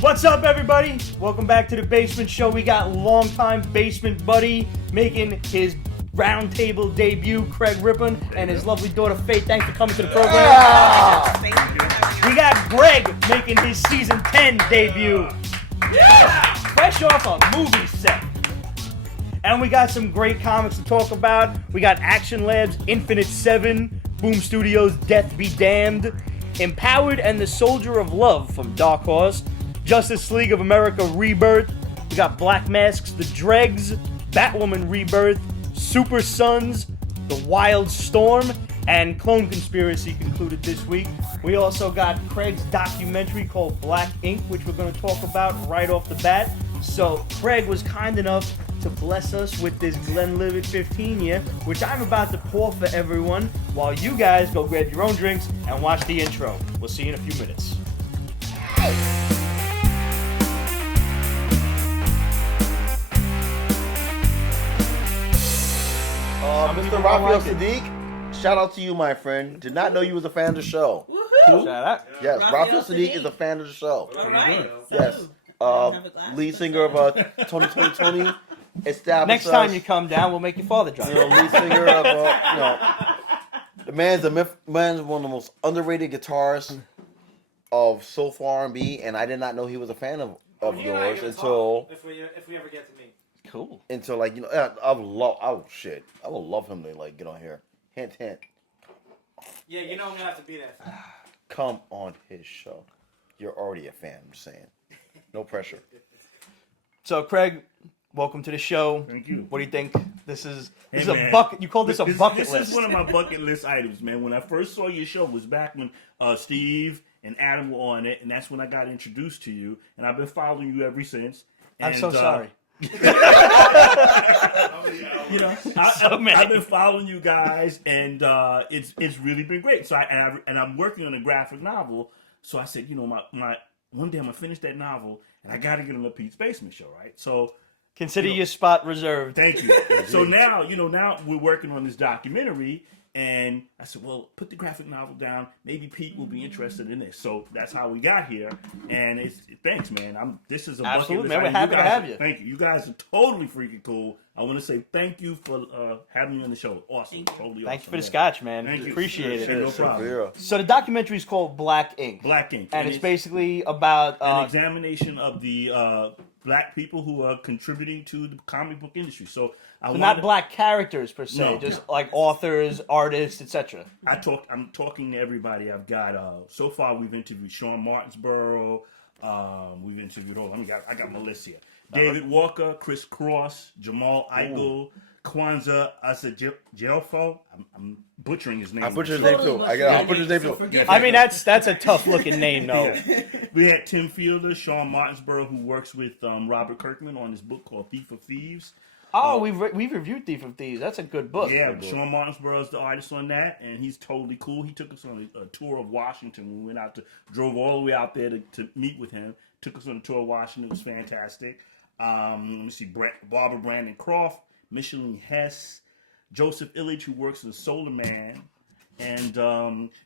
What's up, everybody? Welcome back to the Basement Show. We got longtime basement buddy making his roundtable debut, Craig Rippon, and his lovely daughter, Faith. Thanks for coming to the program. Yeah. We got Greg making his season 10 debut. Yeah! Fresh off a movie set. And we got some great comics to talk about. We got Action Labs, Infinite 7, Boom Studios, Death Be Damned, Empowered and the Soldier of Love from Dark Horse, Justice League of America Rebirth. We got Black Masks, The Dregs, Batwoman Rebirth, Super Sons, The Wild Storm, and Clone Conspiracy concluded this week. We also got Craig's documentary called Black Ink, which we're going to talk about right off the bat. So Craig was kind enough to bless us with this Glenlivet 15 year, which I'm about to pour for everyone while you guys go grab your own drinks and watch the intro. We'll see you in a few minutes. Mr. Raphael Sadiq, shout out to you, my friend. Did not know you was a fan of the show. Shout out. Yes, Raphael Sadiq is a fan of the show. All right. Yes, lead singer of 2020 established. Next time you come down, we'll make your father drive. lead singer of the man's one of the most underrated guitarists of soulful R&B, and I did not know he was a fan of yours until if we ever get to meet. Cool. until I would love him to get on here. Hint, hint. Yeah, you know I'm gonna have to be there. Come on his show. You're already a fan. I'm just saying. No pressure. So, Craig, welcome to the show. Thank you. What do you think? This is man, a bucket. You call this a bucket list. list. This is one of my bucket list items, man. When I first saw your show was back when Steve and Adam were on it, and that's when I got introduced to you. And I've been following you ever since. I'm so sorry. I've been following you guys, and it's really been great. So I'm working on a graphic novel. So I said, my one day I'm gonna finish that novel, and I got to get on the Pete's Basement Show, right? So Consider your spot reserved. thank you. So now we're working on this documentary. And I said, well, put the graphic novel down. Maybe Pete will be interested in this. So that's how we got here. And thanks, man. This is a Absolutely, bucket list. man. We're happy to have you. Thank you. You guys are totally freaking cool. I want to say thank you for having me on the show. Awesome. Totally awesome. Thank you for the scotch, man. Thank you. Appreciate it. No problem. So the documentary is called Black Ink. Black Ink. And it's basically about an examination of the black people who are contributing to the comic book industry. So not black characters per se, No. just like authors, artists, etc. I'm talking to everybody. I've got so far we've interviewed Sean Martinsborough. We've interviewed I got my list here. David Walker, Chris Cross, Jamal Igle, Kwanzaa Asajelfo. I'm butchering his name. I butchered his name too. I butchered his name too. I mean, that's a tough looking name, though. Yeah. We had Tim Fielder, Sean Martinsborough, who works with Robert Kirkman on this book called Thief of Thieves. Oh, we've reviewed Thief of Thieves. That's a good book. Yeah, Sean Martinsborough is the artist on that, and he's totally cool. He took us on a tour of Washington. We drove all the way out there to meet with him. Took us on a tour of Washington. It was fantastic. Let me see, Barbara Brandon Croft, Micheline Hess, Joseph Illich, who works in Solar Man, and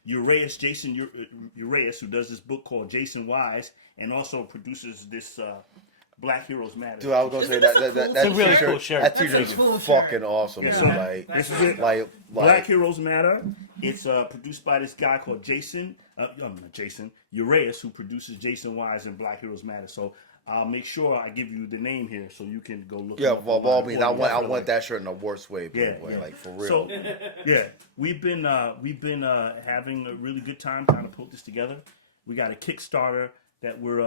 Jason Urias, who does this book called Jason Wise, and also produces this Black Heroes Matter. Dude, I was gonna say that's a really cool shirt. That t-shirt is fucking awesome. Yeah, Man. so this is it. Black Heroes Matter. It's produced by this guy called Jason Urias, who produces Jason Wise and Black Heroes Matter. So I'll make sure I give you the name here so you can go look. Yeah, well, all means I want that shirt in the worst way. Yeah, like for real. So yeah, we've been having a really good time trying to put this together. We got a Kickstarter that we're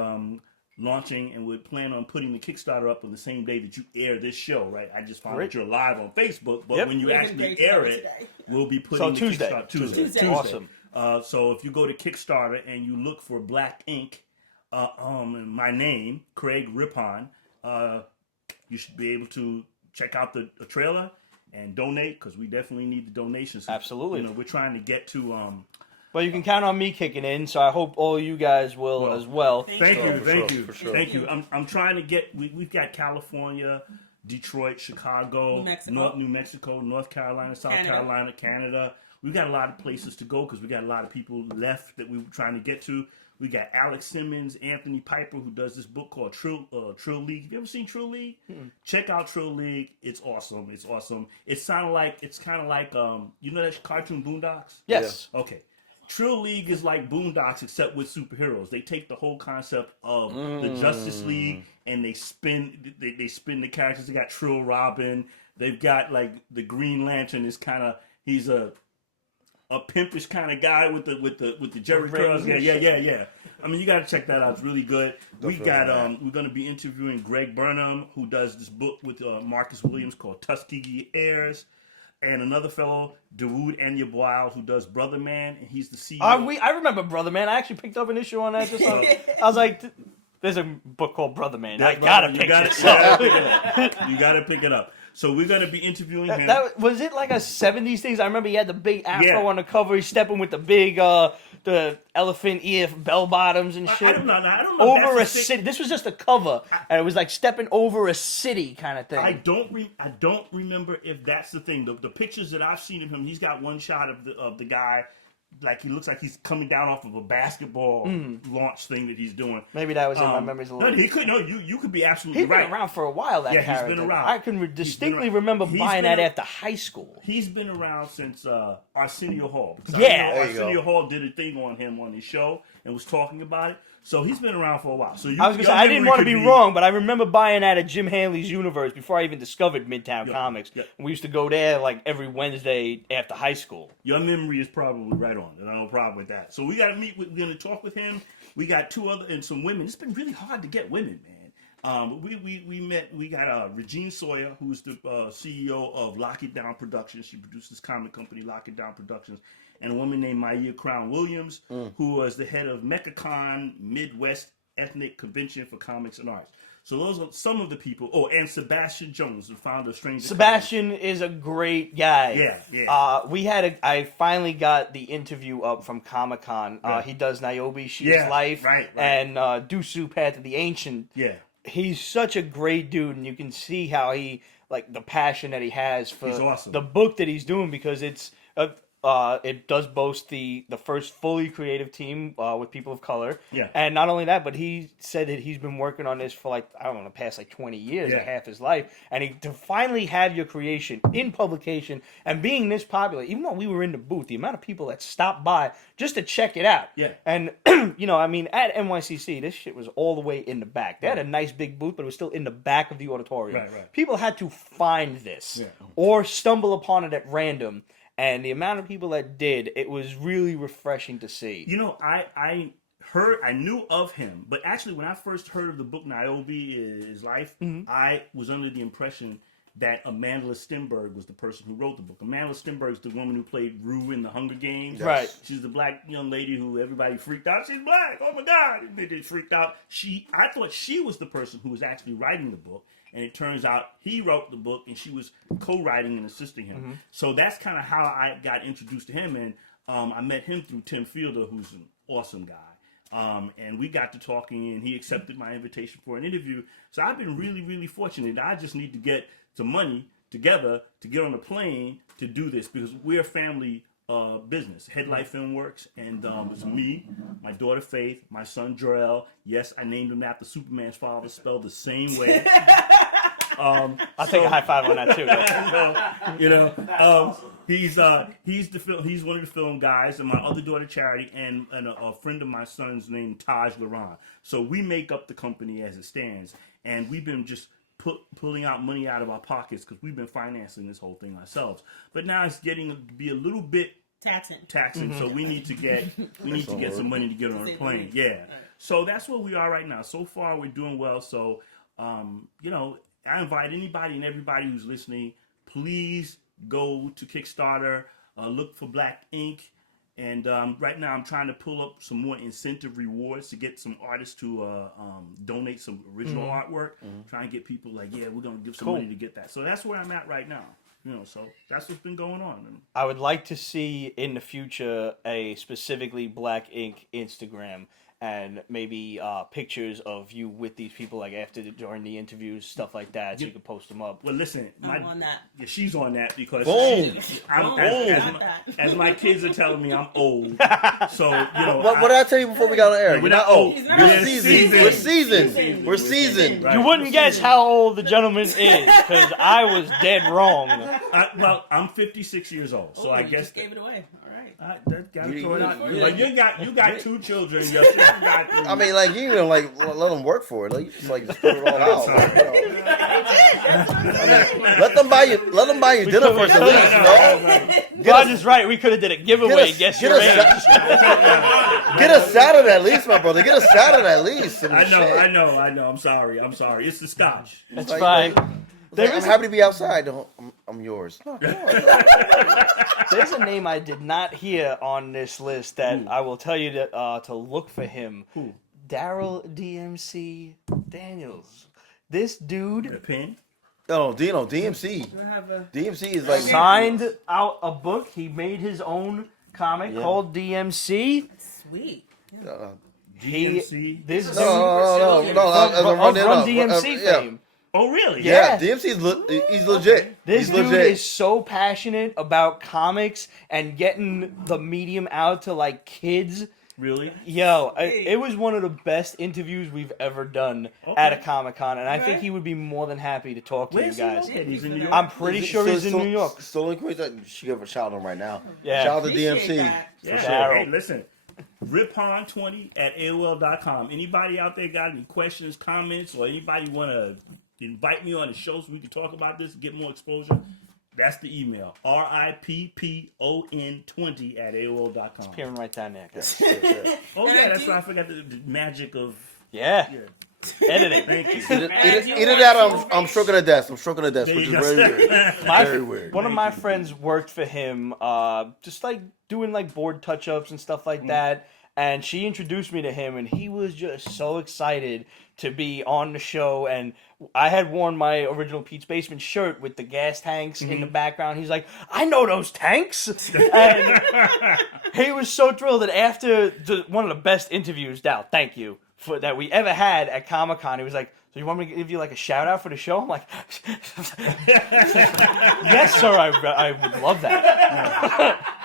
launching, and we plan on putting the Kickstarter up on the same day that you air this show, right? I just found out you're live on Facebook, but when you actually air it, we'll be putting Tuesday. Tuesday. Awesome. So if you go to Kickstarter and you look for Black Ink, my name, Craig Rippon, you should be able to check out the trailer and donate, because we definitely need the donations. Absolutely. We're trying to get to Well, you can count on me kicking in, so I hope all you guys will as well. Thank you. For sure. Thank you. I'm trying to get. We've got California, Detroit, Chicago, New Mexico, North Carolina, South Carolina, Canada. We've got a lot of places to go because we got a lot of people left that we were trying to get to. We got Alex Simmons, Anthony Piper, who does this book called Trill League. Have you ever seen Trill League? Check out Trill League. It's awesome. It's awesome. It's kind of like you know that cartoon Boondocks? Yes. Yeah. Okay. Trill League is like Boondocks except with superheroes. They take the whole concept of the Justice League and they spin the characters. They got Trill Robin. They've got like the Green Lantern is he's a pimpish kind of guy with the Jerry curls. Yeah. I mean, you got to check that out. It's really good. We're going to be interviewing Greg Burnham, who does this book with Marcus Williams called Tuskegee Heirs. And another fellow, Dawood Anyabwile, who does Brother Man, and he's the CEO. I remember Brother Man. I actually picked up an issue on that. I was like, there's a book called Brother Man. I gotta pick this up. You gotta pick it up. So we're gonna be interviewing him. Was it like a 70s thing? I remember he had the big afro on the cover. He's stepping with the big the elephant ear bell bottoms and shit. I don't know. Over a city. This was just a cover, and it was like stepping over a city kind of thing. I don't remember if that's the thing. The pictures that I've seen of him, he's got one shot of the guy. Like he looks like he's coming down off of a basketball launch thing that he's doing. Maybe that was in my memories a little. No, he could. No, you could be absolutely right. He's been around for a while. That character. He's been around. I can distinctly remember buying that after high school. He's been around since Arsenio Hall. Because Arsenio Hall did a thing on him on his show and was talking about it. So he's been around for a while. So I was gonna say I didn't want to be wrong, but I remember buying that at Jim Hanley's Universe before I even discovered Midtown Comics. Yep. We used to go there like every Wednesday after high school. Your memory is probably right on. There's no problem with that. So we got to we're going to talk with him. We got two other and some women. It's been really hard to get women, man. We got Regine Sawyer, who's the CEO of Lock It Down Productions. She produces this comic company, Lock It Down Productions. And a woman named Maya Crown Williams, who was the head of MechaCon Midwest Ethnic Convention for Comics and Arts. So those are some of the people. Oh, and Sebastian Jones, the founder of Stranger Sebastian Comics. Is a great guy. Yeah. I finally got the interview up from Comic-Con. He does Niobe, She's Life, right. and Dusu, Path of the Ancient. Yeah. He's such a great dude, and you can see how he, like, the passion that he has for the book that he's doing, because it's... it does boast the first fully creative team with people of color. Yeah. And not only that, but he said that he's been working on this for like, I don't know, the past like 20 years, half his life. And to finally have your creation in publication and being this popular, even though we were in the booth, the amount of people that stopped by just to check it out. Yeah. And, you know, I mean, at NYCC, this shit was all the way in the back. They had a nice big booth, but it was still in the back of the auditorium. Right. People had to find this or stumble upon it at random. And the amount of people that did, it was really refreshing to see. You know, I knew of him, but actually when I first heard of the book Niobe Is Life, I was under the impression that Amanda Stenberg was the person who wrote the book. Amanda Stenberg is the woman who played Rue in the Hunger Games. Yes. Right. She's the black young lady who everybody freaked out. She's black. Oh my God. They freaked out. I thought she was the person who was actually writing the book. And it turns out he wrote the book and she was co-writing and assisting him. So that's kind of how I got introduced to him. And I met him through Tim Fielder, who's an awesome guy. And we got to talking and he accepted my invitation for an interview. So I've been really, really fortunate. I just need to get some money together to get on a plane to do this because we're a family business. Headlight Film Works, and it's me, my daughter Faith, my son Jarrell. Yes, I named him after Superman's father, spelled the same way. I'll take a high five on that too. He's one of the film guys, and my other daughter Charity, and a friend of my son's named Taj Laron. So we make up the company as it stands, and we've been just pulling out money out of our pockets because we've been financing this whole thing ourselves. But now it's getting to be a little bit taxing. So we need to get some money to get on a plane. Yeah. So that's where we are right now. So far we're doing well. So I invite anybody and everybody who's listening, please go to Kickstarter, look for Black Ink. And right now I'm trying to pull up some more incentive rewards to get some artists to donate some original artwork. Try and get people like, we're going to give some money to get that. So that's where I'm at right now. So that's what's been going on. I would like to see in the future a specifically Black Ink Instagram. and maybe pictures of you with these people, like during the interviews, stuff like that, so you can post them up. Well, listen, I'm on that. Yeah, she's on that because Boom. as my kids are telling me, I'm old. So What did I tell you before we got on air? We're You're not not old. He's We're not. seasoned. We're seasoned. Right. You wouldn't guess how old the gentleman is, because I was dead wrong. Well, I'm 56 years old, so Oh, I you guess just gave it away. All right. gotta throw it out. you- Like, you got 2 children. Your sister got 3. I mean, like, you even like let them work for it. Like, you just like spit it all out. Like, let them buy you dinner first, at least. Roger's right. We could have did a giveaway. Guess your age. Get a salad at least, my brother. Get a salad at least. I know. I'm sorry. It's the scotch. That's Like, fine. I'm happy to be outside. I'm yours. No, come on. There's a name I did not hear on this list that I will tell you to look for him. Who? Daryl DMC Daniels. This dude The pen? No, DMC. I have a. DMC is like signed out a book. He made his own comic called DMC. Sweet. DMC? This dude No. of Run DMC fame. Oh, really? Yeah, DMC's he's legit. This He's dude legit. is so passionate about comics and getting the medium out to like kids. Really? Yo, it was one of the best interviews we've ever done at a Comic-Con, and I think he would be more than happy to talk to Where's you guys. he located? He's in New York? I'm pretty sure he's in New York. Still in Queens. You should give a shout out right now. Yeah. Shout out to Appreciate DMC. that. Yeah. sure. Hey, listen. Rippon20@AOL.com. Anybody out there got any questions, comments, or anybody want to invite me on the show so we can talk about this and get more exposure? That's the email. RIPPON20@AOL.com. Peering right down there. guys. Oh, yeah, that's why I forgot the magic of. Yeah. Yeah. Editing. Thank you. Either that or I'm stroking a desk. I'm stroking a desk, There which you is go. very weird. Very weird. One of my friends worked for him, just like doing like board touch-ups and stuff like that. And she introduced me to him, and he was just so excited to be on the show. And I had worn my original Pete's Basement shirt with the gas tanks in the background. He's like, I know those tanks. And he was so thrilled that after one of the best interviews, Dal, thank you, that we ever had at Comic-Con, he was like, so you want me to give you like a shout out for the show? I'm like, yes, sir, I would love that.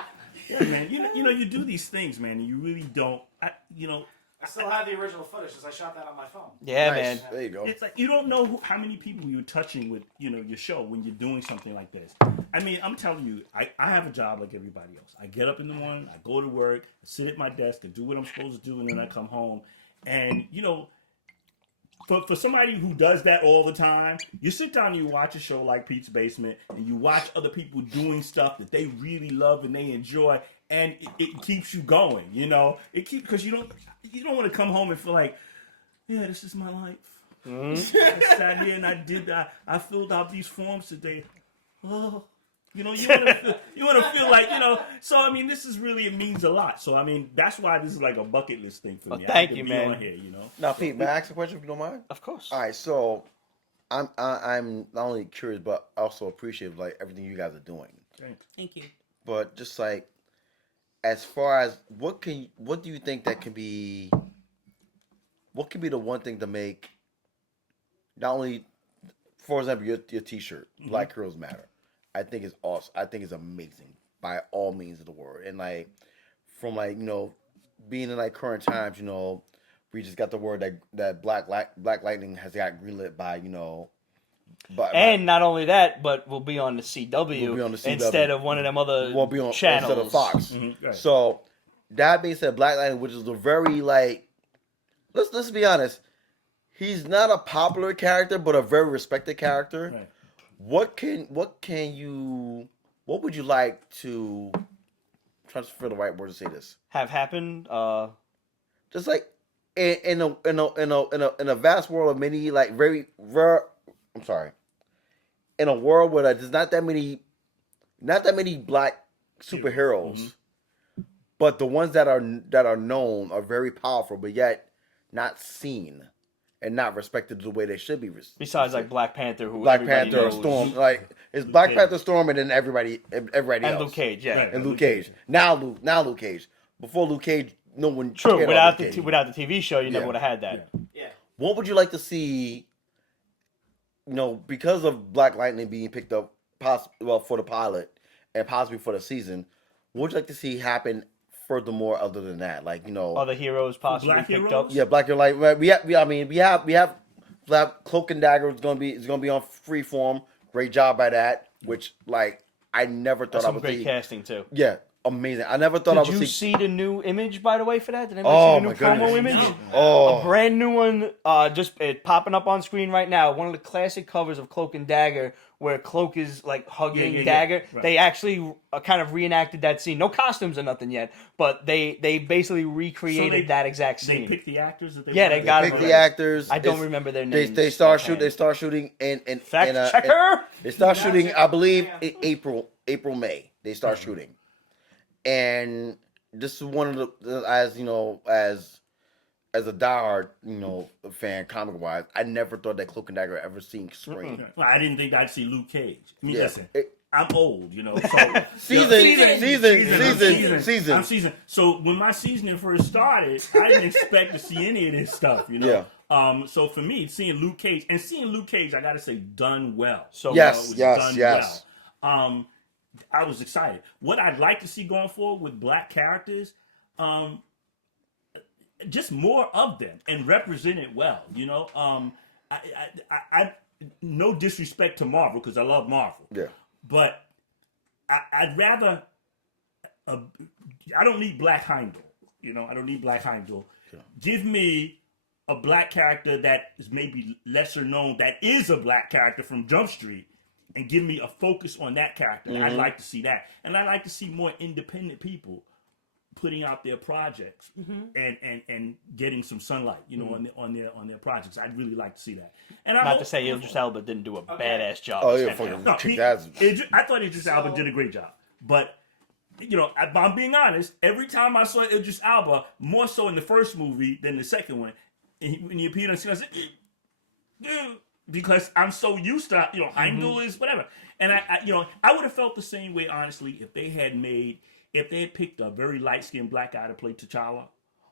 Yeah, man. You do these things, man, and you really don't. I still have the original footage because I shot that on my phone. Yeah, Nice. man. There you go. It's like you don't know how many people you're touching with, your show when you're doing something like this. I mean, I'm telling you, I have a job like everybody else. I get up in the morning, I go to work, I sit at my desk, I do what I'm supposed to do, and then I come home. And, for somebody who does that all the time, you sit down and you watch a show like Pete's Basement, and you watch other people doing stuff that they really love and they enjoy, and it keeps you going, because you don't want to come home and feel like, yeah, this is my life. I sat here and I did that. I filled out these forms today. Oh, you want to feel like, So I mean, this is really, it means a lot. So I mean, that's why this is like a bucket list thing for me. Thank I you, be man. On here, Now, Pete, may I ask a question if you don't mind? Of course. All right, so I'm not only curious but also appreciative like everything you guys are doing. Thank you. But just like as far as what do you think that can be? What could be the one thing to make? Not only, for example, your T-shirt, Black Heroes Matter. I think it's awesome. I think it's amazing by all means of the word. And like from being in like current times, we just got the word that Black Lightning has got greenlit by and not only that, but we'll be on the CW, We'll be on the CW. instead of one of them other will be on channels. instead of Fox. Right. So that being said, Black Lightning, which is a very let's be honest, he's not a popular character, but a very respected character. Right. What would you like to try to figure the right word to say this? Have happened. Just like in a vast world of many in a world where there's not that many black superheroes, but the ones that are known are very powerful, but yet not seen and not respected the way they should be. Besides, like Black Panther, who Black everybody Panther, knows. Storm, like it's Black Panther, Storm, and then everybody and else. Luke Cage, yeah. Right. And Luke Cage. Now Luke Cage. Before Luke Cage, no one. True. cared Without about the without the TV show, you never Yeah. would have had that. Yeah. What would you like to see? Because of Black Lightning being picked up, for the pilot and possibly for the season, what would you like to see happen furthermore other than that? Like, Other heroes possibly Black picked heroes? up. yeah, Black Hero Light. We have Cloak and Dagger is gonna be on Freeform. Great job by that. Which I never thought That's I some would great see. casting too. Yeah, amazing. I never thought I Did would you see. see the new image, by the way, for that? Did anybody Oh see the new my promo goodness. image? Oh, A brand new one, just popping up on screen right now. One of the classic covers of Cloak and Dagger, where Cloak is hugging Yeah. Dagger. Right. They actually kind of reenacted that scene. No costumes or nothing yet, but they basically recreated that exact They scene. picked the actors that they Yeah, they wanted? got pick them the already. actors. I don't It's- remember their They names. start offhand. They start shooting in Fact checker. They start shooting. I believe Yeah. April May. They start shooting, and this is one of the as a diehard fan comic wise, I never thought that Cloak and Dagger ever seen screen. Well, I didn't think I'd see Luke Cage. I mean, Yeah. listen, It- I'm old, so Season. I'm seasoned. So when my seasoning first started, I didn't expect to see any of this stuff, Yeah. So for me, seeing Luke Cage, I gotta say, done well. So Yes. It was Yes, done yes. well. I was excited. What I'd like to see going forward with black characters, just more of them and represented well. I no disrespect to Marvel because I love Marvel. Yeah. But I'd rather. I don't need Black Heimdall. I don't need Black Heimdall. Yeah. Give me a black character that is maybe lesser known, that is a black character from Jump Street, and give me a focus on that character. I'd like to see that, and I'd like to see more independent people putting out their projects and getting some sunlight, on their projects. I'd really like to see that. And Not to say Idris Elba didn't do a badass job. Oh as yeah, Batman. fucking No, kicked ass. I thought Idris Elba did a great job, but I'm being honest. Every time I saw Idris Elba, more so in the first movie than the second one, and when he appeared on screen, I said, "Dude," because I'm so used to Heimdall is whatever, and I would have felt the same way honestly if they had picked a very light skinned black guy to play T'Challa,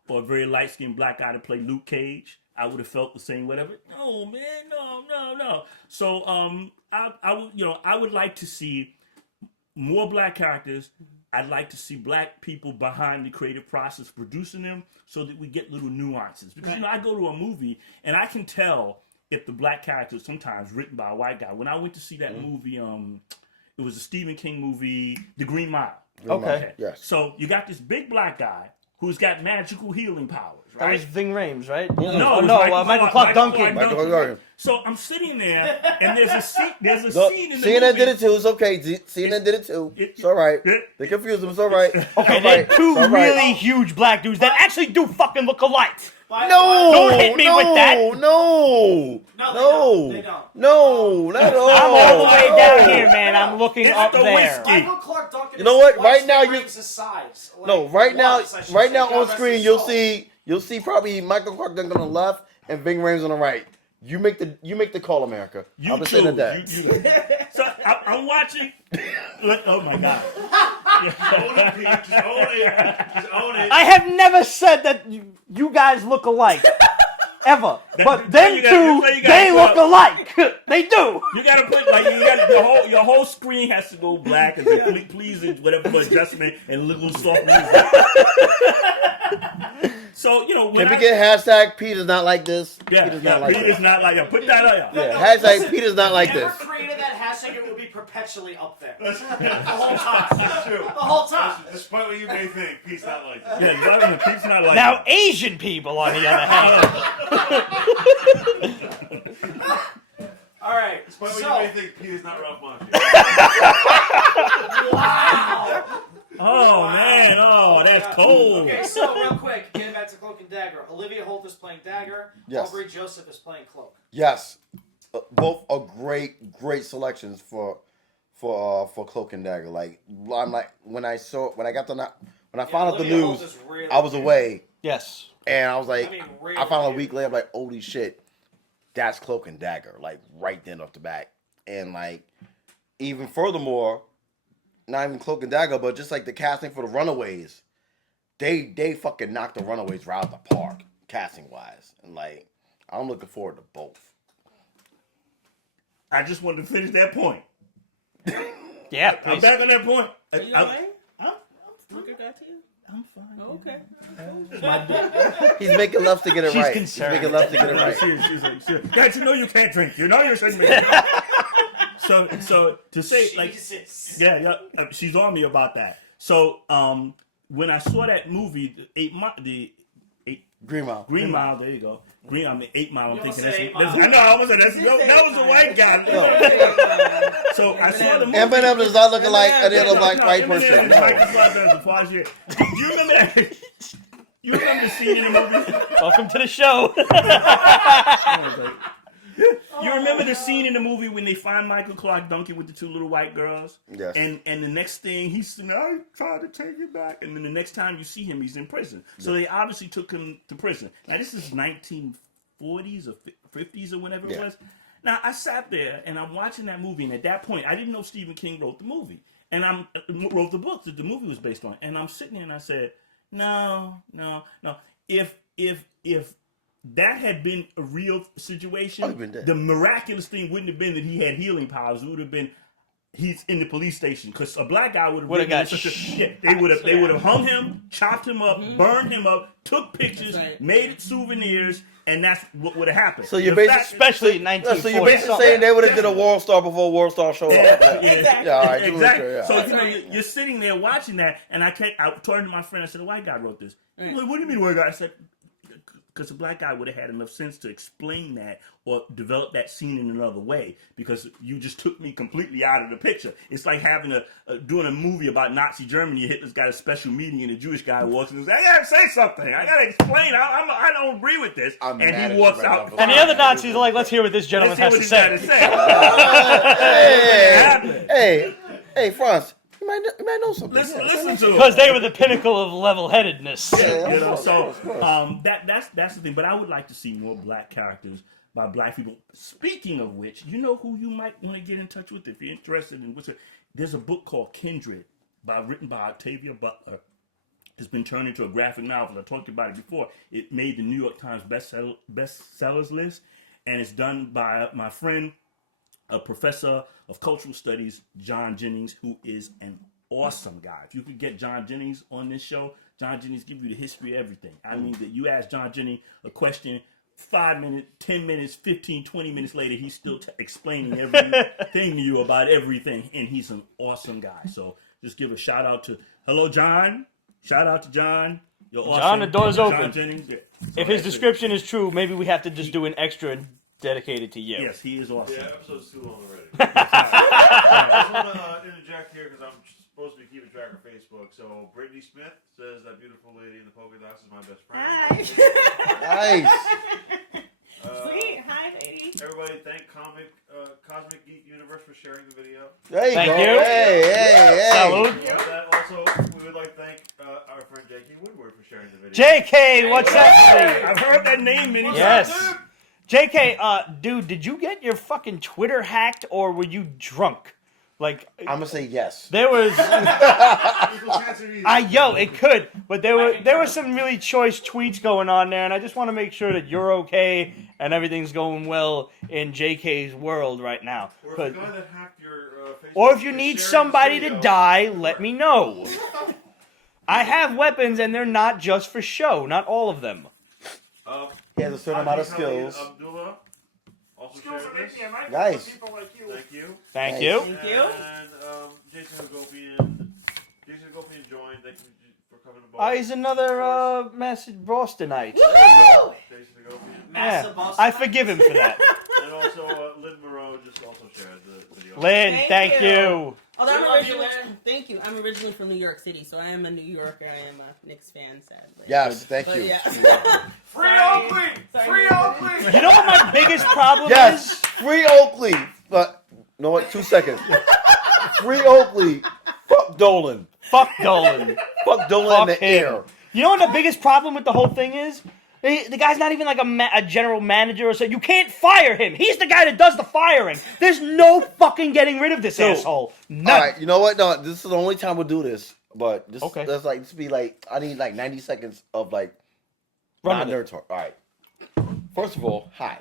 or a very light skinned black guy to play Luke Cage. I would have felt the same whatever. No, man, no. So I would like to see more black characters. I'd like to see black people behind the creative process producing them so that we get little nuances. Because, I go to a movie and I can tell if the black character is sometimes written by a white guy. When I went to see that movie, it was a Stephen King movie, The Green Mile. Okay. Yes. So you got this big black guy who's got magical healing powers, That right? was Ving Rhames, right? No, Oh, it was no, Michael Clark Duncan. Michael Clark Duncan. So I'm sitting there, and there's a scene in the CNN movie. did it too. It's okay. CNN did it too. It's all right. They confused them. It's all right. Okay, they're two really huge black dudes that actually do fucking look alike. But- No, Don't hit me with that. No, No, they don't. no, not at all. I'm all the way No. down here, man. I'm looking It's up the there. whiskey. Michael Clark Duncan. You know what? Is Right now, Ving you- Rhames' size. Like, No, right now was, I should say. on God rest screen his you'll soul. see probably Michael Clark Duncan on the left and Ving Rhames on the right. You make the call, America. You I'm just saying choose. that. So I'm watching. Oh my god! Own it, Pete. Just own it. Just own it. I have never said that you guys look alike. Ever. But them you two, gotta they go look up. alike. They do. You gotta put your whole screen has to go black and please whatever for adjustment and little soft music. So when Can we get hashtag Pete is not like this? yeah, Pete is not like Pete this. is not like that. Put that on. Yeah, No, hashtag listen, Pete is not like Whoever this. created that hashtag, it will be perpetually up there. The whole time. That's true. The whole time. Despite what you may think, Pete's not like that. Yeah, Pete's not like Now, that. Asian people, on the other hand. All right. Despite what So, you may think, Pete is not Ralph Macchio. wow. Oh man, that's cold. Okay, so real quick, getting back to Cloak and Dagger. Olivia Holt is playing Dagger. Yes. Aubrey Joseph is playing Cloak. Yes, both are great selections for Cloak and Dagger. Like I'm like when I found out the Olivia Holt news, is really I was good. away Yes. and I was like, really I found out a good. week later, I'm like, holy shit, that's Cloak and Dagger, like right then off the bat, and like even furthermore, not even Cloak and Dagger, but just like the casting for the Runaways. they fucking knocked the Runaways right out the park, casting wise, and like I'm looking forward to both. I just wanted to finish that point. Yeah, I'm please. back on that point. Are you alright? I'm Look at that to you. I'm fine. Oh, okay. He's making love to get it She's right. concerned. He's making love to get it right. Seriously. Guys, you know you can't drink. You know you shouldn't be. So to say like, Jesus. yeah, she's on me about that. So when I saw that movie, the Green Mile. Green Mile, there you go. 8 Mile. I'm You thinking almost that's. said 8 I Mile. know. I was saying that was a white guy. So I saw the movie. Eminem does not look like any other black white person. No. Do you remember that? You remember the scene in the movie? Welcome to the show. You remember the scene in the movie when they find Michael Clark Duncan with the two little white girls? Yes. And the next thing he's saying, I tried to take it back. And then the next time you see him, he's in prison. So they obviously took him to prison. Now this is 1940s or 50s or whatever it was. Now I sat there and I'm watching that movie, and at that point I didn't know Stephen King wrote the movie. And I wrote the book that the movie was based on. And I'm sitting there and I said, no. If that had been a real situation, the miraculous thing wouldn't have been that he had healing powers. It would have been he's in the police station, because a black guy would have got they would have hung him, chopped him up, burned him up, took pictures, Right. made it souvenirs, and that's what would have happened. So you're The basically, fact- Especially in so 1940. you're basically saying they would have did a World Star before World Star showed up. Exactly. Yeah, all right. Exactly. Yeah. So Right. you're sitting there watching that, and I turned to my friend. I said, "A white guy wrote this." Right. Well, what do you mean, white guy? I said, because a black guy would have had enough sense to explain that or develop that scene in another way, because you just took me completely out of the picture. It's like having doing a movie about Nazi Germany. Hitler's got a special meeting, and a Jewish guy walks in and says, "I gotta say something. I gotta explain. I don't agree with this." I'm and mad he at walks you right out. now, And the other Nazis are like, let's hear what this gentleman Let's hear has what to he's say. got to say. Hey, Franz, you might know something. Listen to him. Because they were the pinnacle of level-headedness. Yeah, You know, of so course. that's the thing. But I would like to see more black characters by black people. Speaking of which, you know who you might want to get in touch with if you're interested in there's a book called Kindred, written by Octavia Butler. It's been turned into a graphic novel. I talked about it before. It made the New York Times bestsellers list, and it's done by my friend, a professor of cultural studies, John Jennings, who is an awesome guy. If you could get John Jennings on this show, John Jennings give you the history of everything. I mean, that you ask John Jennings a question, 5 minutes, 10 minutes, 15, 20 minutes later, he's still explaining everything to you about everything, and he's an awesome guy. So just give a shout out to, hello, John. Shout out to John. You're awesome. John, the door's John open. Jennings. Yeah. If his description is true, maybe we have to just do an extra dedicated to you. Yes, he is awesome. Yeah, episode's too long already. I just want to interject here because I'm supposed to be keeping track of Facebook. So Brittany Smith says that beautiful lady in the polka dots is my best friend. Hi. Nice. Sweet. Hi, lady. Everybody, thank Cosmic Geek Universe for sharing the video. There you Thank go. you. Hey. Salud. Also, we would like to thank our friend J.K. Woodward for sharing the video. JK, what's up, buddy? I've heard that name many times. Yes. JK, dude, did you get your fucking Twitter hacked, or were you drunk? Like, I'm gonna say yes. there was, Equals cancer easy. it could, but there were some really choice tweets going on there, and I just want to make sure that you're okay and everything's going well in JK's world right now. Or if But- the guy that hacked your Facebook or if you is need sharing somebody this to video, die, let me know. I have weapons, and they're not just for show. Not all of them. He has a certain amount of Haji skills. Abdullah also shared this. Nice. Thank you. Thank Nice. you. Thank you. And Jason Hagopian joined. Thank you for coming to He's another message Bostonite. Jason Hagopian. Yeah, Massive boss. I forgive him for that. And also Lynn Moreau just also shared the video. Lynn, thank you. Although We I'm love you, originally, Lynn. thank you. I'm originally from New York City, so I am a New Yorker. I am a Knicks fan, sadly. Yes, thank But you. yeah. Free Sorry. Oakley! Sorry. Free Oakley! You know what my biggest problem Yes, is? free Oakley. But no, what? 2 seconds. Free Oakley. Fuck Dolan. Fuck Dolan. Fuck Dolan in Fuck the him. air. You know what the biggest problem with the whole thing is? The guy's not even like a general manager or so. You can't fire him. He's the guy that does the firing. There's no fucking getting rid of this asshole. None. All right, you know what? No, this is the only time we'll do this. But just Okay. let's like just be like I need like 90 seconds of like Run with non-nerd talk. All right. First of all, hi.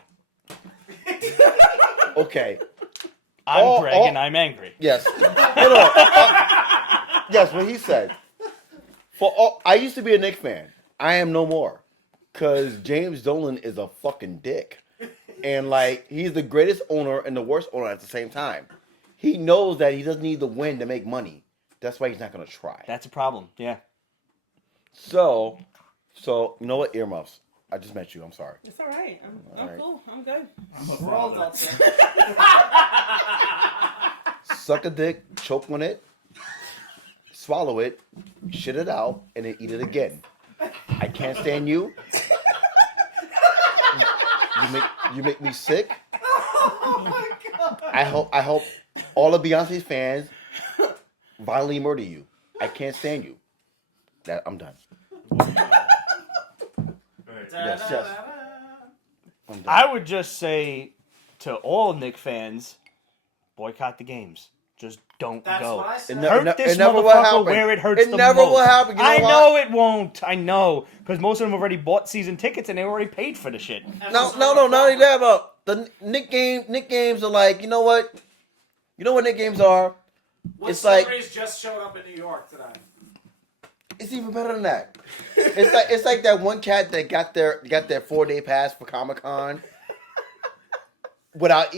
Okay. I'm Greg and I'm angry. Yes. Hold on. Yes, what he said. I used to be a Knicks fan. I am no more. Cause James Dolan is a fucking dick. And like he's the greatest owner and the worst owner at the same time. He knows that he doesn't need the win to make money. That's why he's not gonna try. That's a problem. Yeah. So you know what? Earmuffs. I just met you. I'm sorry. It's all right. I'm All right. cool. I'm good. We're all adults here. Suck a dick, choke on it, swallow it, shit it out, and then eat it again. I can't stand you. You make me sick. Oh my god. I hope all of Beyonce's fans violently murder you. I can't stand you. I'm done. Yes. I'm done. I would just say to all Knicks fans, boycott the games. Just don't That's go. what I said. Hurt this never will motherfucker happen. where it hurts It the never most. will happen. You know I why? know it won't. I know. Because most of them already bought season tickets and they already paid for the shit. No, not only that, but the Nick games are like, you know what? You know what Nick games are? What It's like- celebrities just showed up in New York today? It's even better than that. It's like that one cat that got their 4-day pass for Comic-Con without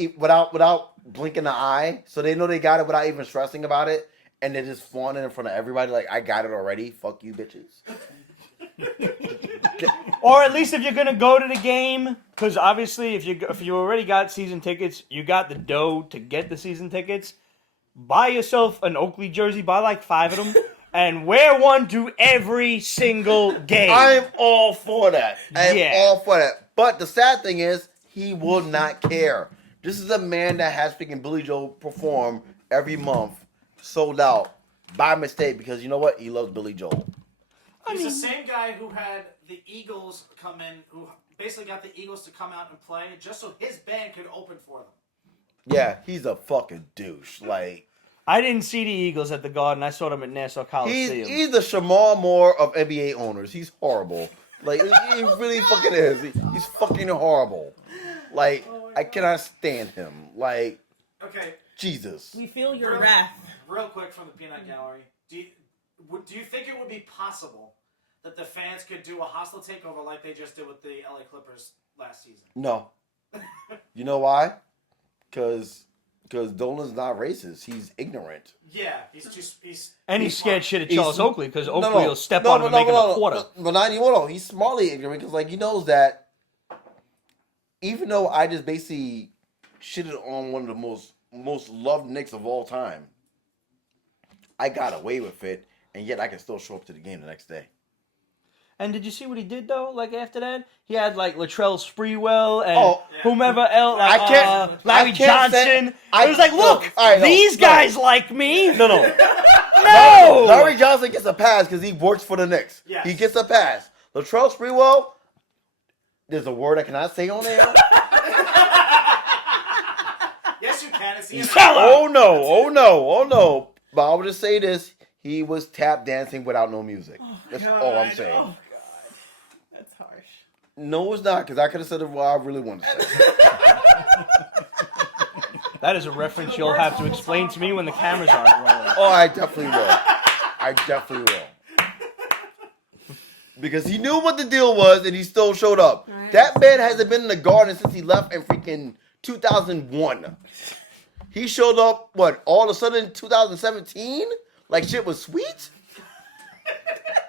blinking an eye, so they know they got it without even stressing about it, and they're just flaunting in front of everybody like, I got it already. Fuck you, bitches. Or at least if you're gonna go to the game, because obviously if you already got season tickets, you got the dough to get the season tickets. Buy yourself an Oakley jersey. Buy like 5 of them. And wear one to every single game. I'm all for that. Yeah. all for that. But the sad thing is, he will not care. This is a man that has freaking Billy Joel perform every month, sold out by mistake because you know what? He loves Billy Joel. He's the same guy who had the Eagles come in, who basically got the Eagles to come out and play just so his band could open for them. Yeah, he's a fucking douche. Like I didn't see the Eagles at the Garden. I saw them at Nassau Coliseum. he's the Shamar Moore of NBA owners. He's horrible. Like he really fucking is. He's fucking horrible. Like I cannot stand him. Like Okay, Jesus. We feel your Real- wrath. real quick from the Peanut Gallery. Do you think it would be possible that the fans could do a hostile takeover like they just did with the LA Clippers last season? No. You know why? Because Dolan's not racist. He's ignorant. Yeah, he's and he's scared shit of He's- Charles Oakley because Oakley No, will step on him and make him a quarter. But not anymore. No. He's smartly ignorant because like he knows that even though I just basically shitted on one of the most loved Knicks of all time, I got away with it, and yet I can still show up to the game the next day. And did you see what he did though? Like after that, he had like Latrell Sprewell and Oh, whomever else. I can't- Larry I can't Johnson. say- It was like, look, all right, no, these no. guys like me. No. No. Larry Johnson gets a pass because he works for the Knicks. Yes. He gets a pass. Latrell Sprewell, there's a word I cannot say on air. Yes, you can. It's the Oh no. But I will just say this: he was tap dancing without no music. That's all I'm saying. Oh, God. That's harsh. No, it's not because I could have said it what I really wanted to say. That is a reference you'll have to explain to me when the cameras aren't rolling. Oh, I definitely will. Because he knew what the deal was and he still showed up. Right. That man hasn't been in the Garden since he left in freaking 2001. He showed up, all of a sudden in 2017? Like shit was sweet?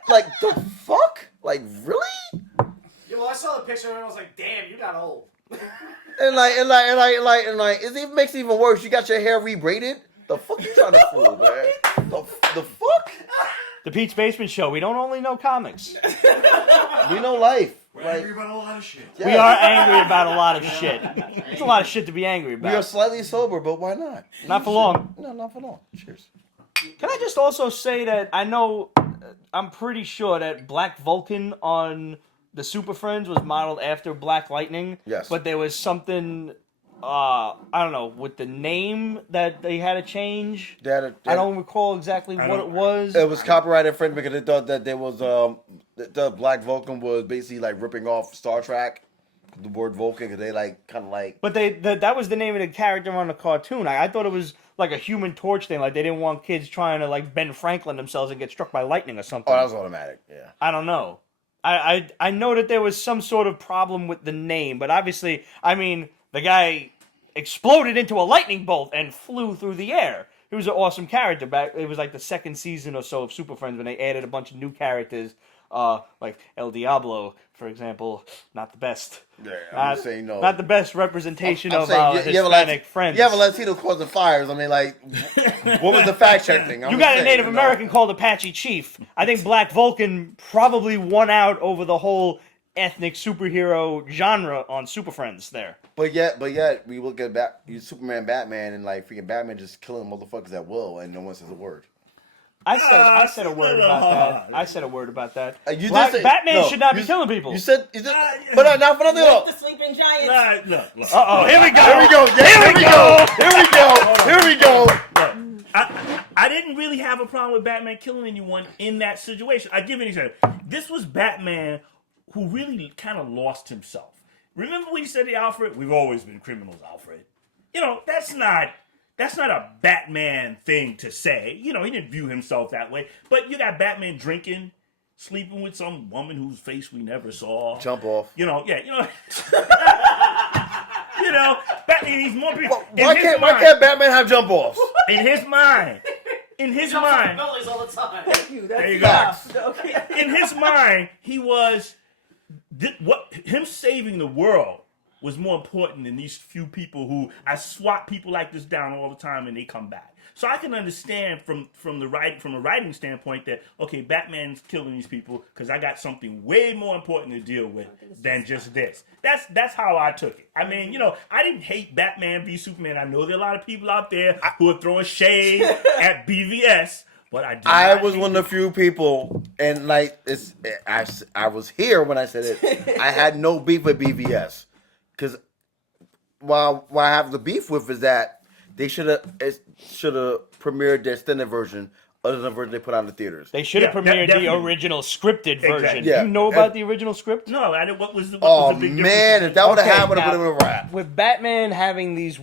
Like the fuck? Like really? Yeah, well, I saw the picture and I was like, damn, you got old. And it even makes it even worse. You got your hair rebraided? The fuck you trying to fool, man? The fuck? The Pete's Basement Show. We don't only know comics. We know life. We're Like, angry about a lot of shit. We are angry about a lot of shit. There's a lot of shit to be angry we are about. slightly sober, but why not? Not for long. No, not for long. Cheers. Can I just also say that I know, I'm pretty sure that Black Vulcan on the Super Friends was modeled after Black Lightning. Yes. But there was something I don't know, with the name that they had to change. That I don't recall exactly what it was. It was copyright infringement because they thought that there was the Black Vulcan was basically like ripping off Star Trek, the word Vulcan, because they like kind of like. But that was the name of the character on the cartoon. I thought it was like a Human Torch thing, like they didn't want kids trying to like Ben Franklin themselves and get struck by lightning or something. Oh, that was automatic. Yeah. I don't know. I know that there was some sort of problem with the name, but obviously, I mean, the guy exploded into a lightning bolt and flew through the air. He was an awesome character. It was like the second season or so of Super Friends when they added a bunch of new characters, like El Diablo, for example. Not the best. Yeah, I'm just saying no. Not the best representation I'm of saying, our you Hispanic friends. You have a Latino causing fires. I mean, like, what was the fact check thing? You got a Native American called Apache Chief. I think Black Vulcan probably won out over the whole ethnic superhero genre on Super Friends there. But yet, we look at Superman, Batman, and like freaking Batman just killing motherfuckers at will, and no one says a word. I said a word about that. I said a word about that. You did say, Batman should not be killing people. You said, but not for nothing. Wake the sleeping giants. Look. Uh-oh, here we go. Here we go. Here we go. I didn't really have a problem with Batman killing anyone in that situation. I give you an example. This was Batman who really kind of lost himself. Remember when he said to Alfred, "We've always been criminals, Alfred." You know, that's not a Batman thing to say. You know, he didn't view himself that way. But you got Batman drinking, sleeping with some woman whose face we never saw. Jump off. You know, yeah, you know. You know, Batman needs more people. Why can't Batman have jump offs? In his mind. In his mind. Bellies all the time. There you go. In his mind, he was him saving the world was more important than these few people who I swat people like this down all the time and they come back. So I can understand from a writing standpoint that okay, Batman's killing these people because I got something way more important to deal with than just this. That's how I took it. I mean, you know, I didn't hate Batman v Superman. I know there are a lot of people out there who are throwing shade at BVS. But I was one of the few people, and like I was here when I said it. I had no beef with BVS, because what I have the beef with is that they should have premiered the extended version other than the version they put out in the theaters. They should have premiered the original scripted version. Exactly. Yeah. You know about the original script? No, I didn't. What was the big difference? Man, if that would have happened, it would have been a wrap. With Batman having these,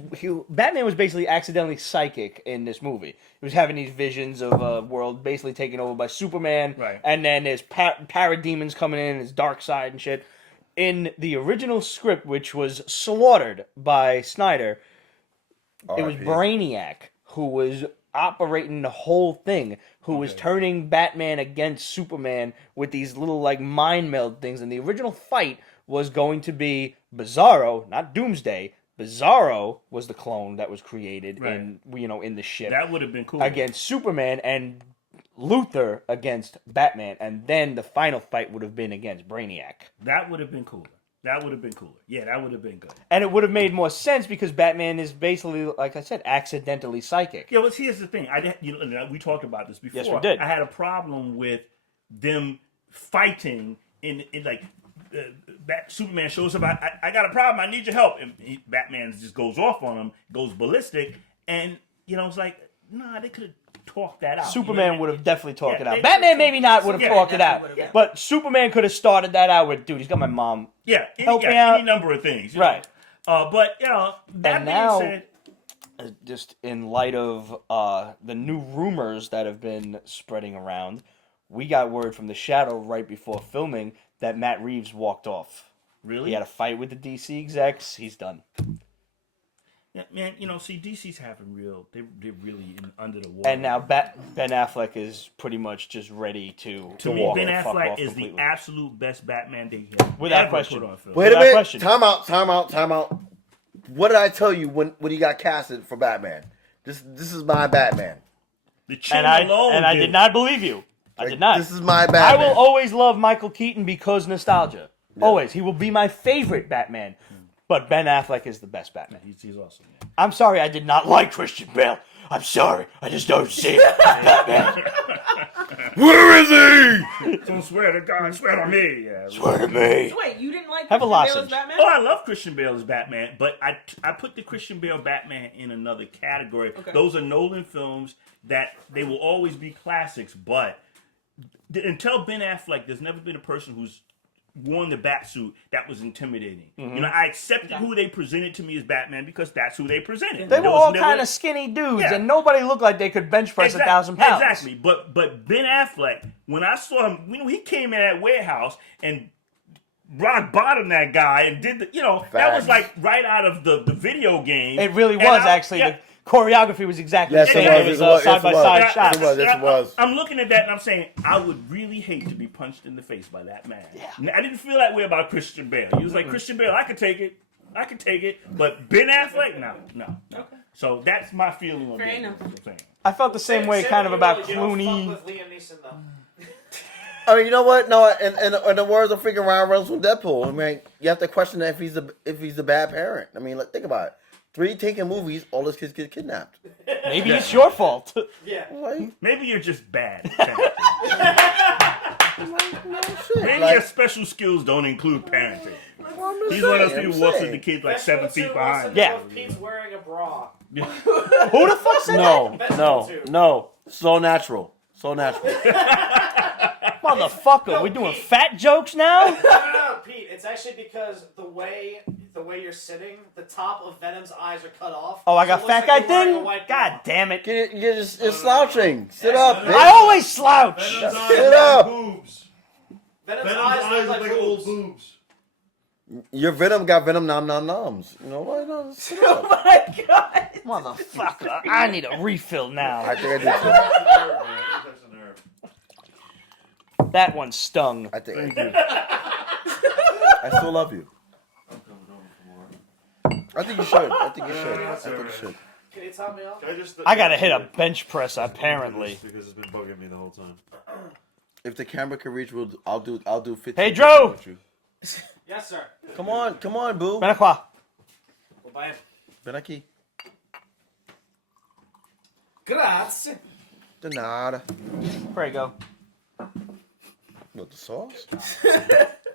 Batman was basically accidentally psychic in this movie. He was having these visions of a world basically taken over by Superman, right? And then there's parademons coming in, his dark side and shit. In the original script, which was slaughtered by Snyder, it was Brainiac who was operating the whole thing, who was turning Batman against Superman with these little like mind meld things. And the original fight was going to be Bizarro, not Doomsday. Bizarro was the clone that was created in the ship. That would have been cool. Against Superman, and Luthor against Batman, and then the final fight would have been against Brainiac. That would have been cooler. Yeah, that would have been good. And it would have made more sense because Batman is basically, like I said, accidentally psychic. Yeah, but here's the thing. We talked about this before. Yes, we did. I had a problem with them fighting in like Superman shows up. I got a problem. I need your help. And Batman just goes off on him, goes ballistic, and it's like, nah, they could have talked that out. Superman would have definitely talked it out. Batman maybe not would have talked it out, but Superman could have started that out with, dude, he's got my mom. Yeah, help me out. Any number of things, right? But that being said, just in light of the new rumors that have been spreading around, we got word from the Shadow right before filming that Matt Reeves walked off. Really? He had a fight with the DC execs. He's done. Yeah, man, see, DC's having they're really under the water. And now Ben Affleck is pretty much just ready to me, walk Ben the fuck Affleck off is completely. the absolute best Batman they have without ever question. put on film. Wait a Without minute. question. Time out. What did I tell you when he got casted for Batman? This is my Batman. The chin I did not believe you. I did not. This is my Batman. I will always love Michael Keaton because nostalgia. Yeah. Always. He will be my favorite Batman. But Ben Affleck is the best Batman. He's awesome. Yeah. I'm sorry I did not like Christian Bale. I'm sorry, I just don't see it. Batman. Where is he? Don't swear to God, swear to me. Yeah. Swear to me. So wait, you didn't like Have a Christian Bale lozenge. as Batman? Oh, I love Christian Bale as Batman, but I put the Christian Bale Batman in another category. Okay. Those are Nolan films that they will always be classics, but until Ben Affleck, there's never been a person who's worn the bat suit that was intimidating. You know, I accepted who they presented to me as Batman because that's who they presented. They were There was all never- kind of skinny dudes, Yeah. and nobody looked like they could bench press 1,000 pounds. Exactly, but Ben Affleck, when I saw him, he came in that warehouse and rock bottom that guy and did the, that was Facts. like right out of the video game. It really And was, I- actually. yeah. The choreography was exactly Yes, the it same. was. It It was was. side-by-side Yes, it shots. was. Yes, it was. I'm looking at that and I'm saying, I would really hate to be punched in the face by that man. Yeah. I didn't feel that way about Christian Bale. He was like, Christian Bale, I could take it. But Ben Affleck, no. Okay. So that's my feeling on Fair Ben. enough. That's what I'm saying. I felt the same way kind of about You don't Clooney. fuck with Liam Neeson, though. I mean, you know what? No, and the words of freaking Ryan Reynolds from Deadpool. I mean, you have to question that if he's a bad parent. I mean, think about it. 3 taken movies, all his kids get kidnapped. Maybe it's your fault. Yeah. Like, Maybe you're just bad. no shit. Maybe Like, your special skills don't include parenting. well, I'm just He's one of those saying, people I'm who walks saying. with the kids like 7 feet behind. Yeah. Pete's wearing a bra. Who the fuck said No. So natural. Motherfucker, we doing fat jokes now? No, Pete. It's actually because the way you're sitting, the top of Venom's eyes are cut off. Oh, I so got it looks fat like guy you're wearing a thing? white God bra. damn it. You're slouching. Sit up, I bitch. I always slouch. Venom's eyes Sit look up. like boobs. Venom's Venom's eyes eyes look like old boobs. boobs. Your Venom got Venom nom-nom-noms. You know what? No, sit Oh up. my god! Motherfucker, I need a refill now. I think I do too. That's a nerve, man. That's a nerve. That one stung. I think Thank you. I still love you. I'm coming over tomorrow. I think you should. Can you top me off? Can I just? I gotta hit a bench press, apparently. Because it's been bugging me the whole time. If the camera can reach, I'll do 15. Hey, Joe! with you. Yes, sir. Come on, boo. Ben qua. Well, bye. Ven aqui. Grazie. De nada. Prego. What, the sauce?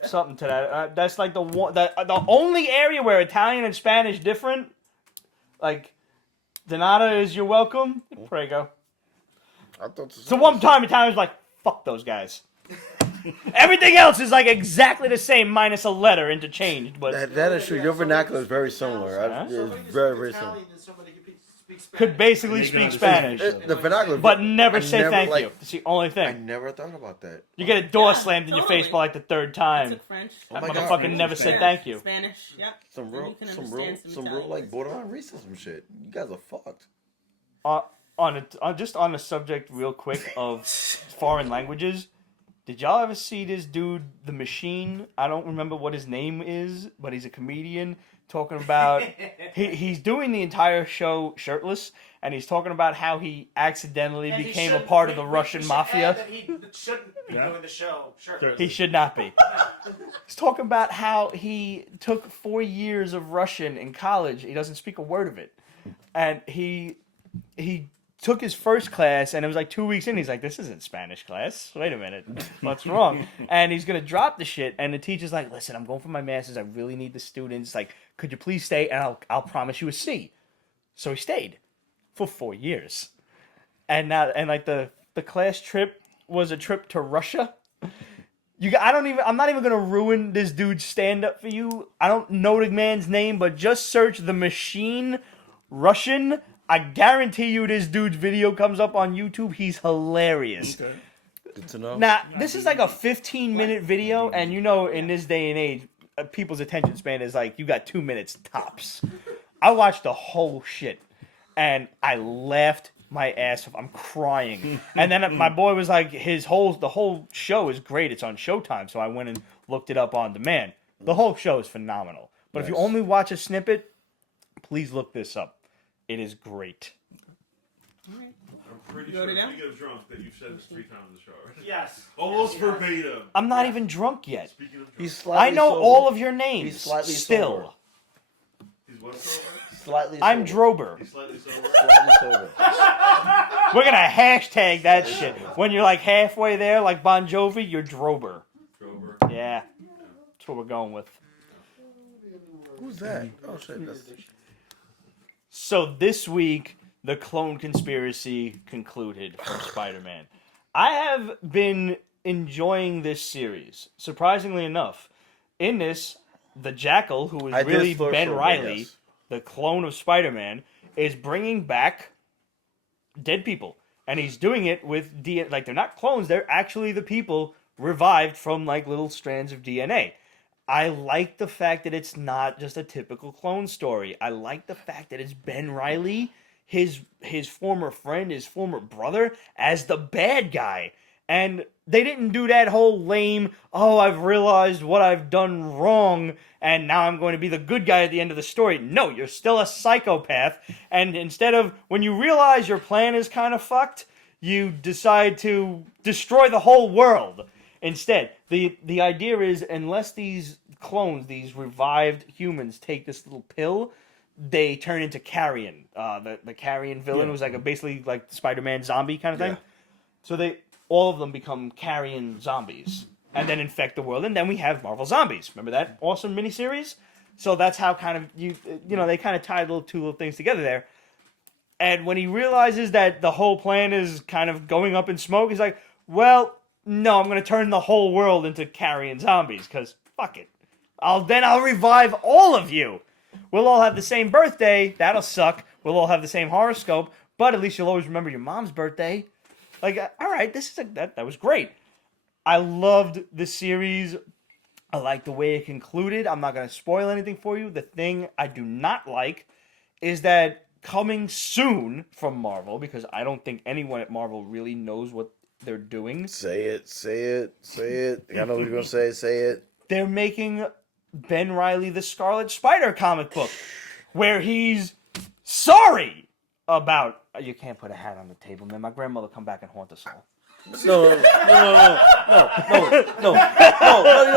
Something to that. That's like the one, the only area where Italian and Spanish different. Like, Donata is you're welcome. Prego. I thought So one time Italian was like, fuck those guys. Everything else is like exactly the same minus a letter interchanged, but That is true. Your vernacular is very similar. Huh? It's very similar. could basically speak Spanish, The vernacular. but never I say never, thank like- you. It's the only I thing. never thought about that. You get a door Yeah, slammed in your totally. face for like the third I time. took French. Oh That my God. motherfucker never said Yeah, thank you. Spanish, yep. Some So real, you can some understand real, some some real Italian like words. borderline racism shit. You guys are fucked. Just on the subject, real quick, of foreign languages. Did y'all ever see this dude, The Machine? I don't remember what his name is, but he's a comedian talking about. He's doing the entire show shirtless, and he's talking about how he accidentally And he became a shouldn't- part of the we Russian should mafia. add that he shouldn't be Yeah. doing the show. Sure. He should not be. He's talking about how he took 4 years of Russian in college. He doesn't speak a word of it. And he took his first class, and it was like 2 weeks in. He's like, this isn't Spanish class. Wait a minute. What's wrong? And he's going to drop the shit. And the teacher's like, listen, I'm going for my master's. I really need the students. Like, could you please stay? And I'll promise you a C. So he stayed for 4 years. And now, and like the class trip was a trip to Russia. I'm not even gonna ruin this dude's stand up for you. I don't know the man's name, but just search The Machine Russian. I guarantee you this dude's video comes up on YouTube. He's hilarious. Good to know. Now, this is like a 15-minute video, and you know in this day and age, people's attention span is like, you got 2 minutes tops. I watched the whole shit, and I laughed my ass off. I'm crying. And then my boy was like, the whole show is great. It's on Showtime. So I went and looked it up on demand. The whole show is phenomenal. But if you Nice. only watch a snippet, please look this up. It is great. I'm pretty You sure, wrote it down? speaking of drunk, that you've said this 3 times in the show already. Yes. Almost Yes, he has. verbatim. I'm not even drunk yet. Speaking of drunk. He's slightly I know sober. all of your names. He's slightly still. sober. He's what sober? Slightly I'm sober. Drober. He's slightly sober. Slightly sober. We're gonna hashtag that shit. When you're like halfway there, like Bon Jovi, you're Drober. Drober. Yeah, that's what we're going with. Who's that? Oh shit! That's... So this week, the clone conspiracy concluded from Spider-Man. I have been enjoying this series, surprisingly enough. In this, the Jackal, who is really Ben Reilly, the clone of Spider-Man, is bringing back dead people. And he's doing it with like, they're not clones, they're actually the people revived from like little strands of DNA. I like the fact that it's not just a typical clone story. I like the fact that it's Ben Reilly, his former friend, his former brother, as the bad guy. And they didn't do that whole lame, oh, I've realized what I've done wrong, and now I'm going to be the good guy at the end of the story. No, you're still a psychopath, and instead of, when you realize your plan is kind of fucked, you decide to destroy the whole world. Instead, the idea is, unless these clones, these revived humans, take this little pill, they turn into Carrion. The Carrion villain was like basically like Spider-Man zombie kind of thing. So all of them become Carrion zombies and then infect the world. And then we have Marvel Zombies. Remember that awesome miniseries? So that's how kind of, they kind of tie two little things together there. And when he realizes that the whole plan is kind of going up in smoke, he's like, well, no, I'm going to turn the whole world into Carrion zombies because fuck it. I'll revive all of you. We'll all have the same birthday. That'll suck. We'll all have the same horoscope. But at least you'll always remember your mom's birthday. Like, all right, that was great. I loved the series. I like the way it concluded. I'm not going to spoil anything for you. The thing I do not like is that coming soon from Marvel, because I don't think anyone at Marvel really knows what they're doing. Say it. I know what you're going to say it. They're making Ben Reilly the Scarlet Spider comic book, where he's sorry about... You can't put a hat on the table, man. My grandmother come back and haunt us all. No. You know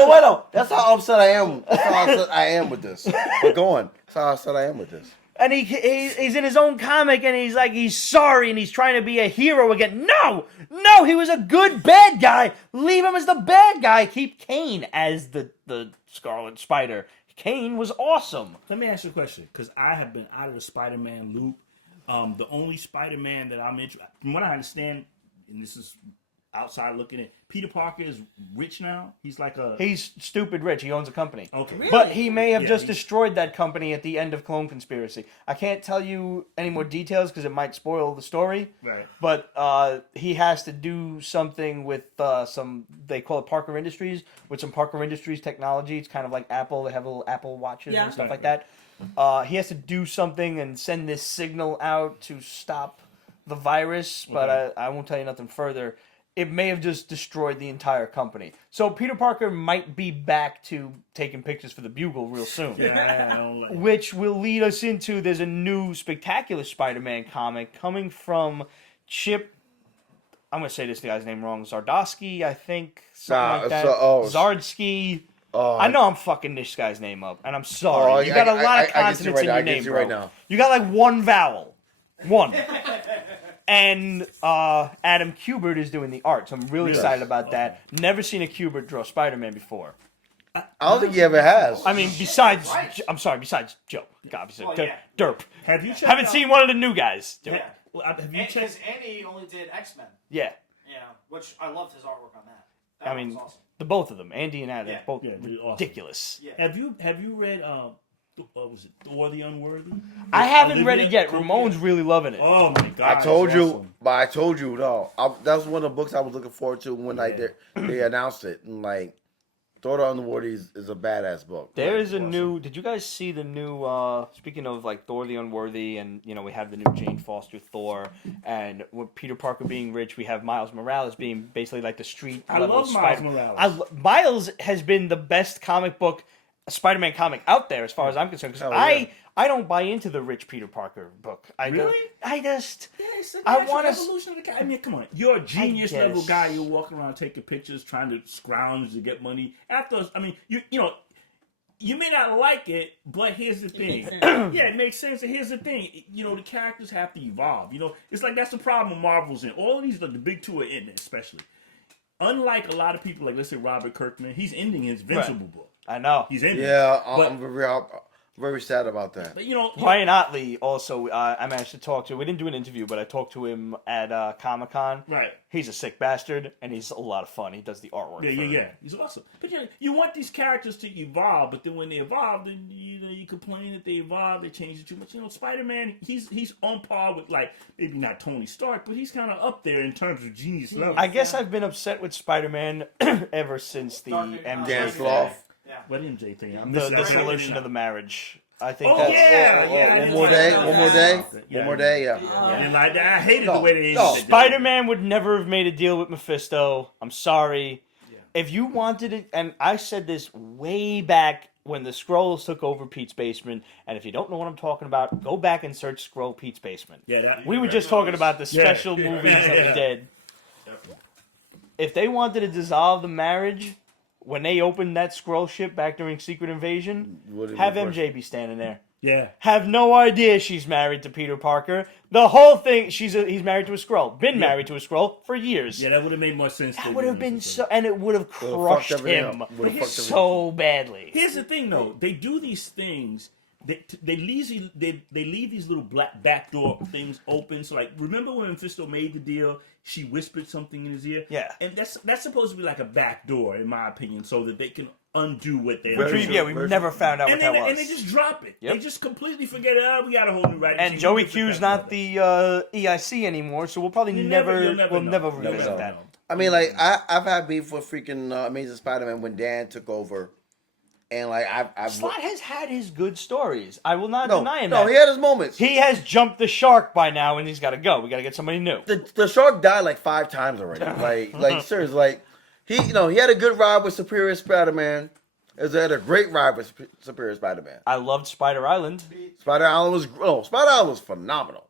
what? No. That's how upset I am. That's how upset I am with this. But go on. That's how upset I am with this. And he's in his own comic, and he's like, he's sorry, and he's trying to be a hero again. No, he was a good bad guy. Leave him as the bad guy. Keep Kane as the Scarlet Spider. Kane was awesome. Let me ask you a question, because I have been out of the Spider-Man loop. The only Spider-Man that I'm interested, from what I understand, and this is outside looking at, Peter Parker is rich now. He's stupid rich. He owns a company. Okay. Really? But he may have just destroyed that company at the end of Clone Conspiracy. I can't tell you any more details because it might spoil the story. Right. But he has to do something with they call it Parker Industries, with some Parker Industries technology. It's kind of like Apple. They have little Apple watches and stuff like that. He has to do something and send this signal out to stop the virus, but I won't tell you nothing further. It may have just destroyed the entire company. So Peter Parker might be back to taking pictures for the Bugle real soon. Which will lead us into, there's a new Spectacular Spider-Man comic coming from Chip, I'm going to say this guy's name wrong, Zardosky, I think, something like that. Zardsky. I know I'm fucking this guy's name up, and I'm sorry. You got a lot of consonants in your name, bro. Right now. You got like one vowel. One. And Adam Kubert is doing the art, so I'm really excited about that. Never seen a Kubert draw Spider-Man before. I don't think he ever has. I mean, besides Joe. God, Derp. Have you checked Haven't out, seen one of the new guys. Yeah. Have you checked? Andy only did X-Men. Yeah. Yeah, which I loved his artwork on that. I mean, was awesome. the both of them, Andy and Adam, both awesome. ridiculous. Yeah. Have you read what was it, Thor the Unworthy? I haven't read it yet. Ramon's really loving it. Oh my god! I told you, no. That was one of the books I was looking forward to when they announced it. And like, Thor the Unworthy is a badass book. There is a new. Did you guys see the new? Speaking of like Thor the Unworthy, and we have the new Jane Foster Thor, and with Peter Parker being rich, we have Miles Morales being basically like the street. I level love Miles Morales. Miles has been the best comic book, Spider-Man comic out there as far as I'm concerned. Because I don't buy into the rich Peter Parker book. Really? I just. Yeah, it's the I want evolution of the guy. I mean, come on. You're a genius level guy. You're walking around taking pictures, trying to scrounge to get money. After, I mean, you you may not like it, but here's the thing. makes sense. Yeah, it makes sense. And here's the thing. You know, the characters have to evolve. You know, it's like that's the problem Marvel's in. All of these, like the big two are in it, especially. Unlike a lot of people, like let's say Robert Kirkman, he's ending his Invincible book. I know. He's ending. Yeah, But- I'm very sad about that. But you know, Ryan Otley also, I managed to talk to. We didn't do an interview, but I talked to him at Comic-Con. right. He's a sick bastard, and he's a lot of fun. He does the artwork. Yeah. He's awesome. But you know, you want these characters to evolve, but then when they evolve, then you complain that they evolve, they change it too much. You know, Spider-Man, he's on par with like maybe not Tony Stark, but he's kind of up there in terms of genius level. I guess I've been upset with Spider-Man ever since the Dark- MJ Dan thing. Sloth. Yeah. What MJ thing? I'm The missing- that's dissolution what of the marriage. I think Oh, that's... yeah. One more day. One more day. Yeah. One more day. Yeah. I didn't like that. I hated the No, way they no. ended it. Spider-Man would never have made a deal with Mephisto. I'm sorry. If you wanted it, and I said this way back when the Skrulls took over Pete's Basement, and if you don't know what I'm talking about, go back and search Skrull Pete's Basement. Yeah, that, We were just talking about the Yeah. special movies that we did. If they wanted to dissolve the marriage, when they opened that Skrull ship back during Secret Invasion, Would've have been MJ be standing there. Yeah. Have no idea she's married to Peter Parker. The whole thing, he's married to a Skrull. Been married to a Skrull for years. Yeah, that would have made more sense. That to would have me. been so, and it would have Would've crushed fucked everything him up. Would've fucked so badly. Here's the thing, though. They do these things. They leave these little black backdoor things open. So, like, remember when Mephisto made the deal? She whispered something in his ear. Yeah. And that's supposed to be like a back door, in my opinion, so that they can undo what they Very undo. true. Yeah, we never found out what And that then, was. and they just drop it. Yep. They just completely forget it. Oh, we got a whole new writing And team. Joey We can Q's forget not about the EIC anymore, so we'll probably that. never You'll know. revisit know. that. I mean, like I've had beef with freaking Amazing Spider-Man when Dan took over, and like I've Slott has had his good stories. I will not no, deny him no, that. he had his moments. He has jumped the shark by now, and he's got to go. We got to get somebody new. The shark died like 5 times already. Like seriously, like he had a good ride with Superior Spider-Man. He had a great ride with Superior Spider-Man. I loved Spider Island. Spider Island was phenomenal.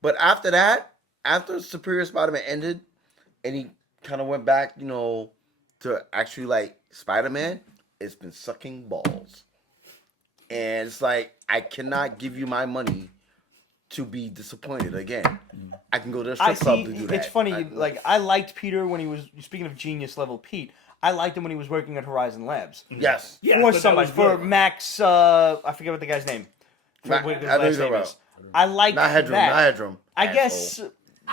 But after that, after Superior Spider-Man ended, and he kind of went back, to actually like Spider-Man, it's been sucking balls. And it's like, I cannot give you my money to be disappointed again. I can go to a strip club to do that. It's funny. I liked Peter when he was, speaking of genius level Pete, I liked him when he was working at Horizon Labs. Yes. Yeah, For but that somebody, was for good. Max, I forget what the guy's name. I What his know last you're name talking is. I liked Not Hedrum. that. Not Hedrum. I asshole. guess,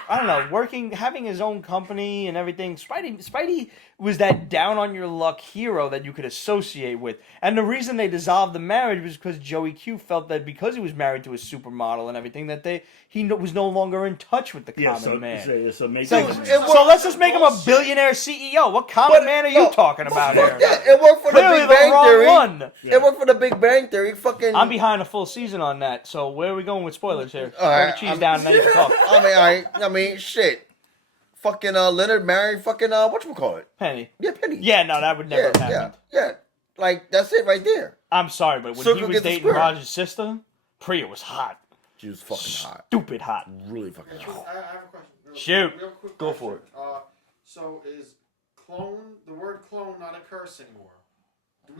I don't know, having his own company and everything, Spidey was that down on your luck hero that you could associate with. And the reason they dissolved the marriage was because Joey Q felt that because he was married to a supermodel and everything, that he was no longer in touch with the common man. So make So, Dude, so let's just make him a billionaire CEO. What common man are you talking about Fuck here? that. It worked for the Clearly Big the Bang wrong Theory. one. It worked for the Big Bang Theory. Fucking. I'm behind a full season on that, so where are we going with spoilers here? All right, Throw the cheese down and then you can talk. I mean, shit. Fucking Leonard married fucking whatchamacallit? Penny. Yeah, Penny. Yeah, no, that would never have happened. Yeah. Like that's it right there. I'm sorry, but when Circle he was gets the dating square. Roger's sister, Priya was hot. She was fucking hot. Stupid hot. Really fucking hot. I have a question. Shoot. Real quick Go question. for it. So is the word clone not a curse anymore?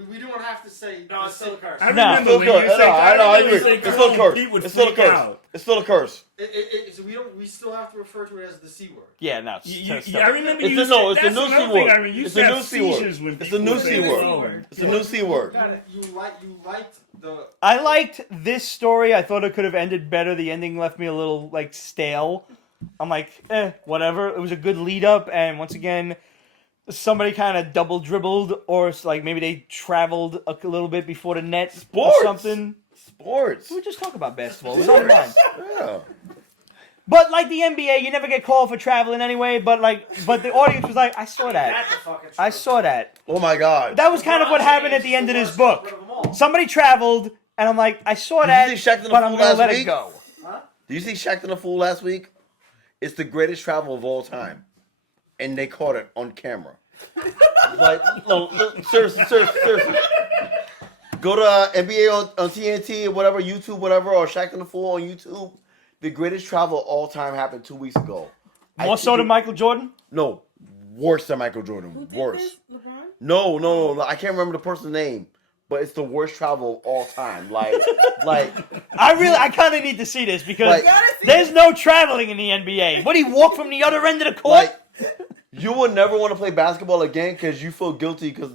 We don't have to say. No, it's still a curse. I No. remember when you I say, know, I remember agree. when you say It's still a clone, curse. Pete would It's still a freak curse. out. It's still a curse. So we still have to refer to it as the C word. Yeah, no. I remember It's you the said, no. It's the that's new another C thing word. I remember. You It's used the to new have C word. seizures when It's the people new would C say word. clone. It's the new C word. You liked the. I liked this story. I thought it could have ended better. The ending left me a little, stale. I'm like, whatever. It was a good lead up, and once again, somebody kind of double dribbled, or it's like maybe they traveled a little bit before the net Sports. or something. Sports. We just talk about basketball. It's not mine. Yeah. But like the NBA, you never get called for traveling anyway. But the audience was like, I saw that. That's the fucking truth. I saw that. Oh my God. That was kind of what happened at the end of this book. Somebody traveled, and I'm like, I saw that, Did you see Shaq and the but I'm Fool gonna last let it week? go. Did you see Shaq and the Fool last week? It's the greatest travel of all time, and they caught it on camera. No, seriously. Go to NBA on TNT or whatever, YouTube, whatever, or Shaq and the Fool on YouTube. The greatest travel of all time happened 2 weeks ago. More so than Michael Jordan? No, worse than Michael Jordan. Who did Worse. this? LeBron? No. I can't remember the person's name, but it's the worst travel of all time. Like I kind of need to see this because there's no traveling in the NBA. What, do you walk from the other end of the court? like you will never want to play basketball again because you feel guilty because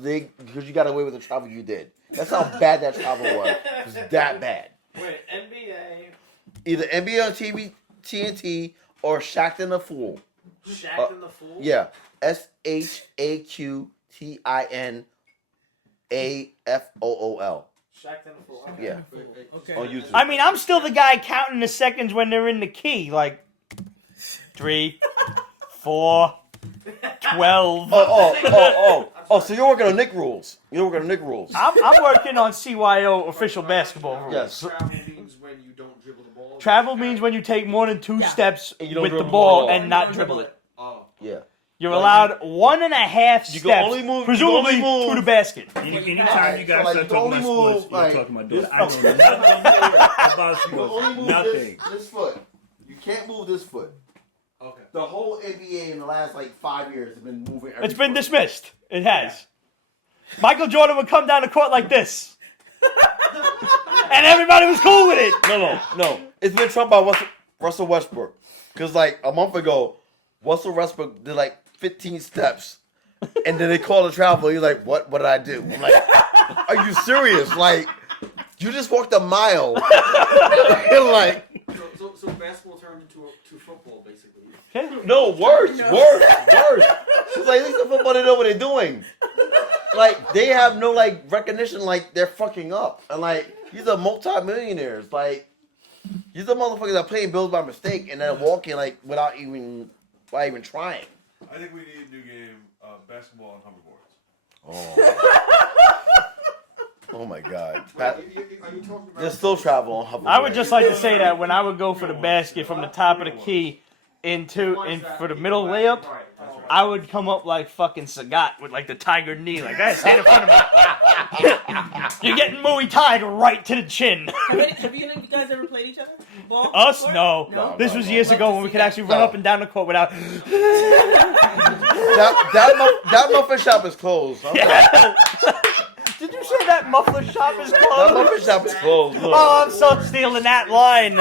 you got away with the travel you did. That's how bad that travel was. It was that bad. Wait, NBA. Either NBA on TV, TNT, or Shaqtin' the Fool. Shaqtin' the Fool? Yeah. SHAQTINAFOOL. Shaqtin' the Fool. Okay. Yeah. Okay. On YouTube. I mean, I'm still the guy counting the seconds when they're in the key. Like 3, 4, 12. Oh, so you're working on Nick rules. You're working on Nick rules. I'm working on CYO official basketball rules. Yes. Travel means when you don't dribble the ball. Travel means when you take more than 2 steps And you don't with the dribble the ball ball. and not dribble it. Oh. Yeah. You're allowed 1.5 You steps, can only move- presumably you can only move- to the basket. Anytime you guys So, like, start you talking only about move, sports, you're like, talking about doing. this I know fucking- nothing about You can only sports. move Nothing. this foot. You can't move this foot. Okay. The whole NBA in the last 5 years has been moving. Every It's been foot. dismissed. It has. Michael Jordan would come down the court like this. And everybody was cool with it. No. It's been trumped by Russell Westbrook. Because a month ago, Russell Westbrook did 15 steps. And then they called a travel. He's like, what did I do? I'm like, are you serious? You just walked a mile. So basketball turned into football, basically. No, worse. It's at least the football, they know what they're doing. They have no, recognition, they're fucking up. And, these are multi-millionaires. These are motherfuckers that are paying bills by mistake and then walking, without even trying. I think we need a new game, basketball and hoverboards. Oh my God. Are you talking about? There's still travel on hoverboard. I would just like to say that when I would go for the basket from the top of the key for the middle layup, I would come up like fucking Sagat with the tiger knee, hey, stand in front of me. You're getting Muay Thai right to the chin. Have you guys ever played each other? Ball? Us? Before? No. This was years ago when we could actually run No. up and down the court without. that muffin shop is closed. I'm sorry. Did you say that muffler shop is That closed? muffin shop is closed. Look. Oh, I'm so stealing that line.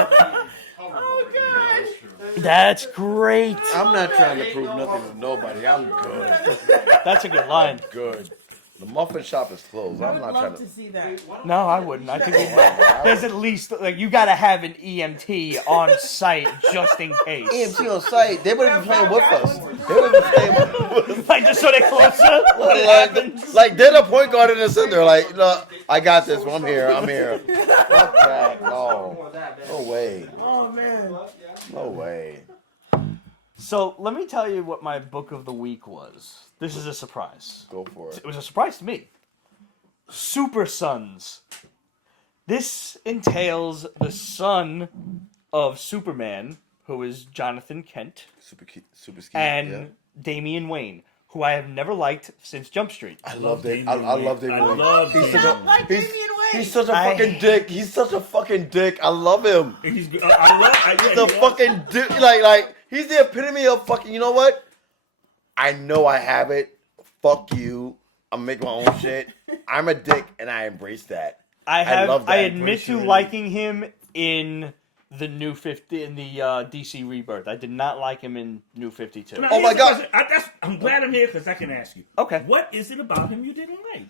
That's great. I'm not trying to prove nothing to nobody. I'm good. That's a good line. Good. The muffin shop is closed. I I'm would not love trying to see that. No, I wouldn't. I think there's at least you gotta have an EMT on site just in case. EMT on site. They wouldn't be playing with us. They wouldn't be playing with us. Just so they're closer. When it happens. They're the point guard in the center. I got this. I'm here. Fuck that. No. No way. Oh man. No way. So let me tell you what my book of the week was. This is a surprise. Go for it. It was a surprise to me. Super Sons. This entails the son of Superman, who is Jonathan Kent, Super ski. and yeah. Damian Wayne, who I have never liked since Jump Street. I love Damian Damian. I love Wayne. Damian. I love He's Damian. such a Like he's, Damian Wayne. he's such a I- fucking dick. He's such a fucking dick. I love him. And he's He's a fucking dick. He's the epitome of fucking. You know what? I know I have it. Fuck you. I'm making my own shit. I'm a dick, and I embrace that. love that. I admit to Embrace liking him in the New 50 in the DC Rebirth. I did not like him in New 52. Oh my God. I'm glad I'm here because I can ask you. Okay. What is it about him you didn't like?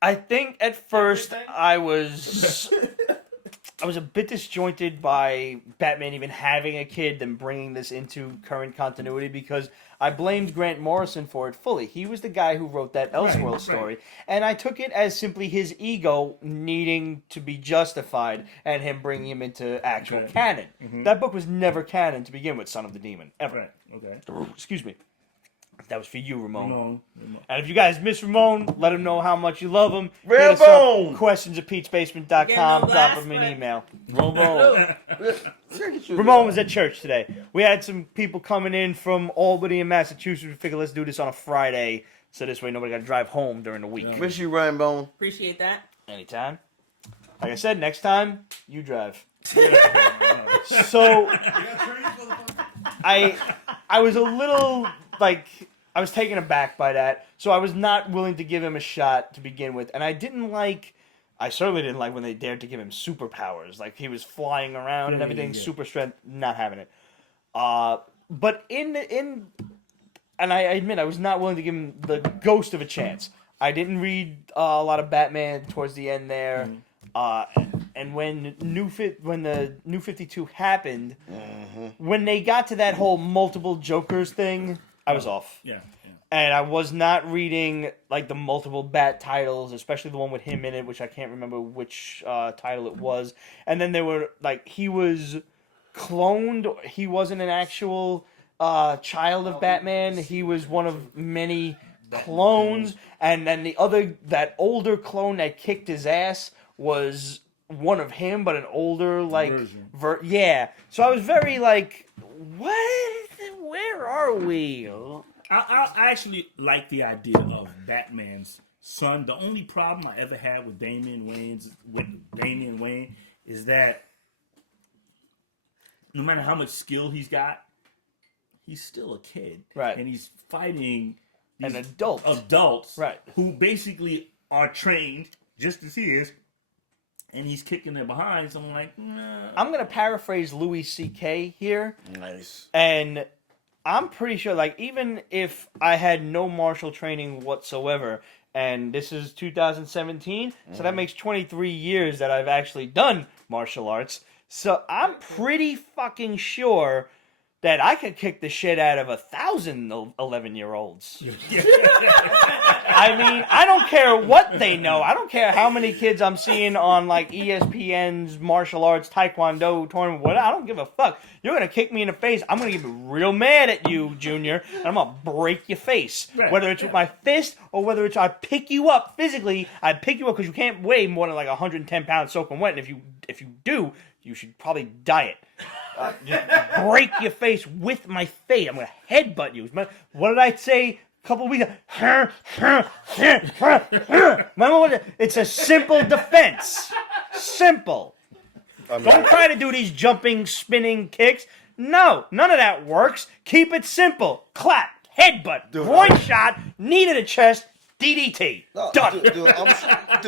I think at first Everything? I was a bit disjointed by Batman even having a kid and bringing this into current continuity because I blamed Grant Morrison for it fully. He was the guy who wrote that Elseworld story, and I took it as simply his ego needing to be justified and him bringing him into actual canon. That book was never canon to begin with, Son of the Demon, ever. Right. Okay. Excuse me. That was for you, Ramon. No. And if you guys miss Ramon, let him know how much you love him. Ramon! Questions at Pete'sBasement.com. Again, no Drop last him an one. email. Ramon. Ramon was at church today. We had some people coming in from Albany and Massachusetts. We figured let's do this on a Friday, so this way nobody got to drive home during the week. Miss you, Ramon. Appreciate that. Anytime. Like I said, next time you drive. So I was a little I was taken aback by that, so I was not willing to give him a shot to begin with, and I certainly didn't like when they dared to give him superpowers, like he was flying around and everything, super strength, not having it. But and I admit I was not willing to give him the ghost of a chance. I didn't read a lot of Batman towards the end there, and when the New 52 happened, when they got to that whole multiple Jokers thing, I was off. Yeah. And I was not reading like the multiple Bat titles, especially the one with him in it, which I can't remember which title it was. And then they were like, he was cloned. He wasn't an actual child of Batman. He was one of many clones. And then that older clone that kicked his ass was one of him, but an older yeah. So I was very like, what? Where are we? I actually like the idea of Batman's son. The only problem I ever had with Damian Wayne is that no matter how much skill he's got, he's still a kid, right? And he's fighting an adults, right? Who basically are trained just as he is, and he's kicking their behinds. So I'm like, nah. I'm gonna paraphrase Louis C.K. here. Nice. And I'm pretty sure, like, even if I had no martial training whatsoever, and this is 2017, so that makes 23 years that I've actually done martial arts. So I'm pretty fucking sure that I could kick the shit out of 1,000 11-year-olds. I mean, I don't care what they know. I don't care how many kids I'm seeing on, like, ESPN's martial arts taekwondo tournament. I don't give a fuck. You're going to kick me in the face. I'm going to get real mad at you, Junior, and I'm going to break your face. Right. Whether it's with my fist or whether it's I pick you up physically, I pick you up because you can't weigh more than, like, 110 pounds soaking wet. And if you do, you should probably diet. Just break your face with my face. I'm going to headbutt you. What did I say a couple of weeks ago? It's a simple defense. Simple. Don't try to do these jumping, spinning kicks. No, none of that works. Keep it simple. Clap, headbutt, groin shot, knee to the chest, DDT. No, done. Dude,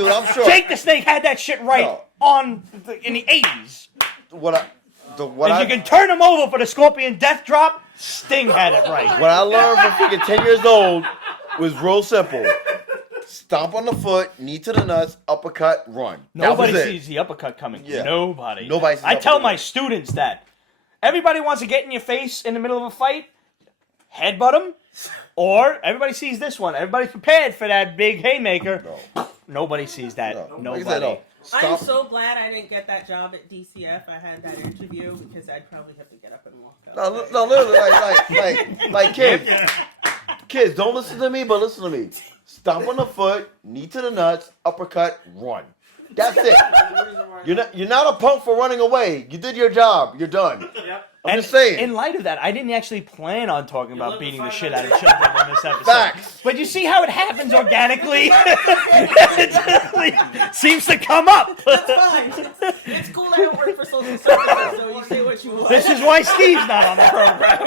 I'm sure. Jake the Snake had that shit right in the 80s. If you can turn him over for the Scorpion Death Drop, Sting had it right. What I learned from freaking 10 years old was real simple. Stomp on the foot, knee to the nuts, uppercut, run. Nobody sees the uppercut coming. Yeah. Nobody. I tell my students that. Everybody wants to get in your face in the middle of a fight, headbutt them, or everybody sees this one. Everybody's prepared for that big haymaker. No. Nobody sees that. No. Nobody. I'm so glad I didn't get that job at DCF. I had that interview because I'd probably have to get up and walk out. No, literally, like kids. Kids, don't listen to me, but listen to me. Stomp on the foot, knee to the nuts, uppercut, run. That's it. You're not a punk for running away. You did your job. You're done. Yep. I'm just saying. In light of that, I didn't actually plan on talking about beating the shit out of children in this episode. Facts. But you see how it happens organically? It seems to come up. That's fine. It's cool I don't work for social services, so you say what you want. This is why Steve's not on the program.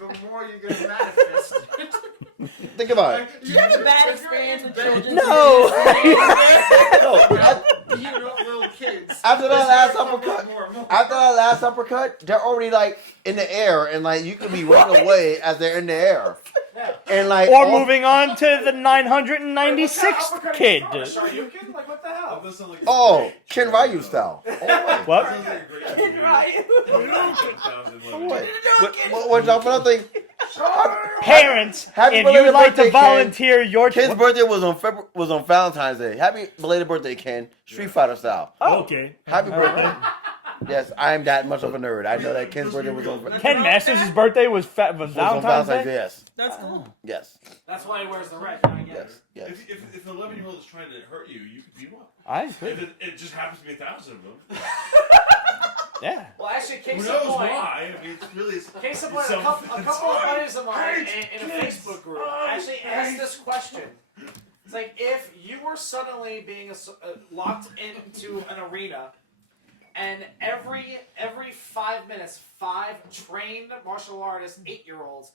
The more you get manifest. Think about it. Did you have a bad experience with children? No. Little kids. After that last uppercut, they're already like in the air, and like you can be running away as they're in the air. And like, moving on to the 996th kid. Shoryuken? Like, what the hell? Oh, Ken Ryu style. What? Ken Ryu. What's up for nothing? Parents, if you'd like to volunteer your Ken's birthday was on Valentine's Day. Happy belated birthday, Ken. Street Fighter style. Oh, okay. Happy birthday. Yes, I am that much of a nerd. I know that Ken's birthday was on. Ken Masters' birthday was Valentine's Day. Yes. That's cool. Yes. That's why he wears the red. Yes. Yes. If an 11-year-old is trying to hurt you, you can beat him up. If it just happens to be 1,000 of them. Yeah. Well, actually, Who knows why? I mean, it's really. Case in point, a couple of buddies of mine in a Facebook group actually asked this question. It's like, if you were suddenly being locked into an arena and every 5 minutes, 5 trained martial artists, 8-year-olds,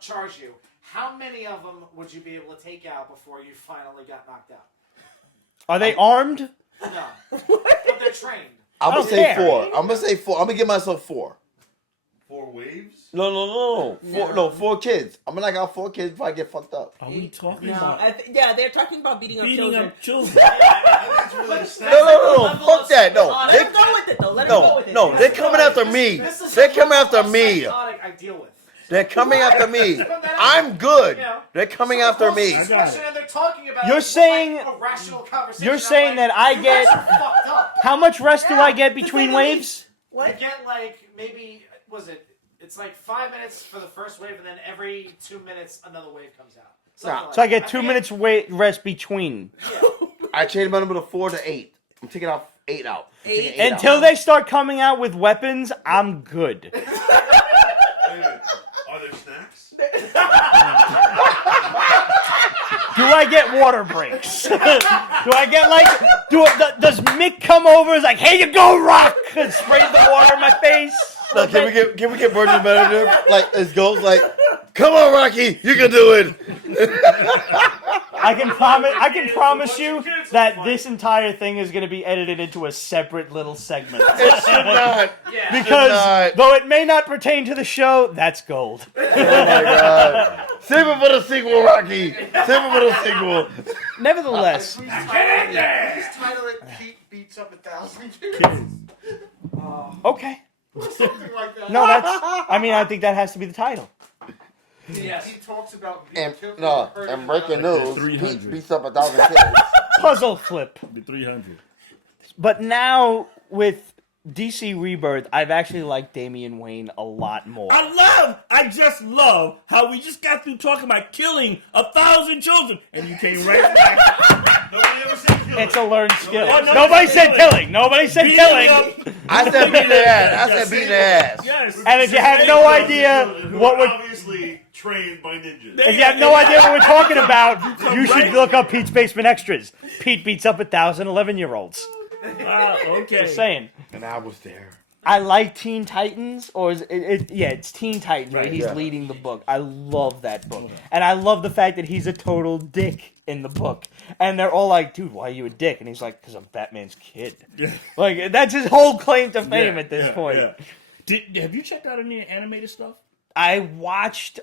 charge you. How many of them would you be able to take out before you finally got knocked out? Are they armed? No, but they're trained. I'm gonna don't say care. 4. I'm gonna say 4. I'm gonna give myself 4. 4 waves? No. 4 kids. I'm gonna knock out 4 kids before I get fucked up. Are we talking No, about they're talking about beating up children. I think it's really sad. No. Fuck that. No. Let They- him go with it, though. Let him go with it. No, they're coming after me. This is They're the coming level after of me. psychotic I deal with. They're coming after me. I'm good. They're coming after me. And they're talking about You're saying- a rational conversation. You're saying that I you get- guys are fucked up. How much rest do I get between waves? You get like maybe it's like 5 minutes for the first wave, and then every 2 minutes another wave comes out. Something like So I get that. 2 minutes rest between. I changed my number to 4 to 8. I'm taking off 8 out. I'm taking 8 Until out. they start coming out with weapons, I'm good. Wait a minute. Are there snacks? Do I get water breaks? Do I get like? Does Mick come over? Is like, "Here you go, Rock!" and sprays the water in my face. No, can we get Virgil manager like his goals like, come on, Rocky, you can do it. I can promise you that this entire thing is going to be edited into a separate little segment. It should not. Yeah. Because not. though it may not pertain to the show, that's gold. Oh my god. Save it for the sequel, Rocky. Save it for the sequel. Nevertheless, Please title it Pete Beats Up 1,000 Kids. okay. Something like that. No, I think that has to be the title. Yes. He talks about And killing and breaking news, 300. Pete beats up 1,000 kids. Puzzle flip. the 300? But now with DC Rebirth, I've actually liked Damian Wayne a lot more. I just love how we just got through talking about killing 1,000 children, and you came right back. Nobody ever said kill It's it. a learned skill. no, Nobody no, said no. killing. Nobody said Beating killing. up- I said beating their ass. I said beating their ass. Yes. And if you have no idea Who what are we're obviously trained by ninjas. if you have no idea what we're talking about, you should right. look up Pete's Basement Extras. Pete beats up 1,000 11-year-olds. Okay. Just saying. And I was there. I like Teen Titans, or is it it's Teen Titans, right? Right, He's yeah. leading the book. I love that book. And I love the fact that he's a total dick in the book. And they're all like, dude, why are you a dick? And he's like, because I'm Batman's kid. Yeah. Like, that's his whole claim to fame Yeah, at this yeah, point. yeah. Have you checked out any animated stuff? I watched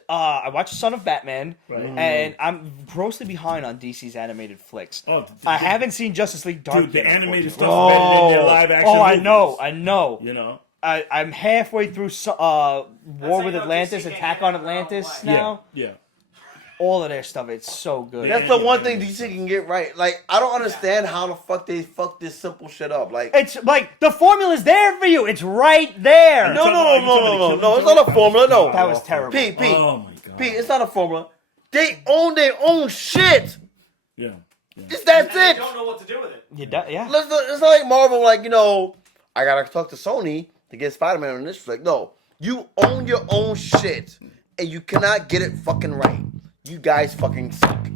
Son of Batman, Right. and I'm grossly behind on DC's animated flicks. Oh, I haven't seen Justice League Dark Dude, the yet, animated unfortunately. stuff is better than their live action Oh, I movies. know. You know? I'm halfway through War how with you know Atlantis, DC Attack can't on get it out of Atlantis the way. now. Yeah. All of their stuff, it's so good. That's the one thing DC can get right. Like, I don't understand how the fuck they fuck this simple shit up. Like, It's like the formula's there for you. It's right there. no, Killing it's not a formula. No, That was terrible. Pete, Oh my god. Pete, it's not a formula. They own their own shit. Yeah. That's And they it. don't know what to do with it. Yeah. It's not like Marvel. Like, I gotta talk to Sony to get Spider-Man on this flick. No, you own your own shit, and you cannot get it fucking right. You guys fucking suck.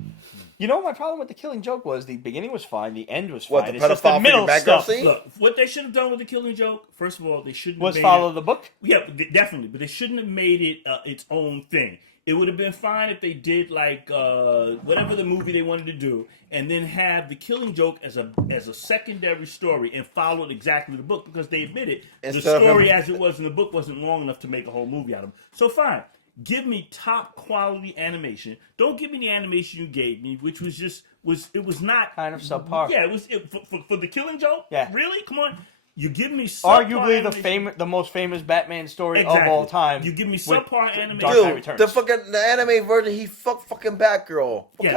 You know what my problem with the Killing Joke was? The beginning was fine. The end was fine. What, the It's just the pedophile middle freaking background stuff scene? Look, what they should have done with the Killing Joke, first of all, they shouldn't was have made follow it, the book. Yeah, definitely, but they shouldn't have made it its own thing. It would have been fine if they did like whatever the movie they wanted to do, and then have the Killing Joke as a secondary story and followed exactly the book, because they admitted the Instead of story him- as it was in the book wasn't long enough to make a whole movie out of. So fine, give me top quality animation. Don't give me the animation you gave me, which was just not Kind of subpar. Yeah, for the Killing Joke. Yeah. Really, come on. You give me subpar Arguably animation. the most famous Batman story Exactly. of all time. You give me with subpar animation. Dark Knight Dude, Returns. the anime version, he fucking Batgirl. Yeah,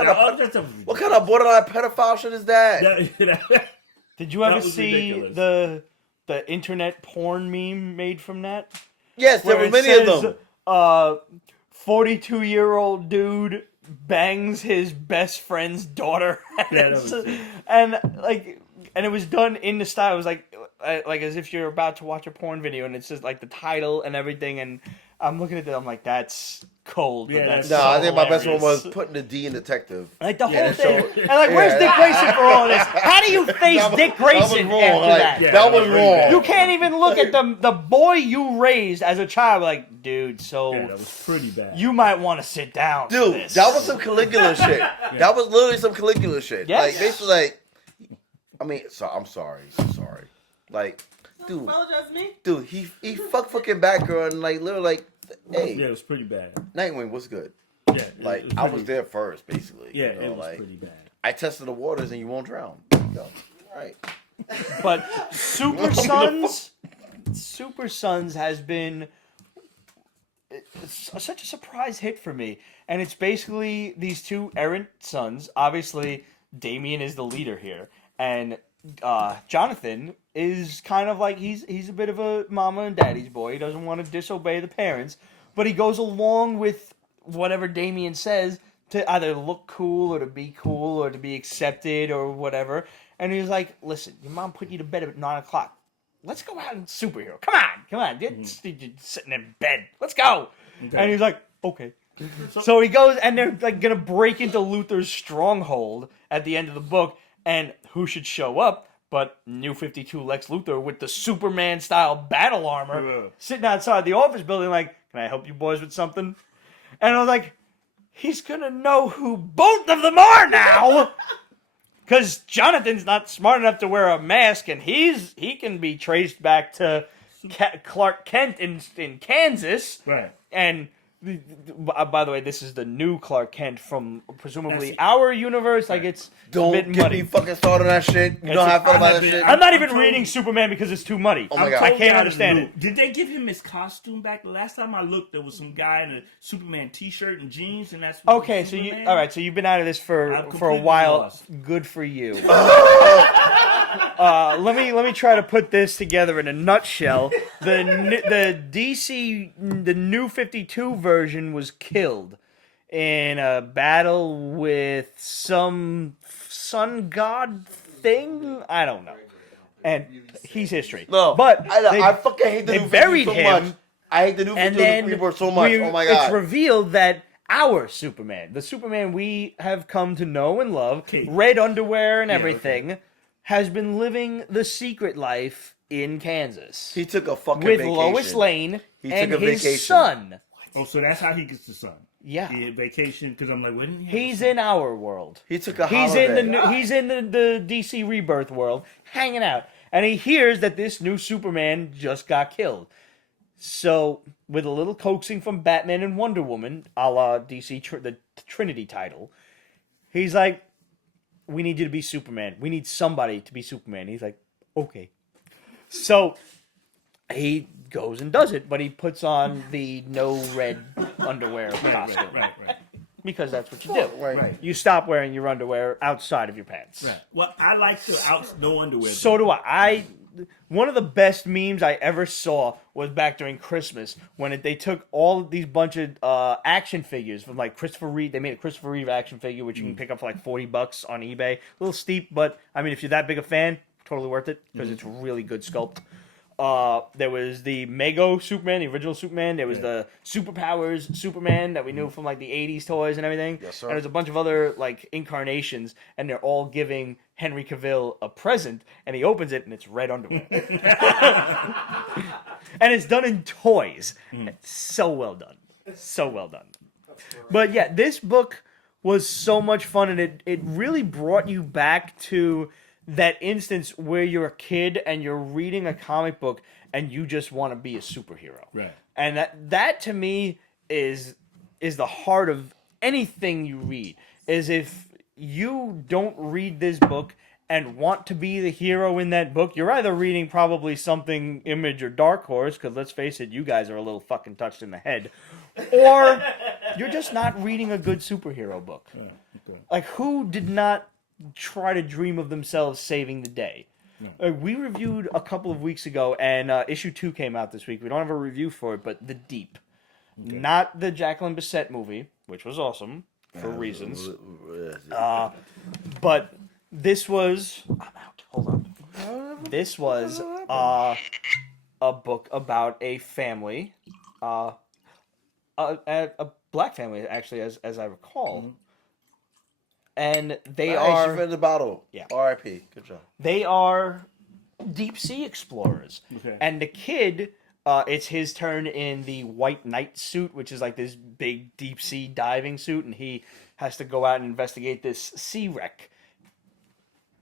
What kind of borderline pedophile shit is that? Did you ever That was see ridiculous. the internet porn meme made from that? Yes, there Where were it many of says, them. 42-year-old dude bangs his best friend's daughter. Yeah, that was it. and it was done in the style. It was like as if you're about to watch a porn video, and it's just like the title and everything. And I'm looking at that, I'm like, that's cold. But Yeah, that's No, so I think my best one hilarious. was putting the D in detective. Like the whole Yeah, thing. so- And like, where's yeah. Dick Grayson for all of this? How do you face That was- Dick that was Grayson wrong, after like, that? Yeah, that was that was really wrong. bad. You can't even look at the boy you raised as a child. Like, dude, so Yeah, that was pretty bad. you might want to sit down. for Dude, this. that was some Caligula shit. That was literally some Caligula shit. Yes. Like, basically, like, I mean, I'm sorry. Like, Don't apologize to me. dude, he fucked fucking Batgirl and, like, literally, like, hey, Yeah, it was pretty bad. Nightwing, what's good? Yeah, Like, it I was pretty- there first, basically. Yeah, you know, it was like, pretty bad. I tested the waters and you won't drown. There you go. Right. But Super Sons has been such a surprise hit for me. And it's basically these two errant sons. Obviously, Damian is the leader here. And Jonathan is kind of like, he's a bit of a mama and daddy's boy. He doesn't want to disobey the parents. But he goes along with whatever Damian says to either look cool or to be cool or to be accepted or whatever. And he's like, listen, your mom put you to bed at 9 o'clock. Let's go out and superhero. Come on. You're sitting in bed. Let's go. Okay. And he's like, okay. So he goes, and they're like gonna break into Luthor's stronghold at the end of the book. And who should show up but New 52 Lex Luthor with the Superman-style battle armor Yeah. sitting outside the office building like, can I help you boys with something? And I was like, he's gonna know who both of them are now! Because Jonathan's not smart enough to wear a mask, and he can be traced back to Clark Kent in Kansas. Right. And by the way, this is the new Clark Kent from presumably That's- our universe. Like, it's a Don't bit get muddy. me fucking started on that shit. You know how I feel about that shit? I'm not even I'm told- reading Superman because it's too muddy. Oh my God. I Told can't y'all understand to it. know. Did they give him his costume back? The last time I looked, there was some guy in a Superman T-shirt and jeans, and that's what Okay, was so you Superman? all right? So you've been out of this I'm for a completely while. lost. Good for you. Let me try to put this together in a nutshell. The New 52 version was killed in a battle with some sun god thing. I don't know. And he's history. No, but I fucking hate the they new buried 52 so him, much. I hate the new and 52 then Rebirth so much. Oh my it's god. revealed that our Superman, the Superman we have come to know and love, Okay. red underwear and Yeah, everything, has been living the secret life in Kansas He took a fucking with vacation. Lois Lane He and took a his vacation. son. Oh, so that's how he gets the sun. Yeah, He had vacation because I'm like, why didn't he? have he's a son? in our world. He took a He's holiday. in the DC Rebirth world, hanging out, and he hears that this new Superman just got killed. So, with a little coaxing from Batman and Wonder Woman, a la DC the Trinity title, he's like, "We need you to be Superman. We need somebody to be Superman." He's like, "Okay." So he goes and does it, but he puts on the no red underwear costume Right. because that's what you do. Right. You stop wearing your underwear outside of your pants. Right. Well, I like the no underwear. So do I. One of the best memes I ever saw was back during Christmas when they took all these bunch of action figures from like Christopher Reeve. They made a Christopher Reeve action figure which you can pick up for like $40 on eBay. A little steep, but I mean, if you're that big a fan, totally worth it because it's really good sculpt. There was the Mego Superman, the original Superman. There was the Superpowers Superman that we knew from like the 80s toys and everything. Yes, sir. And there's a bunch of other like incarnations, and they're all giving Henry Cavill a present, and he opens it and it's red underwear. And it's done in toys. It's so well done. So well done. But yeah, this book was so much fun, and it really brought you back to that instance where you're a kid and you're reading a comic book and you just want to be a superhero. Right. And that to me is the heart of anything you read. Is if you don't read this book and want to be the hero in that book, you're either reading probably something Image or Dark Horse, because let's face it, you guys are a little fucking touched in the head, or you're just not reading a good superhero book. Right. Okay. Like, who did not try to dream of themselves saving the day? No. We reviewed a couple of weeks ago, and issue 2 came out this week. We don't have a review for it, but The Deep. Okay. Not the Jacqueline Bisset movie, which was awesome for reasons. But this was... I'm out. Hold on. This was a book about a family. A a black family, actually, as I recall. Mm-hmm. And they Nice, are you finished the bottle. Yeah. R.I.P. Good job. they are deep sea explorers. Okay. And the kid, it's his turn in the white knight suit, which is like this big deep sea diving suit, and he has to go out and investigate this sea wreck.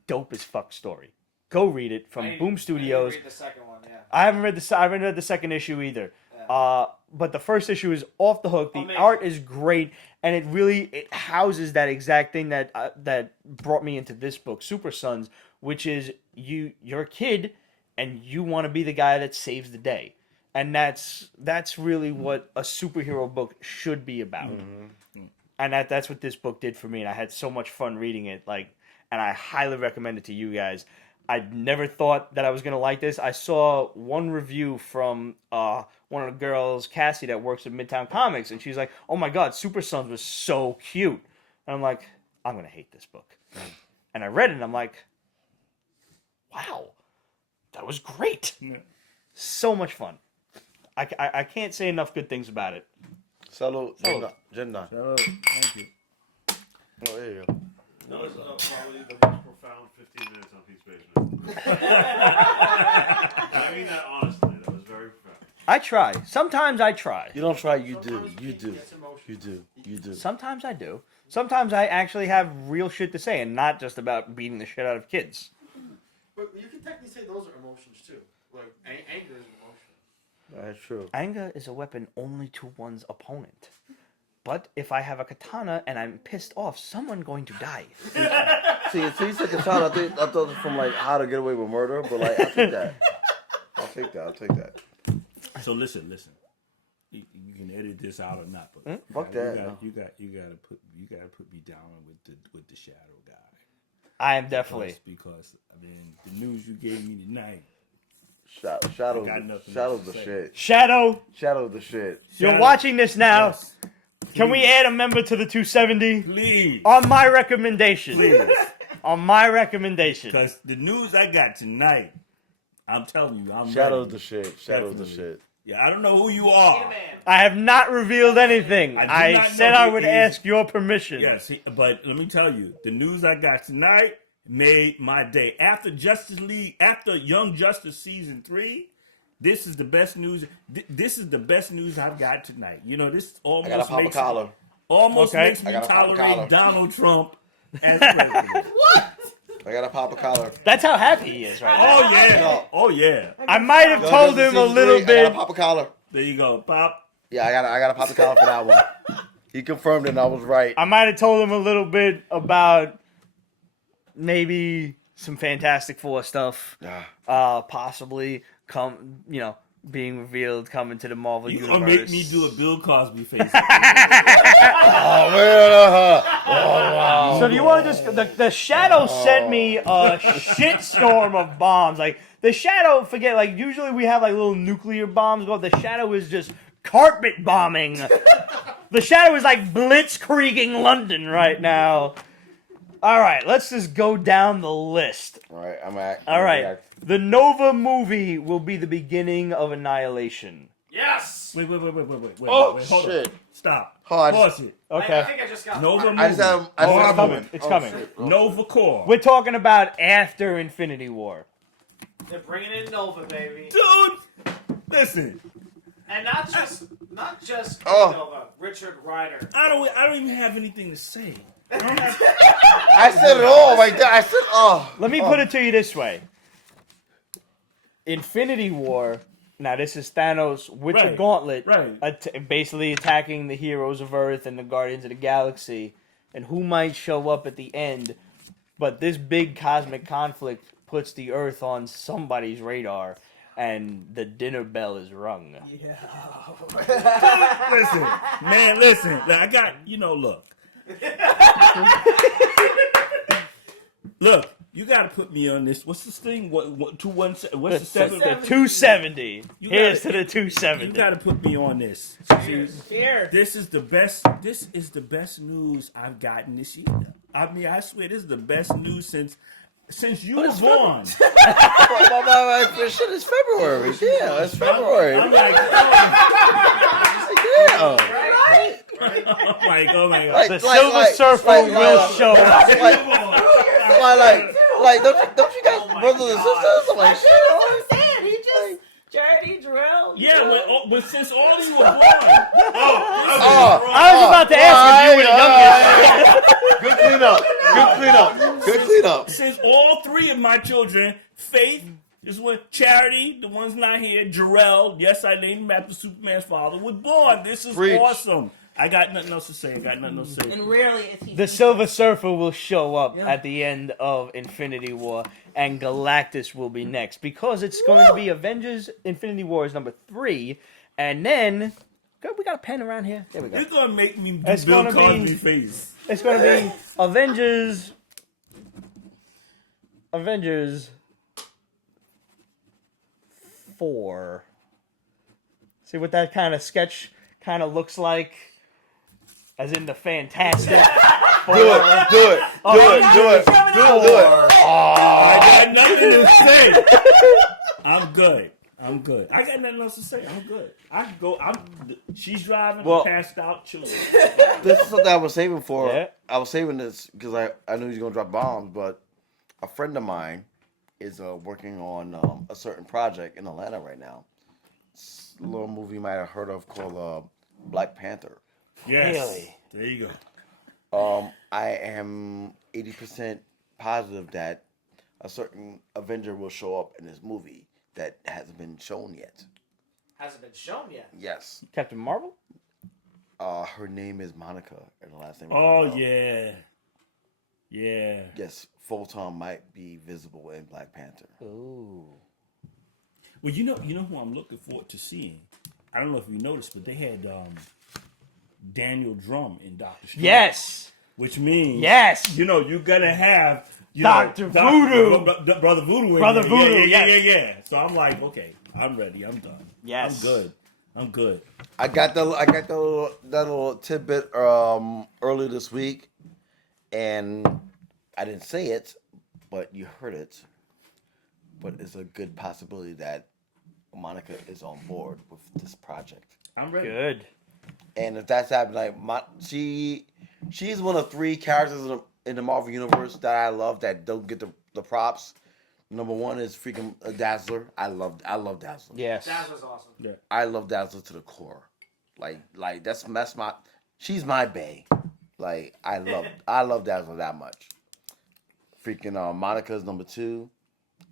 Dope as fuck story. Go read it from Boom Studios. I read the second one, yeah. I haven't read the second issue either. Yeah. But the first issue is off the hook. The Amazing. art is great, and it houses that exact thing that brought me into this book, Super Sons, which is you're a kid, and you want to be the guy that saves the day, and that's really what a superhero book should be about. Mm-hmm. And that's what this book did for me, and I had so much fun reading it. And I highly recommend it to you guys. I never thought that I was going to like this. I saw one review from one of the girls, Cassie, that works at Midtown Comics, and she's like, oh my God, Super Sons was so cute. And I'm like, I'm going to hate this book. And I read it, and I'm like, wow, that was great. Yeah. So much fun. I can't say enough good things about it. Salud. Salud. Jenna. Oh, thank you. Oh, there you go. That was probably the most profound 15 minutes on Pete's Basement. I mean that honestly. That was very profound. I try. Sometimes I try. You don't try, you do. Sometimes You Pete do. gets emotional. You do. You do. Sometimes I do. Sometimes I actually have real shit to say and not just about beating the shit out of kids. But you can technically say those are emotions too. Like anger is emotion. That's true. Anger is a weapon only to one's opponent. But if I have a katana and I'm pissed off, someone's going to die. See, you said katana. I thought it was from like How to Get Away with Murder, but like I'll take that. I'll take that. So listen. You can edit this out or not, but Fuck that. You gotta put me down with the shadow guy. I am definitely. Because I mean the news you gave me tonight. Shadow got nothing Shadow's to the say. shit. Shadow, Shadow's the shit. you're watching this now. Yes. Can we add a member to the 270? Please. On my recommendation. Please. On my recommendation. Because the news I got tonight, I'm telling you, I'm Shadow's ready. the shit. Shadow's the Definitely. shit. Yeah, I don't know who you Need are. a man. I have not revealed anything. I do I not said know I who would he is. ask your permission. Yes, but let me tell you, the news I got tonight made my day. After Young Justice season 3, this is the best news. This is the best news I've got tonight. You know, this I almost gotta pop a makes collar. makes I me gotta pop a collar. tolerate Donald Trump as president. I gotta pop a collar. That's how happy he is right now. Oh yeah, No. oh yeah. I might have told him a little I bit. gotta pop a collar. There you go, Pop. Yeah, I gotta pop the collar for that one. He confirmed it and I was right. I might have told him a little bit about maybe some Fantastic Four stuff. Possibly being revealed coming to the Marvel You universe. gonna make me do a Bill Cosby face? Oh man. Oh wow. So do you want to just the Shadow sent me a shitstorm of bombs. Like the Shadow, forget like usually we have like little nuclear bombs go. The Shadow is just carpet bombing. The Shadow is like blitzkrieging London right now. All right, let's just go down the list. All right, I'm at. All right, the Nova movie will be the beginning of Annihilation. Yes! Wait, Oh, wait, hold shit. on. Stop. Hold on. Pause it. I Okay, think I just got Nova fired. movie. I just have. it's coming. It's coming. Nova Corps. We're talking about after Infinity War. They're bringing in Nova, baby. Dude, listen. And not just Oh. Nova, Richard Rider. I don't even have anything to say. I said it all right there. I said, oh. Let me put it to you this way. Infinity War, now this is Thanos with the Right, gauntlet, right. Basically attacking the heroes of Earth and the Guardians of the Galaxy, and who might show up at the end. But this big cosmic conflict puts the Earth on somebody's radar, and the dinner bell is rung. Listen, man, listen. I got, look. Look, you got to put me on this. What's this thing? What's the seven? The 270. You Here's gotta- to the 270. You got to put me on this. Here. This is the best news I've gotten this year. I mean, I swear this is the best news since since you were born. This shit is February. Yeah, it's February. I'm like, oh my God. The Silver Surfer will show up. Don't you guys brothers and sisters? I'm like, shit. That's what I'm saying. He just Journey drill. Yeah, but since all of you were born. I was about to ask if you were the youngest. Good cleanup. Since all three of my children, Faith is when Charity, the one's not here, Jarrell, yes, I named him after Superman's father, was born. This is awesome. I got nothing else to say. And rarely is he. The Silver Surfer will show up at the end of Infinity War, and Galactus will be next because it's going to be Avengers Infinity War is number 3, and then we got a pen around here. There we go. It's gonna make me do It's Bill gonna Cosby be- face. It's going to be Avengers 4. See what that kind of sketch kind of looks like? As in the Fantastic Four. Do it. I got nothing to say. I'm good. I got nothing else to say. I'm good. I can go. She's driving. Well, I'm passed out, chilling. This is something I was saving for. Yeah. I was saving this because I knew he was going to drop bombs, but a friend of mine is working on a certain project in Atlanta right now. It's a little movie you might have heard of called Black Panther. Yes. Really? There you go. I am 80% positive that a certain Avenger will show up in this movie that hasn't been shown yet. Hasn't been shown yet. Yes. Captain Marvel? Her name is Monica, and the last name is Oh, yeah. Yeah. Yes, Photon might be visible in Black Panther. Ooh. Well, you know who I'm looking forward to seeing? I don't know if you noticed, but they had Daniel Drum in Doctor Strange. Yes. Which means, Yes. you're gonna have Dr. Voodoo. Brother Voodoo. Brother Voodoo, Yeah. So I'm like, okay, I'm ready. I'm done. Yes. I'm good. I got that little tidbit earlier this week, and I didn't say it, but you heard it. But it's a good possibility that Monica is on board with this project. I'm ready. Good. And if that's happening, she's one of 3 characters in the Marvel Universe that I love that don't get the props. Number 1 is freaking Dazzler. I love Dazzler. Yes. Dazzler's awesome. Yeah. I love Dazzler to the core. Like that's my. She's my bae. Like I love Dazzler that much. Freaking Monica's number 2,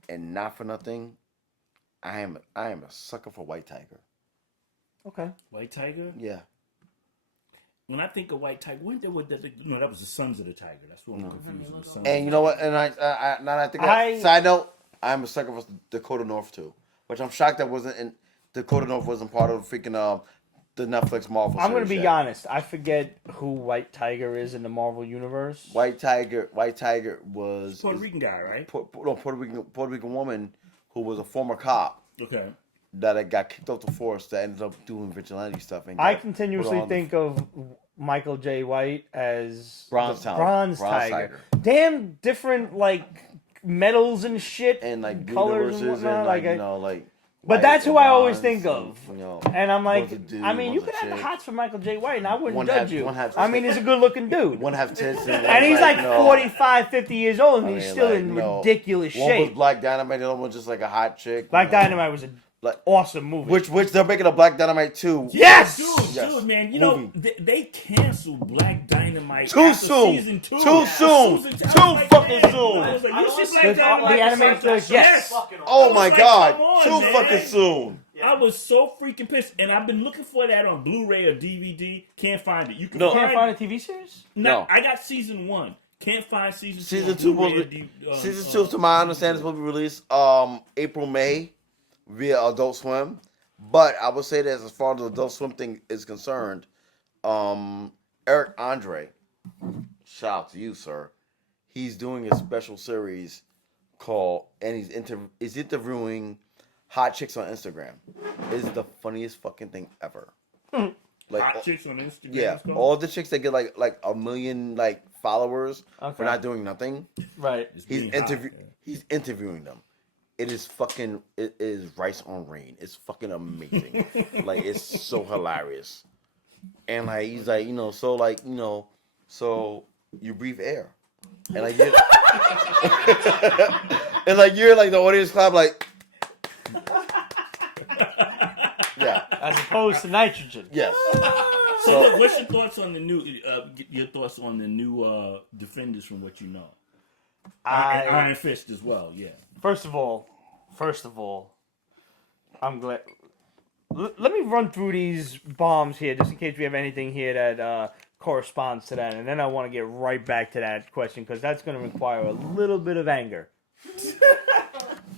and not for nothing, I am a sucker for White Tiger. Okay. White Tiger? Yeah. When I think of White Tiger, that was the Sons of the Tiger. That's what I'm confused with. And you know what? And I now that I think that, side note, I'm a sucker for Dakota North too, which I'm shocked that Dakota North wasn't part of freaking the Netflix Marvel. I'm going to series be yet. honest. I forget who White Tiger is in the Marvel Universe. White Tiger was Puerto Rican guy, right? Puerto Rican woman who was a former cop. Okay. That got kicked off the force that ended up doing vigilante stuff. And I got continuously put on think of Michael J. White as Bronze the Tiger. Bronze Tiger. Damn different metals and shit and colors and universes whatnot. and but that's who I always think of. And, And I'm like, one's a dude, I mean, you one's could a have the chick. hots for Michael J. White, and I wouldn't One judge have- you. one have- I mean, he's a good-looking dude. one have tits And he's like 45, 50 years old, and I he's mean, still like, in you know, ridiculous One was shape. Black Dynamite, the other one was just like a hot chick. Black Dynamite was an Like- awesome movie. Which they're making a Black Dynamite 2. Yes! Dude, man, you know, Movie. they canceled Black Dynamite Too after soon. season 2. Too soon. Susan, Too I was like, fucking man, soon. I was like, you see Black The Dynamite? animated, yes. Fucking Oh awesome. my like, God. come on, Too man. fucking soon. I was so freaking pissed, and I've been looking for that on Blu-ray or DVD. Can't find it. You can No. Can't find a TV series? No, No. I got season 1. Can't find season 2. Season on 2 Blu-ray was or season 2, to my understanding, is supposed to be released April, May via Adult Swim. But I would say that as far as the Adult Swim thing is concerned, Eric Andre, shout out to you, sir. He's doing a special series called, and he's interviewing hot chicks on Instagram. It's the funniest fucking thing ever. Like Hot chicks on Instagram. yeah, it's called? all the chicks that get like 1 million followers Okay. for not doing nothing. Right. It's He's being hot, He's interviewing them. It is rice on rain. It's fucking amazing. Like, it's so hilarious. And like he's like, so you breathe air. And like you're and like you're like the audience clap like yeah. As opposed to nitrogen. Yes. So look, what's your thoughts on the new Defenders from what you know? Iron Fist as well, yeah. First of all, I'm glad. Let me run through these bombs here, just in case we have anything here that corresponds to that, and then I want to get right back to that question because that's going to require a little bit of anger,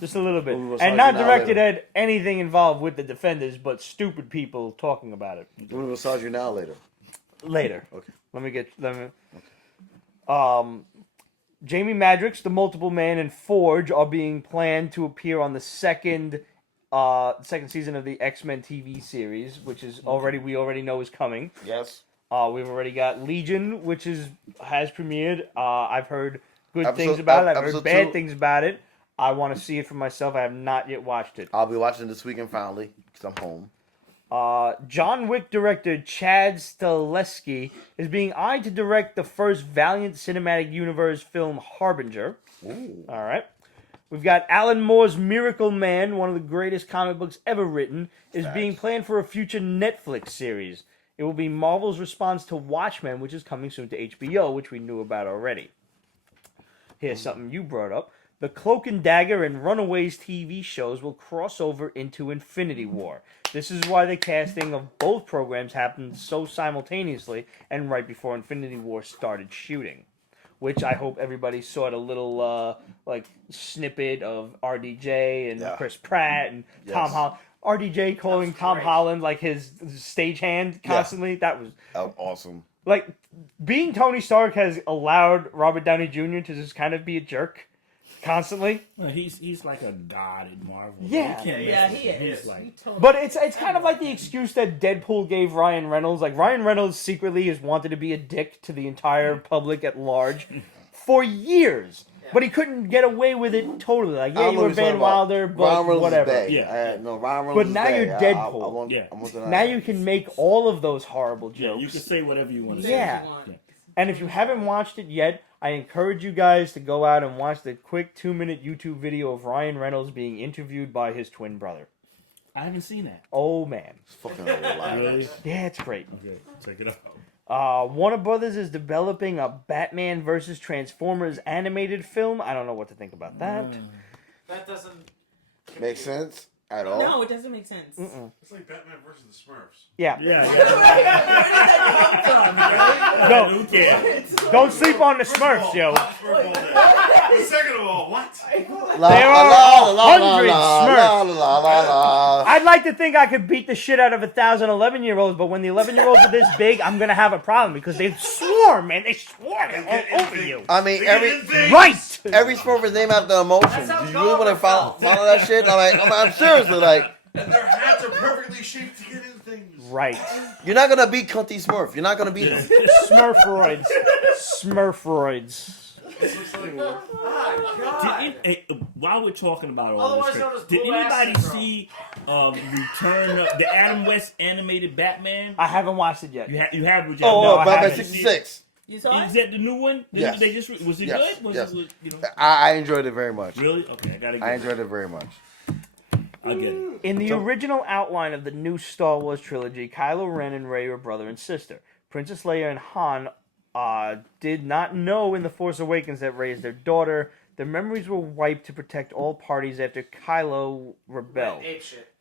just a little bit, and not directed at anything involved with the Defenders, but stupid people talking about it. We'll massage you now later. Later. Okay. Jamie Madrox, the Multiple Man, and Forge are being planned to appear on the second season of the X-Men TV series, which is we already know is coming. Yes. We've already got Legion, which has premiered. I've heard good things about it. I've heard bad things about it. I want to see it for myself. I have not yet watched it. I'll be watching this weekend finally because I'm home. John Wick director Chad Stahelski is being eyed to direct the first Valiant Cinematic Universe film, Harbinger. Ooh. All right. We've got Alan Moore's Miracle Man, one of the greatest comic books ever written, is being planned for a future Netflix series. It will be Marvel's response to Watchmen, which is coming soon to HBO, which we knew about already. Here's something you brought up. The Cloak and Dagger and Runaways TV shows will cross over into Infinity War. This is why the casting of both programs happened so simultaneously and right before Infinity War started shooting. Which I hope everybody saw the little snippet of RDJ and Chris Pratt and Tom Holland. RDJ calling Tom Holland like his stagehand constantly. That was awesome. Like, being Tony Stark has allowed Robert Downey Jr. to just kind of be a jerk constantly. Well, he's like a god in Marvel. Yeah. He is. But it's kind of like the excuse that Deadpool gave Ryan Reynolds. Like, Ryan Reynolds secretly has wanted to be a dick to the entire public at large for years. But he couldn't get away with it totally. Like, you were Van Wilder, but whatever. Ryan Reynolds but now you're I Deadpool. Now you can make all of those horrible jokes. Yeah, you can say whatever you want to say. Yeah. And if you haven't watched it yet, I encourage you guys to go out and watch the quick 2-minute YouTube video of Ryan Reynolds being interviewed by his twin brother. I haven't seen that. Oh, man. It's fucking hilarious. Really? Yeah, it's great. Okay, check it out. Warner Brothers is developing a Batman vs. Transformers animated film. I don't know what to think about that. That doesn't make sense at all. No, it doesn't make sense. It's like Batman versus the Smurfs. Yeah. No, who cares? Don't sleep on the Smurfs, yo. But second of all, what? There are 100 Smurfs. I'd like to think I could beat the shit out of 1,000 11-year-olds, but when the 11-year-olds are this big, I'm gonna have a problem because they swarm, man. They swarm all over you. I mean, every Smurf is named after emotion. Do you really want to follow that shit? I'm seriously like. And their hats are perfectly shaped to get in things. Right. You're not gonna beat Cunty Smurf. You're not gonna beat him. Smurfroids. Smurfroids. While we're talking about all this, did anybody see Return of the Adam West animated Batman? I haven't watched it yet. You have? Batman 66. You saw it? Is that the new one? Yes. Was it good? Yes. You know? I enjoyed it very much. Really? Okay, I enjoyed it very much. I get it. In the original outline of the new Star Wars trilogy, Kylo Ren and Rey were brother and sister. Princess Leia and Han did not know in The Force Awakens that Rey is their daughter. Their memories were wiped to protect all parties after Kylo rebelled.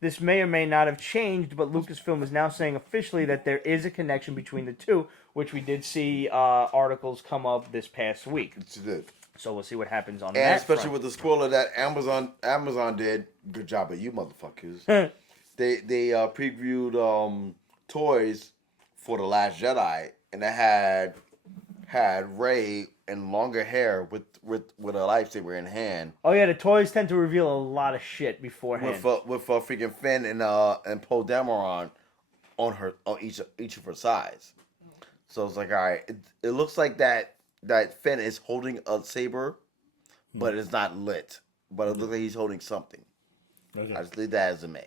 This may or may not have changed, but Lucasfilm is now saying officially that there is a connection between the two, which we did see articles come up this past week. It did. So we'll see what happens on that. And especially front. with the spoiler that Amazon did. Good job at you, motherfuckers. They previewed toys for The Last Jedi, and it had Rey in longer hair with a lightsaber in hand. Oh yeah, the toys tend to reveal a lot of shit beforehand. With freaking Finn and Poe Dameron on each of her sides. So it's like, all right, it looks like that Finn is holding a saber but it's not lit. But it looks like he's holding something. Okay. I just leave that as a may.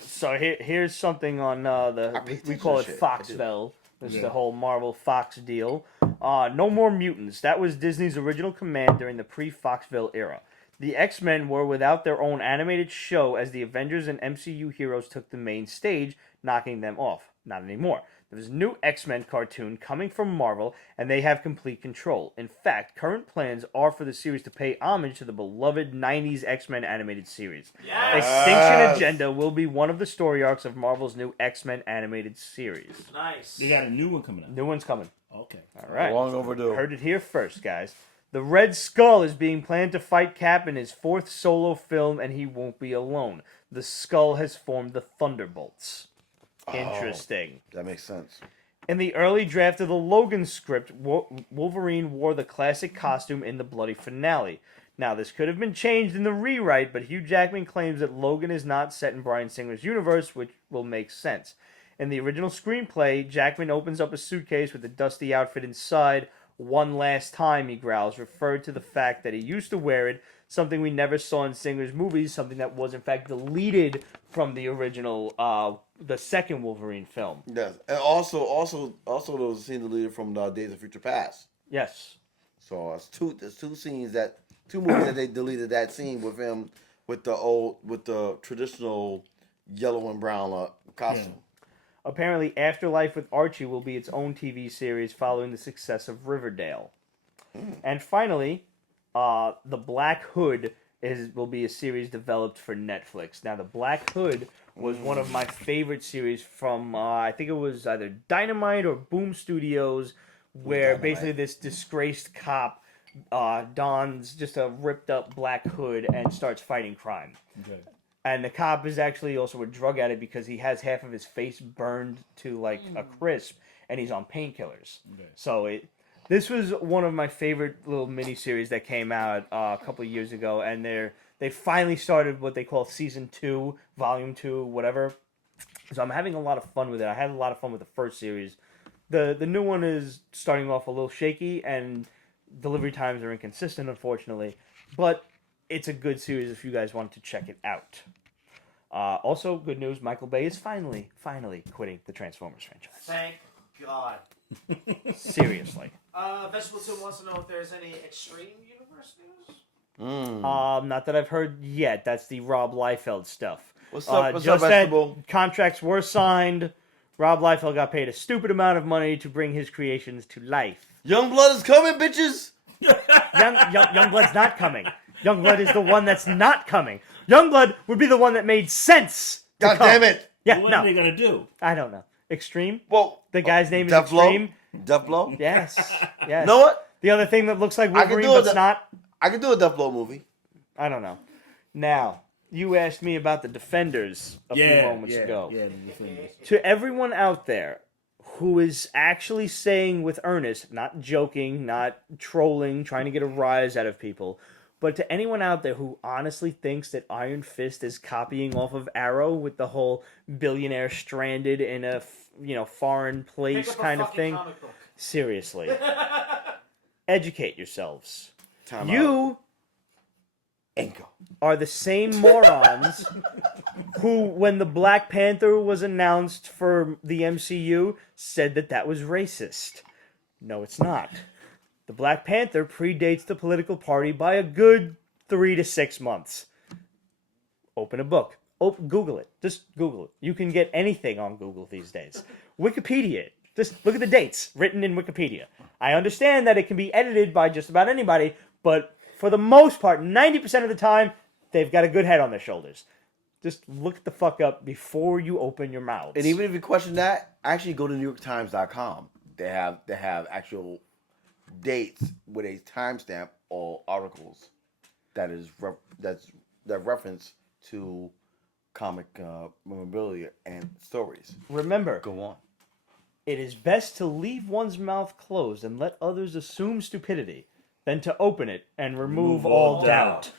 So here's something on we call it Foxville. This is the whole Marvel Fox deal. No more mutants. That was Disney's original command during the pre-Foxville era. The X-Men were without their own animated show as the Avengers and MCU heroes took the main stage, knocking them off. Not anymore. There's a new X-Men cartoon coming from Marvel, and they have complete control. In fact, current plans are for the series to pay homage to the beloved 90s X-Men animated series. Yes! Extinction Agenda will be one of the story arcs of Marvel's new X-Men animated series. Nice. They got a new one coming up. New one's coming. Okay. All right. Long overdue. Heard it here first, guys. The Red Skull is being planned to fight Cap in his 4th solo film, and he won't be alone. The Skull has formed the Thunderbolts. Interesting. That makes sense. In the early draft of the Logan script, Wolverine wore the classic costume in the bloody finale. Now, this could have been changed in the rewrite, but Hugh Jackman claims that Logan is not set in Bryan Singer's universe, which will make sense. In the original screenplay, Jackman opens up a suitcase with a dusty outfit inside. One last time, he growls, referred to the fact that he used to wear it, something we never saw in Singer's movies, something that was in fact deleted from the original, the second Wolverine film. Yes, and also there was a scene deleted from Days of Future Past. Yes. So there's two movies that they deleted that scene with him with the traditional yellow and brown costume. Yeah. Apparently, Afterlife with Archie will be its own TV series following the success of Riverdale. And finally, The Black Hood will be a series developed for Netflix. Now, The Black Hood was one of my favorite series from, I think it was either Dynamite or Boom Studios, where basically this disgraced cop dons just a ripped up black hood and starts fighting crime. Okay. And the cop is actually also a drug addict because he has half of his face burned to like a crisp, and he's on painkillers. Okay. So this was one of my favorite little miniseries that came out a couple of years ago, and they finally started what they call season 2, volume 2, whatever. So I'm having a lot of fun with it. I had a lot of fun with the first series. The new one is starting off a little shaky, and delivery times are inconsistent, unfortunately. But it's a good series if you guys want to check it out. Also, good news, Michael Bay is finally quitting the Transformers franchise. Thank God. Seriously. Vegetable 2 wants to know if there's any Extreme Universe news? Not that I've heard yet. That's the Rob Liefeld stuff. What's up, just Vegetable? that contracts were signed. Rob Liefeld got paid a stupid amount of money to bring his creations to life. Youngblood is coming, bitches! Youngblood's not coming. Youngblood is the one that's not coming. Youngblood would be the one that made sense. God damn it! Yeah, What no. are they gonna do? I don't know. Extreme? Well, The guy's name is Death Blow? Extreme? Death Blow? Yes. Yes. You know what? The other thing that looks like I can Wolverine do it. but's not? I could do a Death Blow movie. I don't know. Now, you asked me about the Defenders a few moments ago. Yeah, the Defenders. To everyone out there who is actually saying with earnest, not joking, not trolling, trying to get a rise out of people, but to anyone out there who honestly thinks that Iron Fist is copying off of Arrow with the whole billionaire stranded in a foreign place kind of thing, seriously, educate yourselves. You are the same morons who, when the Black Panther was announced for the MCU, said that was racist. No, it's not. The Black Panther predates the political party by a good 3 to 6 months. Open a book. Google it. Just Google it. You can get anything on Google these days. Wikipedia. Just look at the dates written in Wikipedia. I understand that it can be edited by just about anybody, but for the most part, 90% of the time, they've got a good head on their shoulders. Just look the fuck up before you open your mouths. And even if you question that, actually go to NewYorkTimes.com. They have actual dates with a timestamp or articles that reference to comic memorabilia and stories. Remember, Go on. it is best to leave one's mouth closed and let others assume stupidity than to open it and remove all doubt.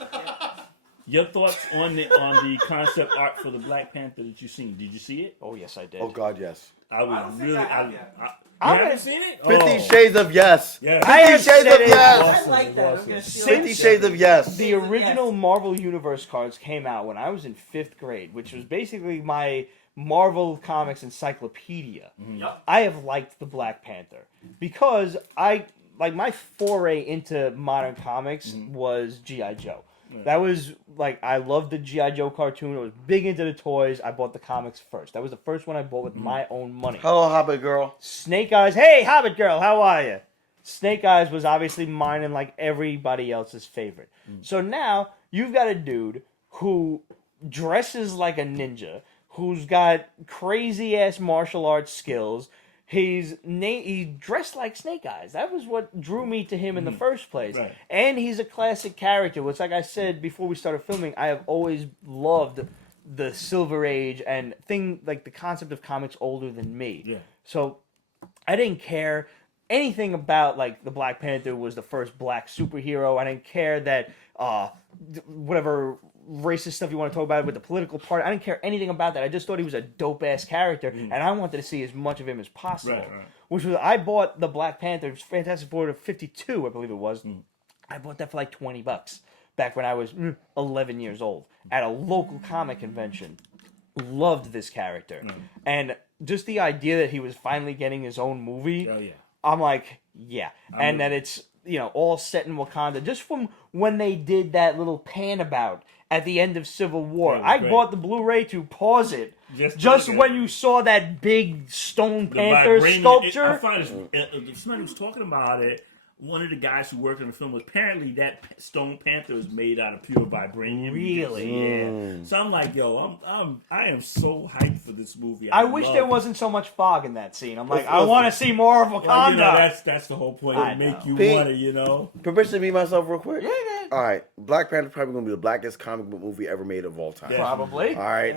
Your thoughts on the concept art for the Black Panther that you've seen? Did you see it? Oh yes, I did. Oh God, yes. I was don't think really. I have yet. You haven't seen it? 50 Shades of Yes. Yeah. 50 I have Shades said of it. Yes. I like that. I'm gonna steal 50 it. Shades of Yes. The original Marvel Universe cards came out when I was in 5th grade, which was basically my Marvel Comics encyclopedia. Yup. I have liked the Black Panther because my foray into modern comics was G.I. Joe. That was I loved the G.I. Joe cartoon. I was big into the toys. I bought the comics first. That was the first one I bought with my own money. Hello, Hobbit girl. Snake Eyes. Hey, Hobbit girl, how are you? Snake Eyes was obviously mine and like everybody else's favorite. So now you've got a dude who dresses like a ninja, who's got crazy ass martial arts skills. He's dressed like Snake Eyes. That was what drew me to him in the first place. Right. And he's a classic character, which, like I said before we started filming, I have always loved the Silver Age and the concept of comics older than me. Yeah. So I didn't care anything about the Black Panther was the first black superhero. I didn't care that whatever racist stuff you want to talk about with the political part. I didn't care anything about that. I just thought he was a dope ass character, and I wanted to see as much of him as possible. Right. Which was I bought the Black Panther Fantastic Four of 52, I believe it was. I bought that for like $20 back when I was 11 years old at a local comic convention. Loved this character, and just the idea that he was finally getting his own movie. Oh yeah. I'm like, yeah, and that it's all set in Wakanda. Just from when they did that little pan about at the end of Civil War, That was I great. bought the Blu-ray to pause it. Just When you saw that big Stone The Panther vibranium- sculpture. I find somebody was talking about it. One of the guys who worked on the film, apparently that Stone Panther is made out of pure vibranium. Really? Yeah. So I'm like, yo, I am so hyped for this movie. I wish love there it. wasn't so much fog in that scene. I'm like, Listen, I want to see more of Well, Wakanda. that's the whole point. I To make know. you Pete. want it, Permission to be myself real quick? Yeah, yeah. All right. Black Panther probably going to be the blackest comic book movie ever made of all time. Yeah. Probably. All right.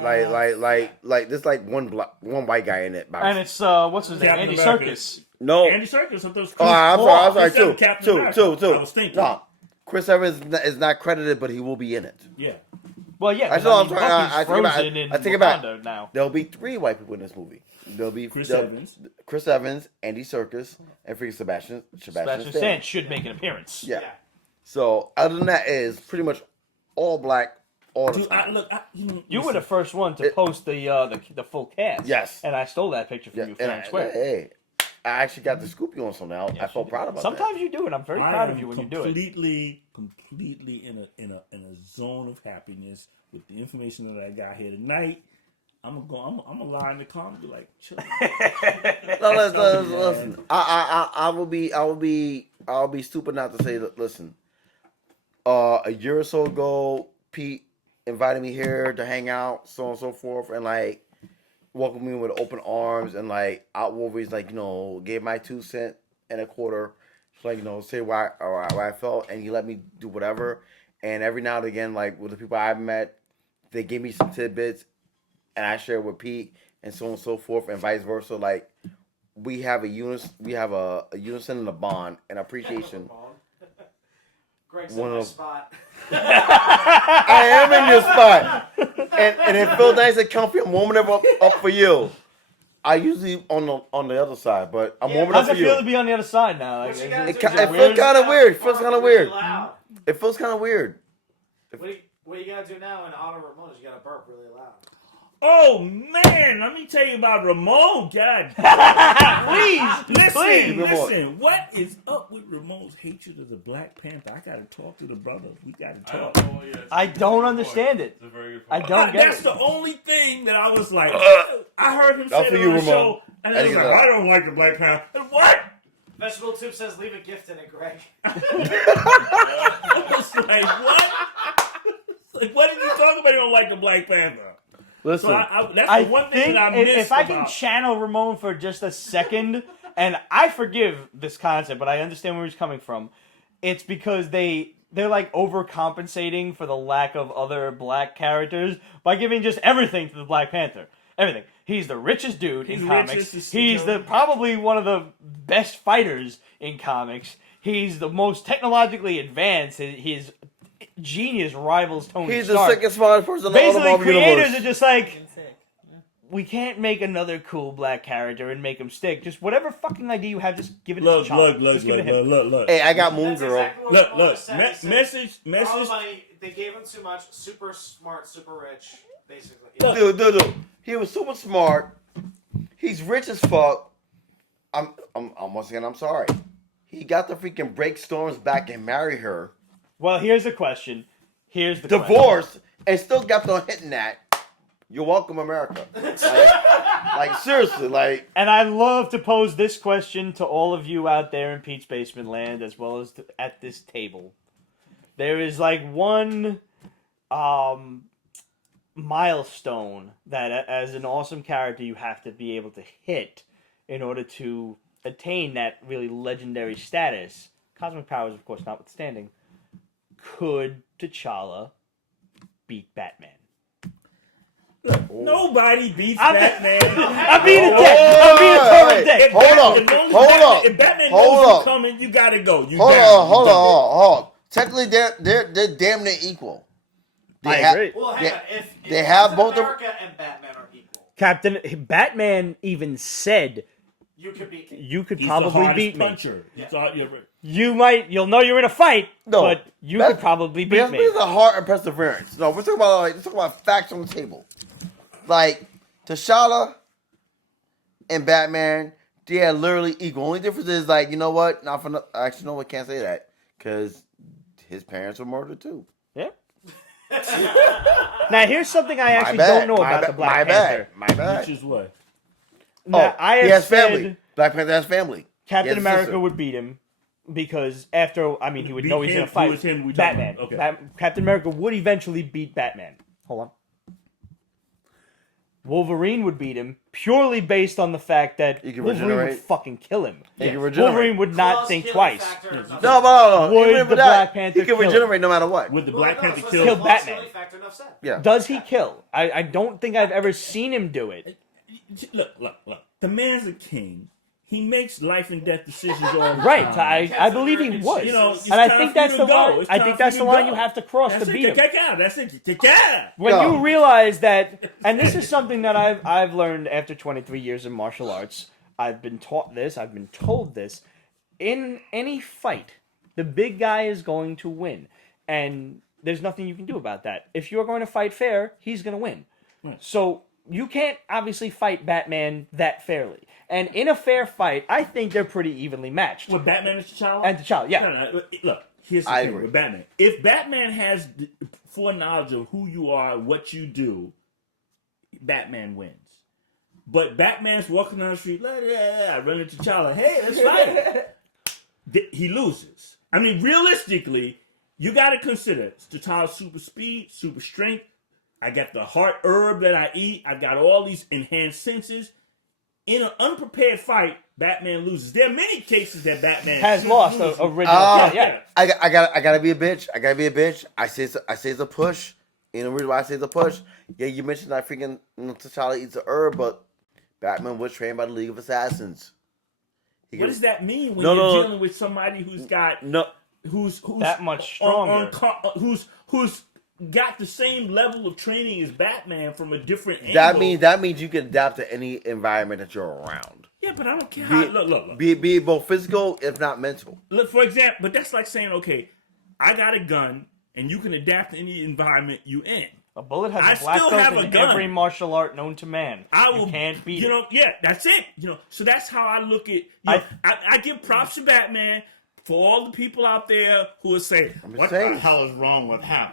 There's one white guy in it. And it's, what's his name? Captain Andy America. Serkis. No. Andy Serkis. I thought it was Oh, I'm sorry. Instead of Two. Captain America. I was thinking. No. Chris Evans is not credited, but he will be in it. Yeah. Well, yeah, I 'cause, know, I I'm mean, sorry, Bucky's I think about- frozen in I think about- Wakanda now. There'll be 3 white people in this movie. There'll be Chris Evans. Chris Evans, Andy Serkis, and freaking Sebastian Sebastian Stan. Stan should make an appearance. Yeah. So other than that, is pretty much all black all the Dude, time. You were the first one to post the full cast. Yes. And I stole that picture from you fair and square. Hey, I actually got the scoop you on something. I felt proud about Sometimes you do it. I'm very proud of you when you do it. Completely in a zone of happiness with the information that I got here tonight. I'm gonna lie in the car and be like, chill. that. No, listen. I'll be stupid not to say that. Listen, a year or so ago, Pete invited me here to hang out, so on and so forth, and welcomed me with open arms, and I always gave my 2 cents and a quarter, say why I felt, and he let me do whatever. And every now and again, with the people I've met, they give me some tidbits, and I share with Pete, and so on and so forth, and vice versa. We have a unison and a bond and appreciation. Greg's One in my of- spot. I am in your spot, and it feels nice and comfy. I'm warming up for you. I usually on the other side, but I'm warming up How's for it feel to you. be on the other side now? What you gotta It do is feels kind of weird. It feels kind of really weird. loud. It feels kind of weird. What you gotta do now in honor of Ramon is you gotta burp really loud. Oh man, let me tell you about Ramon. God, Please. listen. What is up with Ramon's hatred of the Black Panther? I gotta talk to the brother. We gotta talk. I don't understand it. It's a very good I point. don't get That's it. the only thing that I was like. I heard him say That's it for on you, the Ramon. show, and I I was didn't like, get that. I don't like the Black Panther. And what? Vegetable Tube says leave a gift in it, Greg. I was like, what? What did you talk about? You don't like the Black Panther? Listen, So that's I the one think thing that I missed if I can about. channel Ramon for just a second, and I forgive this concept, but I understand where he's coming from. It's because they're overcompensating for the lack of other black characters by giving just everything to the Black Panther. Everything. He's the richest dude He's in the comics. richest, He's probably one of the best fighters in comics. He's the most technologically advanced. His genius rivals Tony He's the Stark. second smartest person in the Basically, Marvel creators universe. are just like, Fucking sick. we can't make another cool black character and make him stick. Just whatever fucking idea you have, just give it Look, to T'Challa. look, Just give it to him. look. Hey, I got Moon That's Girl. exactly what Look, Ramona look. said. He said, Message. For all the money, they gave him too much. Super smart, super rich, basically. Look. Dude. He was super smart. He's rich as fuck. I'm once again, I'm sorry. He got to freaking break Storm's back and marry her. Well, here's the question. Here's the question. Divorced and still kept on hitting that. You're welcome, America. Like seriously, like And I love to pose this question to all of you out there in Pete's Basement Land, as well as at this table. There is like one milestone that, as an awesome character, you have to be able to hit in order to attain that really legendary status. Cosmic powers, of course, notwithstanding. Could T'Challa beat Batman? Nobody beats I'm Batman. I'm being a dick. I'm being a total dick. If Hold Batman up. knows you're coming, you gotta go. Hold on. Technically, they're damn near equal. I agree. Well, hang on. If they have Captain both of- America and Batman are equal, Batman even said you could beat me. you could He's probably the hardest beat me. puncher. Yeah. You'll know you're in a fight, No, but you that's- could probably beat That's me. the heart and perseverance. No, we're talking about let's talk about facts on the table. Like T'Challa and Batman, they are literally equal. Only difference is like, you know what? Not for no, actually, no, I can't say that because his parents were murdered too. Yeah. Now here's something I actually My bad. don't know My about bad. the Black My Panther. bad. My bad. Which is what? Now, I have he has said family. Black Panther has family. Captain He has a America sister. would beat him because after, he would Beat know he's in him? a fight. Who is him we talking Batman. about? Okay. Captain America would eventually beat Batman. Hold on. Wolverine would beat him purely based on the fact that He can Wolverine would regenerate. fucking kill him. He can regenerate. Wolverine would not Claws think killing twice. factor of nothing. No. Would Even with the that, Black Panther he can kill him? regenerate no matter what. Would the Well, Black no, Panther so kill? Kill claws Batman. killing factor, enough said. Yeah. Does he kill? I don't think I've ever seen him do it. Look. The man's a king. He makes life and death decisions all the Right. time. I believe he would. You know, it's and I time think for that's you the to go. line. It's I time think for that's you the to line go. you have to cross That's to it. beat him. That's it. Take out. When No. you realize that, and this is something that I've learned after 23 years of martial arts. I've been taught this. I've been told this. In any fight, the big guy is going to win, and there's nothing you can do about that. If you're going to fight fair, he's going to win. Right. So you can't obviously fight Batman that fairly. And in a fair fight, I think they're pretty evenly matched. With Batman and T'Challa? And T'Challa, yeah. No. Look, here's the I thing agree. with Batman. If Batman has foreknowledge of who you are, what you do, Batman wins. But Batman's walking down the street, I run into T'Challa, hey, let's fight. He loses. I mean, realistically, you got to consider T'Challa's super speed, super strength. I got the heart herb that I eat. I got all these enhanced senses. In an unprepared fight, Batman loses. There are many cases that Batman Has lost loses. a original. yeah. I gotta be a bitch. I say it's a push. You know the reason why I say it's a push? Yeah, you mentioned that freaking T'Challa eats a herb, but Batman was trained by the League of Assassins. What does that mean when No, you're no. dealing with somebody who's got No, who's That much stronger. who's got the same level of training as Batman from a different that angle? means you can adapt to any environment that you're around. Yeah, but I don't care. Be How, it, look. be it both physical, if not mental. Look, for example, but that's like saying, okay, I got a gun, and you can adapt to any environment you in. A bullet has I a black still belt have a in gun. every martial art known to man. I will, You can't beat you it. know, yeah, that's it. You know, so that's how I look at. I give props to Batman for all the people out there who are saying, "What saying. the hell is wrong with him?"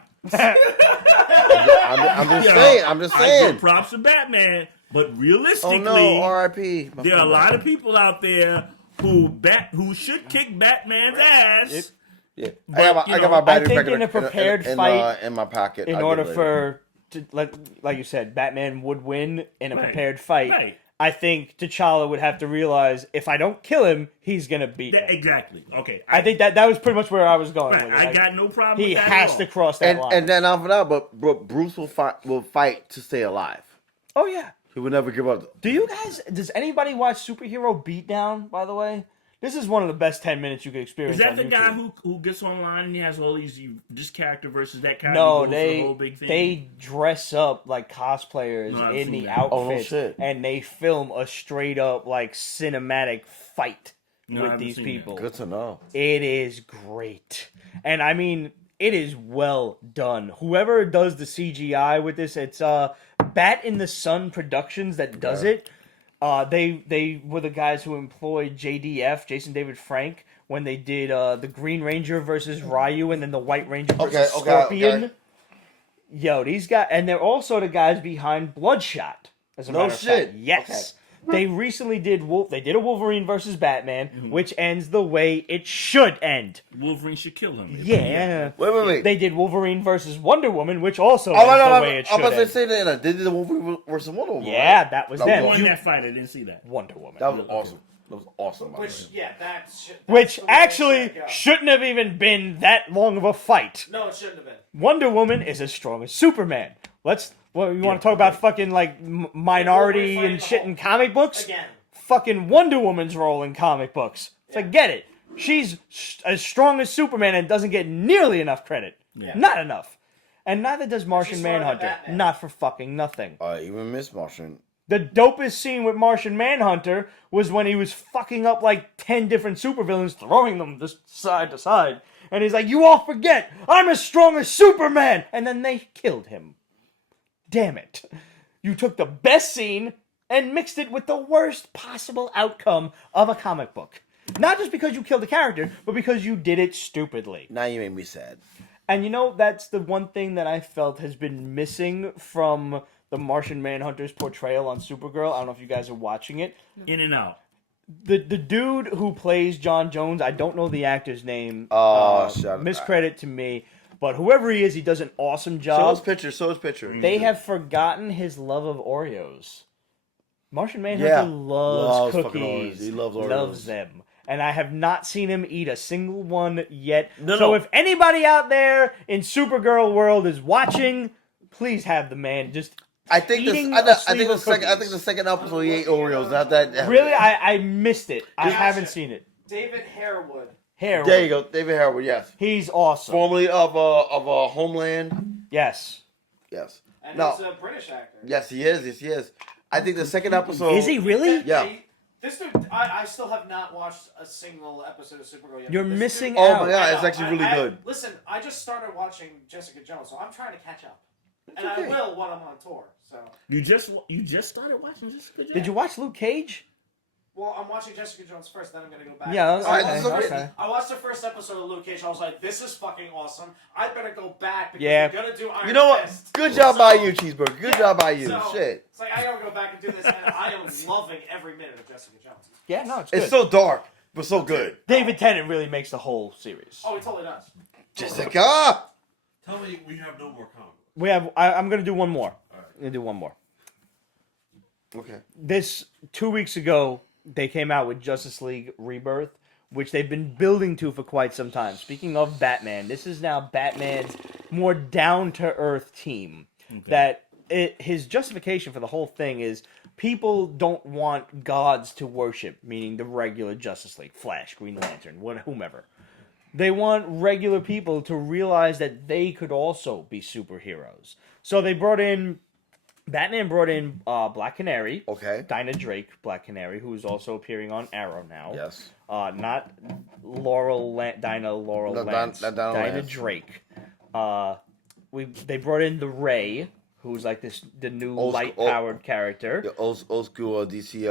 I'm just I saying. give props to Batman, but Oh realistically, no, R.I.P. there are a lot of people out there who should kick Batman's ass. Yeah, But, I got my I battery think pack in a prepared fight, in my pocket. in I'll order get it later. like you said, Batman would win in a Right. prepared fight. Right. I think T'Challa would have to realize if I don't kill him, he's gonna beat me. Exactly. Okay. I think that was pretty much where I was going. right, with it. I Like, got no problem. he with that has at to all. cross that line. And then after that, but Bruce will fight to stay alive. oh yeah. He would never give up. Does anybody watch Superhero Beatdown? By the way, This is one of the best 10 minutes you could experience. Is that on the YouTube. guy who gets online and he has all these this character versus that character? No, goes the whole big thing? they dress up like cosplayers No, I've in seen the that. Oh, no outfits, shit. and they film a straight up like cinematic fight No, I with haven't these seen people. Good to know. It is great, and I mean, it is well done. Whoever does the CGI with this, it's Bat in the Sun Productions that does it. They were the guys who employed JDF, Jason David Frank, when they did the Green Ranger versus Ryu, and then the White Ranger versus Scorpion. Okay. Yo, these guys, and they're also the guys behind Bloodshot. As a No matter of shit. fact, yes. They recently did They did a Wolverine versus Batman, which ends the way it should end. Wolverine should kill him. Yeah. Wait. They did Wolverine versus Wonder Woman, which also Oh, ends no, the way it I'm should about to end. say that. They did the Wolverine versus Wonder Woman. Yeah, right? that was That them. Who won You- that fight? I didn't see that. Wonder Woman. That was awesome. That was awesome. by the Which, way. yeah, that's Which the way it actually should go. shouldn't have even been that long of a fight. No, it shouldn't have been. Wonder Woman is as strong as Superman. You want to talk about fucking like minority Wolverine and fighting shit the in comic books? Again. Fucking Wonder Woman's role in comic books. Forget it. She's as strong as Superman and doesn't get nearly enough credit. Yeah. Not enough. And neither does Martian She's smarter than Manhunter. Batman. Not for fucking nothing. Even Miss Martian. The dopest scene with Martian Manhunter was when he was fucking up like 10 different supervillains, throwing them just side to side. And he's like, you all forget, I'm as strong as Superman! And then they killed him. Damn it. You took the best scene and mixed it with the worst possible outcome of a comic book. Not just because you killed the character, but because you did it stupidly. Now you made me sad. And you know, that's the one thing that I felt has been missing from the Martian Manhunter's portrayal on Supergirl. I don't know if you guys are watching it. In and out. The dude who plays John Jones, I don't know the actor's name. Shut up. Miscredit to me. But whoever he is, he does an awesome Show job. his picture. They have forgotten his love of Oreos. Martian Manhunter loves fucking Oreos. cookies. He loves Oreos. Loves them. And I have not seen him eat a single one yet. No. So if anybody out there in Supergirl world is watching, please have the man just I think eating I a think sleeve the of second. I cookies. think the second episode he ate Oreos. Not that. Really, I missed it. I Gotcha. haven't seen it. David Harewood. Hair. There you go, David Harewood. Yes, He's awesome. formerly of Homeland. Yes. Yes. And No. he's a British actor. Yes, he is. Yes, he is. I think the second episode. Is he really? Yeah. This dude, I still have not watched a single episode of Supergirl yet. You're This missing dude- Oh out. my god, I it's know, actually really I- good. Listen, I just started watching Jessica Jones, so I'm trying to catch up. And okay. I will when I'm on tour. So, You just started watching Jessica Jones? Did you watch Luke Cage? well, I'm watching Jessica Jones first, then I'm gonna go back. Yeah, So I okay, watched- okay. I watched the first episode of Luke Cage. I was like, "This is fucking awesome. I better go back because Yeah. we're gonna do Iron You know what? Fist." Good job So- by you, Cheeseburger. Good Yeah, job by you. so Shit. It's like I gotta go back and do this, and I am loving every minute of Jessica Jones. Yeah, no, it's good. It's so dark, but so good. David Tennant really makes the whole series. Oh, he totally does. Jessica. Tell me we have no more comic books. We have. I'm gonna do one more. All right. I'm gonna do one more. Okay. This 2 weeks ago, they came out with Justice League Rebirth, which they've been building to for quite some time. Speaking of Batman, this is now Batman's more down to earth team. That his justification for the whole thing is people don't want gods to worship, meaning the regular Justice League, Flash, Green Lantern, whomever. They want regular people to realize that they could also be superheroes. So Batman brought in Black Canary. Okay. Dinah Drake, Black Canary, who is also appearing on Arrow now. Yes. No, Lance. not Dinah Dinah Lance. Drake. They brought in the Ray, who's like the new Old school- light-powered character. The old school DC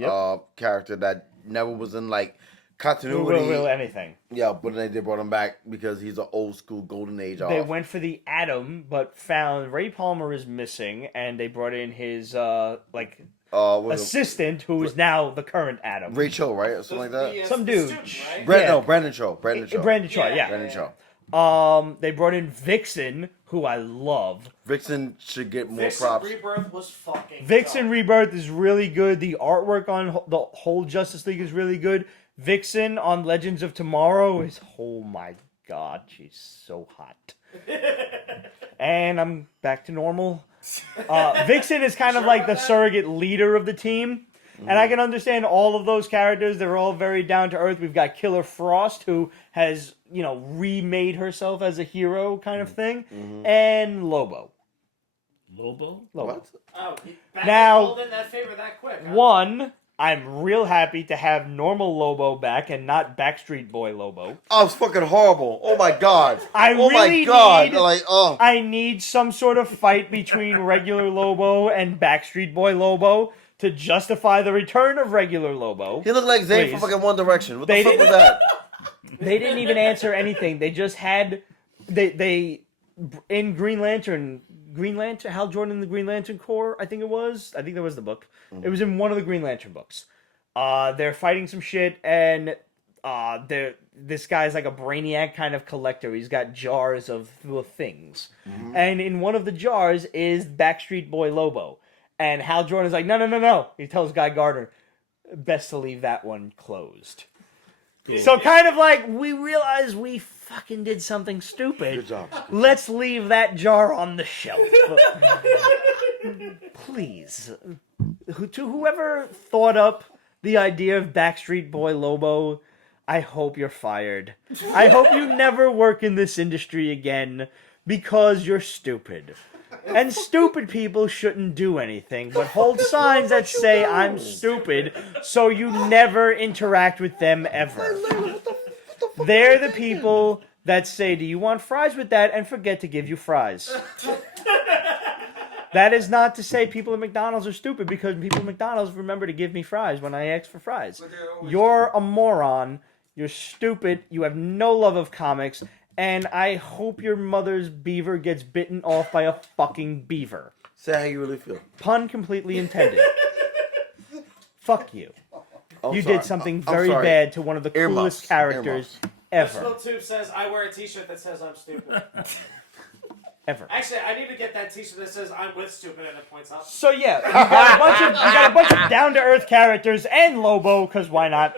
Yep. character that never was in like continuity. Will anything. Yeah, but then they brought him back because he's an old school golden age. They went for the Atom, but found Ray Palmer is missing, and they brought in his what was it? assistant, who is now the current Atom. Rachel, right, or something like that. Some the dude. student, right? Brandon Shaw. Brandon Shaw. Brandon Choi, yeah. Brandon Shaw. They brought in Vixen, who I love. Vixen should get more Vixen props. Rebirth was fucking Vixen dope. Rebirth is really good. The artwork on the whole Justice League is really good. Vixen on Legends of Tomorrow is, oh my god, she's so hot. And I'm back to normal. Vixen is kind of Sure like about the that? surrogate leader of the team. And I can understand all of those characters. They're all very down to earth. We've got Killer Frost, who has, remade herself as a hero kind of thing. And Lobo. Lobo? What? Oh, Now- pulled in that favor that quick. Huh? One, I'm real happy to have normal Lobo back and not Backstreet Boy Lobo. Oh, it's fucking horrible. Oh my god. I oh really my god. need- Like, oh. I need some sort of fight between regular Lobo and Backstreet Boy Lobo to justify the return of regular Lobo. He looked like Zayn from Please. fucking One Direction. What They the fuck was didn't- that? They didn't even answer anything. They just had they in Green Lantern, Hal Jordan and the Green Lantern Corps, I think that was the book. It was in one of the Green Lantern books. They're fighting some shit, and this guy's like a brainiac kind of collector. He's got jars of things, and in one of the jars is Backstreet Boy Lobo. And Hal Jordan's like, no. He tells Guy Gardner, best to leave that one closed. So kind of like, we realize we fucking did something stupid. Good job. Let's leave that jar on the shelf. Please. To whoever thought up the idea of Backstreet Boy Lobo, I hope you're fired. I hope you never work in this industry again because you're stupid. And stupid people shouldn't do anything but hold signs that say I'm stupid so you never interact with them ever. They're the people that say, do you want fries with that? And forget to give you fries. That is not to say people at McDonald's are stupid, because people at McDonald's remember to give me fries when I ask for fries. You're a moron. You're stupid. You have no love of comics. And I hope your mother's beaver gets bitten off by a fucking beaver. Say how you really feel. Pun completely intended. Fuck you. I'm You sorry. did something I'm very sorry. bad to one of the Earmuffs. coolest characters ever. Little Tube says, I wear a t-shirt that says I'm stupid. Ever. Actually, I need to get that t-shirt that says I'm with stupid and it points up. So yeah, we got a bunch of down-to-earth characters and Lobo, because why not?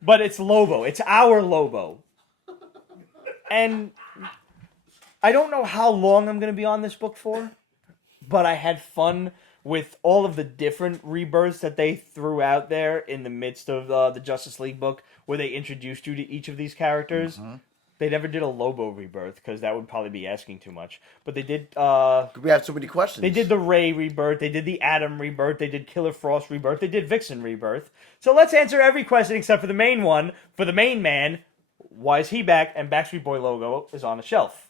But it's Lobo. It's our Lobo. And I don't know how long I'm going to be on this book for, but I had fun with all of the different rebirths that they threw out there in the midst of the Justice League book, where they introduced you to each of these characters. They never did a Lobo rebirth, because that would probably be asking too much. But they did... We have so many questions. They did the Ray rebirth, they did the Atom rebirth, they did Killer Frost rebirth, they did Vixen rebirth. So let's answer every question except for the main one, for the main man. Why is he back? And Backstreet Boy logo is on a shelf.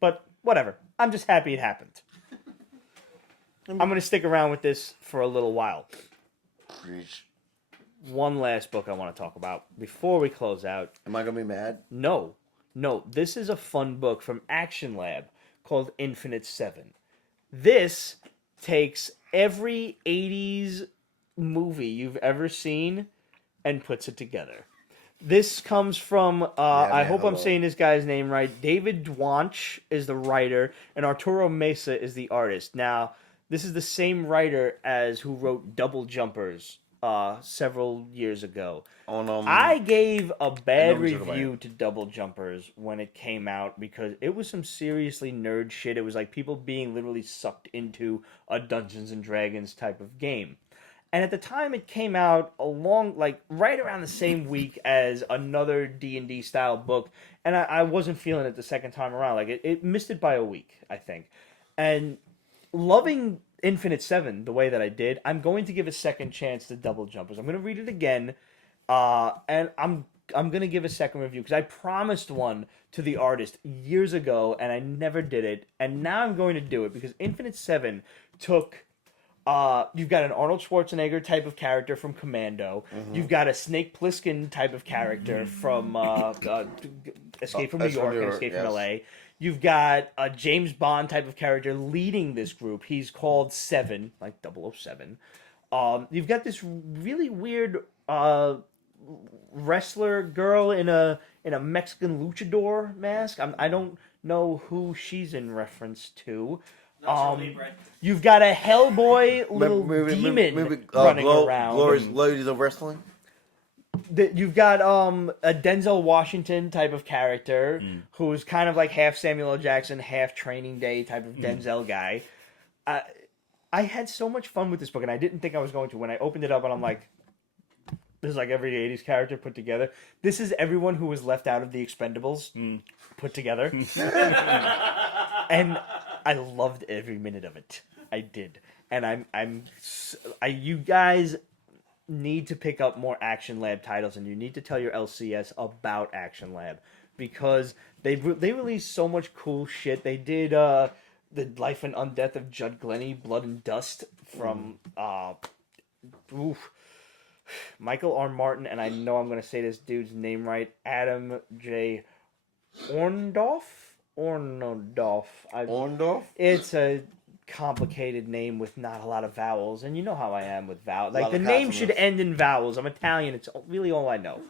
But whatever. I'm just happy it happened. I'm going to stick around with this for a little while. Preach. One last book I want to talk about before we close out. Am I going to be mad? No, this is a fun book from Action Lab called Infinite 7. This takes every 80s movie you've ever seen and puts it together. This comes from, I hope I'm saying this guy's name right, David Dwanch is the writer, and Arturo Mesa is the artist. Now, this is the same writer as who wrote Double Jumpers several years ago. I gave a bad review to Double Jumpers when it came out because it was some seriously nerd shit. It was like people being literally sucked into a Dungeons and Dragons type of game. And at the time it came out right around the same week as another D&D style book, and I wasn't feeling it the second time around. Like it missed it by a week, I think. And loving Infinite 7 the way that I did, I'm going to give a second chance to Double Jumpers. I'm going to read it again, and I'm going to give a second review because I promised one to the artist years ago, and I never did it. And now I'm going to do it because Infinite 7 took... you've got an Arnold Schwarzenegger type of character from Commando. You've got a Snake Plissken type of character from Escape from New York and Escape from LA. You've got a James Bond type of character leading this group. He's called 7, like 007. You've got this really weird wrestler girl in a Mexican luchador mask. I don't know who she's in reference to. You've got a Hellboy little demon running around. Glory's Ladies of Wrestling. You've got a Denzel Washington type of character who's kind of like half Samuel L. Jackson, half Training Day type of Denzel guy. I had so much fun with this book, and I didn't think I was going to. When I opened it up, and I'm like, this is like every 80s character put together. This is everyone who was left out of the Expendables put together. And I loved every minute of it. I did. And you guys need to pick up more Action Lab titles, and you need to tell your LCS about Action Lab, because they released so much cool shit. They did the Life and Undeath of Judd Glennie, Blood and Dust from Michael R. Martin, and I know I'm going to say this dude's name right, Adam J. Orndorff? Orndorff? It's a complicated name with not a lot of vowels, and you know how I am with vowels. Like, the name should end in vowels. I'm Italian. It's really all I know.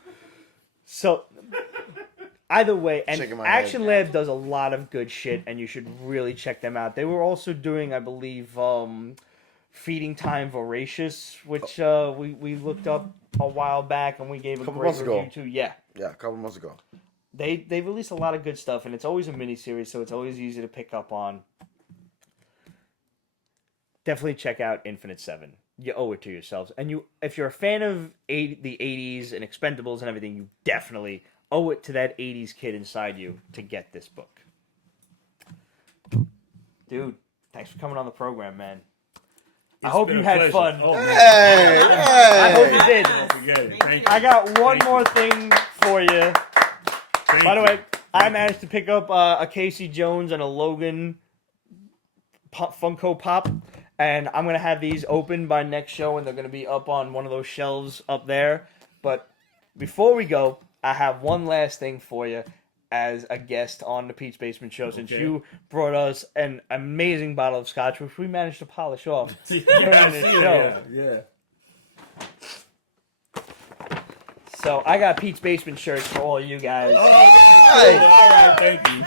So, either way, and Action Lab does a lot of good shit, and you should really check them out. They were also doing, I believe, Feeding Time Voracious, which we looked up a while back, and we gave a great review to. Yeah, a couple months ago. They release a lot of good stuff, and it's always a miniseries, so it's always easy to pick up on. Definitely check out Infinite 7. You owe it to yourselves. And if you're a fan of the 80s and Expendables and everything, you definitely owe it to that 80s kid inside you to get this book. Dude, thanks for coming on the program, man. I hope you had fun. Oh, hey! I hope you did. Don't forget it. Thank you. I got one more thing for you. By the way, I managed to pick up a Casey Jones and a Logan Funko Pop. And I'm going to have these open by next show, and they're going to be up on one of those shelves up there. But before we go, I have one last thing for you as a guest on the Pete's Basement Show, since you brought us an amazing bottle of scotch, which we managed to polish off during the show. Yeah. So I got Pete's Basement shirts for all you guys. All right, thank you.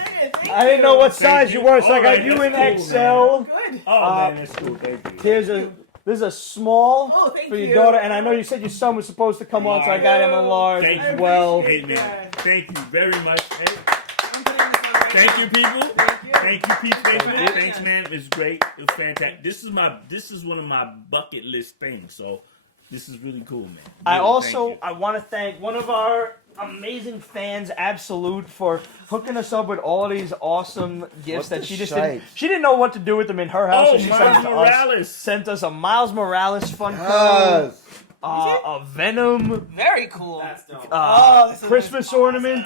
I didn't know what size you were, so I got you in XL. Oh, man, that's cool. Thank you. This is a small for your daughter, and I know you said your son was supposed to come on, so I got him a large as well. Hey, man. Thank you very much. Hey. Thank you, people. Thank you, Pete's Basement. Thanks, man. It's great. It was fantastic. This is one of my bucket list things, so this is really cool, man. Really, I want to thank one of our amazing fans, Absolute, for hooking us up with all of these awesome gifts that she just didn't know what to do with them in her house. Oh, so she Miles Morales sent us a Miles Morales Funko, a Venom, Very cool. That's dope. Christmas ornament,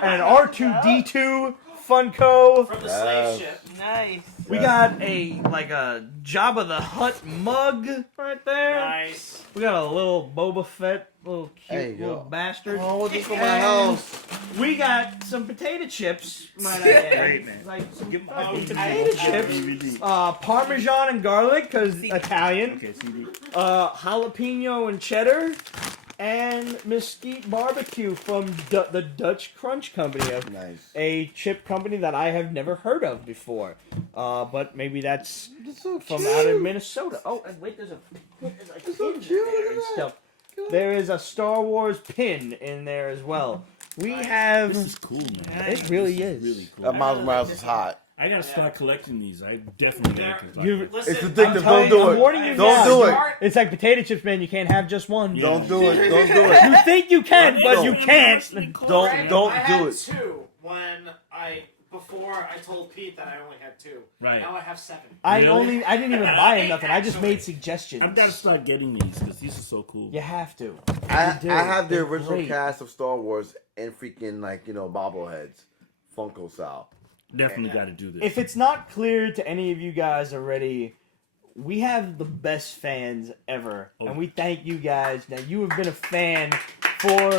and an R2-D2 Funko. From the slave ship. Nice. We got a Jabba the Hutt mug right there. Nice. We got a little Boba Fett, little cute little bastard. Oh, what's this for my house? We got some potato chips. Might I add. Great, man. Like some Give potato chips. Parmesan and garlic, because Italian. Okay, CD. Jalapeno and cheddar. And mesquite barbecue from the Dutch Crunch Company, a chip company that I have never heard of before. But maybe that's from out of Minnesota. Oh, and wait, there's a pin there and stuff. There is a Star Wars pin in there as well. We have. This is cool, man. It really is. Really cool. That Miles Morales is hot. I gotta start collecting these. I definitely gotta Listen, It's addictive. Don't do I'm warning you it. now. Don't do it. It's like potato chips, man. You can't have just one. Yeah. Don't do it. Don't do it. You think you can, but you can't. Don't I do had it. 2 before I told Pete that I only had 2. Right. Now I have 7. I didn't even buy him nothing. I just made suggestions. I've gotta start getting these because these are so cool. You have to. I have the They're original great. cast of Star Wars and freaking bobbleheads, Funko style. Definitely gotta do this. If it's not clear to any of you guys already, we have the best fans ever, and we thank you guys. Now you have been a fan for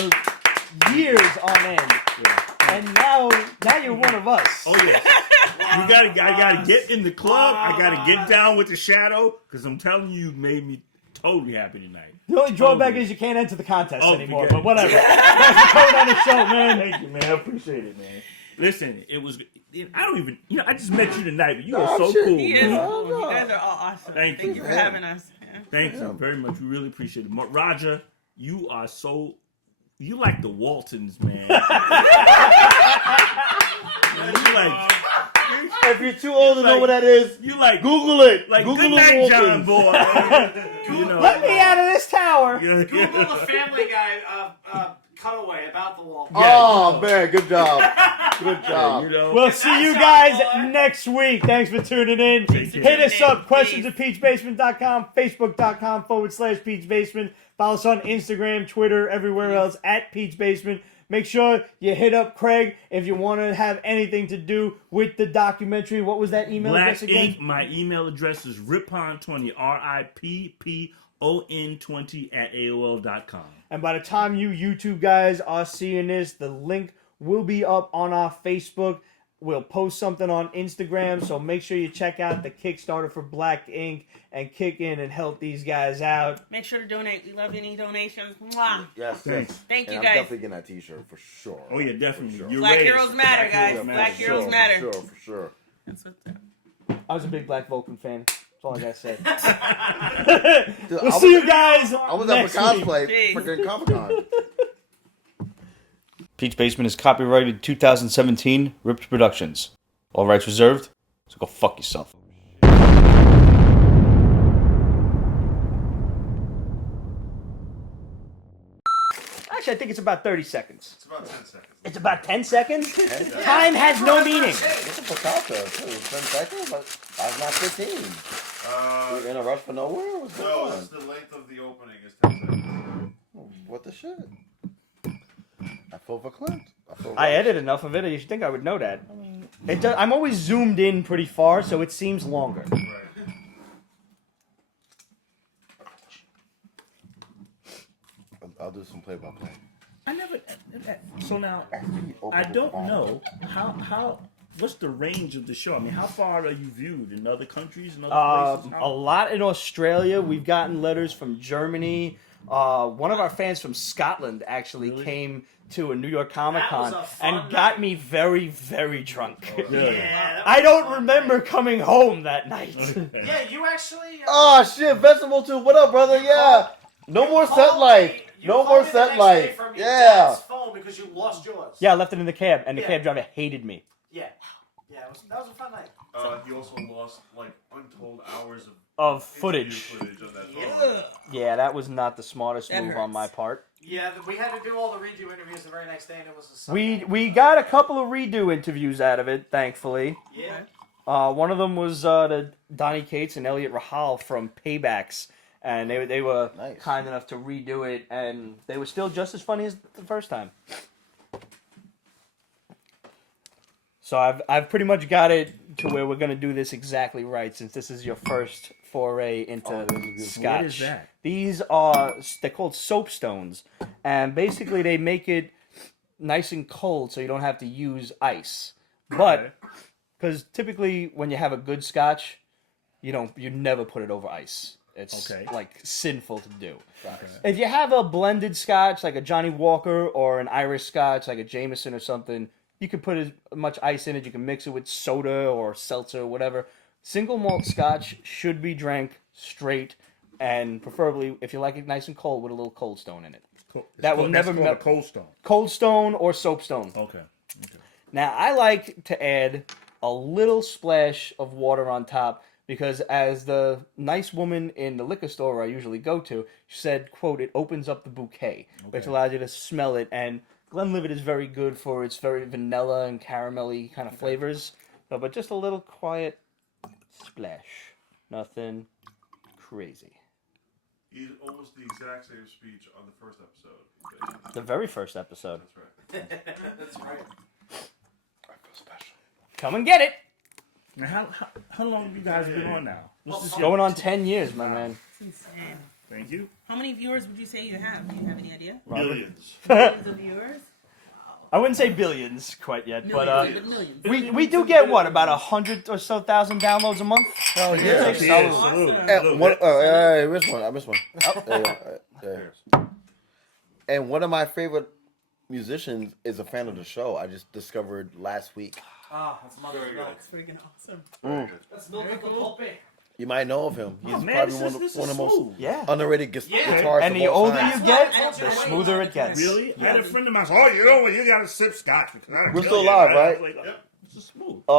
years on end, and now you're one of us. Oh yeah. I gotta get in the club. I gotta get down with the shadow because I'm telling you, made me totally happy tonight. The only drawback is you can't enter the contest anymore, forget but whatever. Thanks for coming on the show, man. Thank you, man. I appreciate it, man. Listen, it was. I don't even. I just met you tonight, but you are so cool. He is Man. cool. You guys are all awesome. Thank you for having us. Thank you very much. We really appreciate it. Roger, you are so. You like the Waltons, man. You like. If you're too old to know what that is, You like Google it. like Google good the night, John Waltons. boy. You know, Let me out of this tower. Yeah. Google the Family Guy cutaway about the wall. Oh man, good job. Good job. You know, We'll see you guys next week. Thanks for tuning in. Take care. Hit us up, questions at peachbasement.com, facebook.com/peachbasement. Follow us on Instagram, Twitter, everywhere else at Peach Basement. Make sure you hit up Craig if you want to have anything to do with the documentary. What was that email Black address again? Ink. My email address is rippon20, RIPPON20 at AOL.com. And by the time you YouTube guys are seeing this, the link will be up on our Facebook. We'll post something on Instagram, so make sure you check out the Kickstarter for Black Ink and kick in and help these guys out. Make sure to donate. We love any donations. Mwah. Yes, Thanks. Thank you, and guys. I'm definitely getting that T-shirt for sure. Oh, yeah, definitely. For sure. You're Black raised. Heroes Matter, guys. Heroes Black Matter. Heroes Matter. For sure. That's what. I was a big Black Vulcan fan. That's all I gotta say. Dude, We'll see you guys I was up next for week. cosplay, Jeez. freaking Comic-Con. Peach Basement is copyrighted 2017, Ripped Productions. All rights reserved, so go fuck yourself. Actually, I think it's about 30 seconds. It's about 10 seconds. It's about 10 seconds? Time has no meaning. What's a Picasso? 10 seconds? But that's not 15. You're in a rush for nowhere? What's No, going it's on? the length of the opening is 10 seconds. What the shit? I feel verklempt. I edit enough of it, you should think I would know that. I'm always zoomed in pretty far, so it seems longer. Right. I'll do some play-by-play. I never. So now, I don't know how. What's the range of the show? I mean, how far are you viewed in other countries and other places? A lot in Australia. We've gotten letters from Germany. One of our fans from Scotland actually came to a New York Comic Con That was a fun and got night. me very, very drunk. Yeah, I don't remember coming home that night. Yeah, you actually. Oh shit, Vegetable Tube, what up, brother? Yeah. No more set life. No more set life. Yeah. Phone because you lost yours. Yeah, I left it in the cab, and the Yeah. cab driver hated me. Yeah. Yeah. That was a fun night. He also lost like untold hours Of interview footage. on that phone. Yeah. Yeah, that was not the smartest That move on hurts. my part. Yeah, we had to do all the redo interviews the very next day, and it was a We got a couple of redo interviews out of it, thankfully. Yeah. One of them was the Donnie Cates and Elliot Rahal from Paybacks, and they were Nice. kind enough to redo it, and they were still just as funny as the first time. So I've pretty much got it to where we're gonna do this exactly right, since this is your first foray into scotch. What is that? These are, they're called soapstones, and basically they make it nice and cold so you don't have to use ice. But because typically when you have a good scotch, you never put it over ice. It's Okay. like sinful to do. If you have a blended scotch like a Johnny Walker or an Irish scotch like a Jameson or something, you can put as much ice in it. You can mix it with soda or seltzer or whatever. Single malt scotch should be drank straight, and preferably, if you like it nice and cold, with a little Cold Stone in it. That will never melt. melt. Cold Stone. Cold Stone or Soapstone. Okay. Now, I like to add a little splash of water on top because as the nice woman in the liquor store I usually go to, she said, quote, it opens up the bouquet, which allows you to smell it. And Glenlivet is very good for its very vanilla and caramelly kind of flavors. But just a little quiet splash. Nothing crazy. He's almost the exact same speech on the first episode. The very first episode. That's right. That's right. Come and get it. Now, how long have you guys been on now? What's this Going on 10 years, my man. It's insane. Thank you. How many viewers would you say you have? Do you have any idea? Millions. Millions of viewers? I wouldn't say billions quite yet, but Millions. we do get what, about 100 or so thousand downloads a month? Oh Yeah. yeah. Yeah, Awesome. salute. I missed one. I missed one. Oh, there you go. Yeah. And one of my favorite musicians is a fan of the show. I just discovered last week. Ah, that's Mother's Milk. That's freaking awesome. That's Milk of the Pulpy. You might know of him. He's Oh, man, probably this one is of the most smooth. Yeah. underrated Yeah. guitarists And of the all older time. you get, That's the why- smoother it gets. Really? I had a friend of mine say, oh, you know what? You got to sip scotch. Because I We're still alive, right? Like, it's just smooth.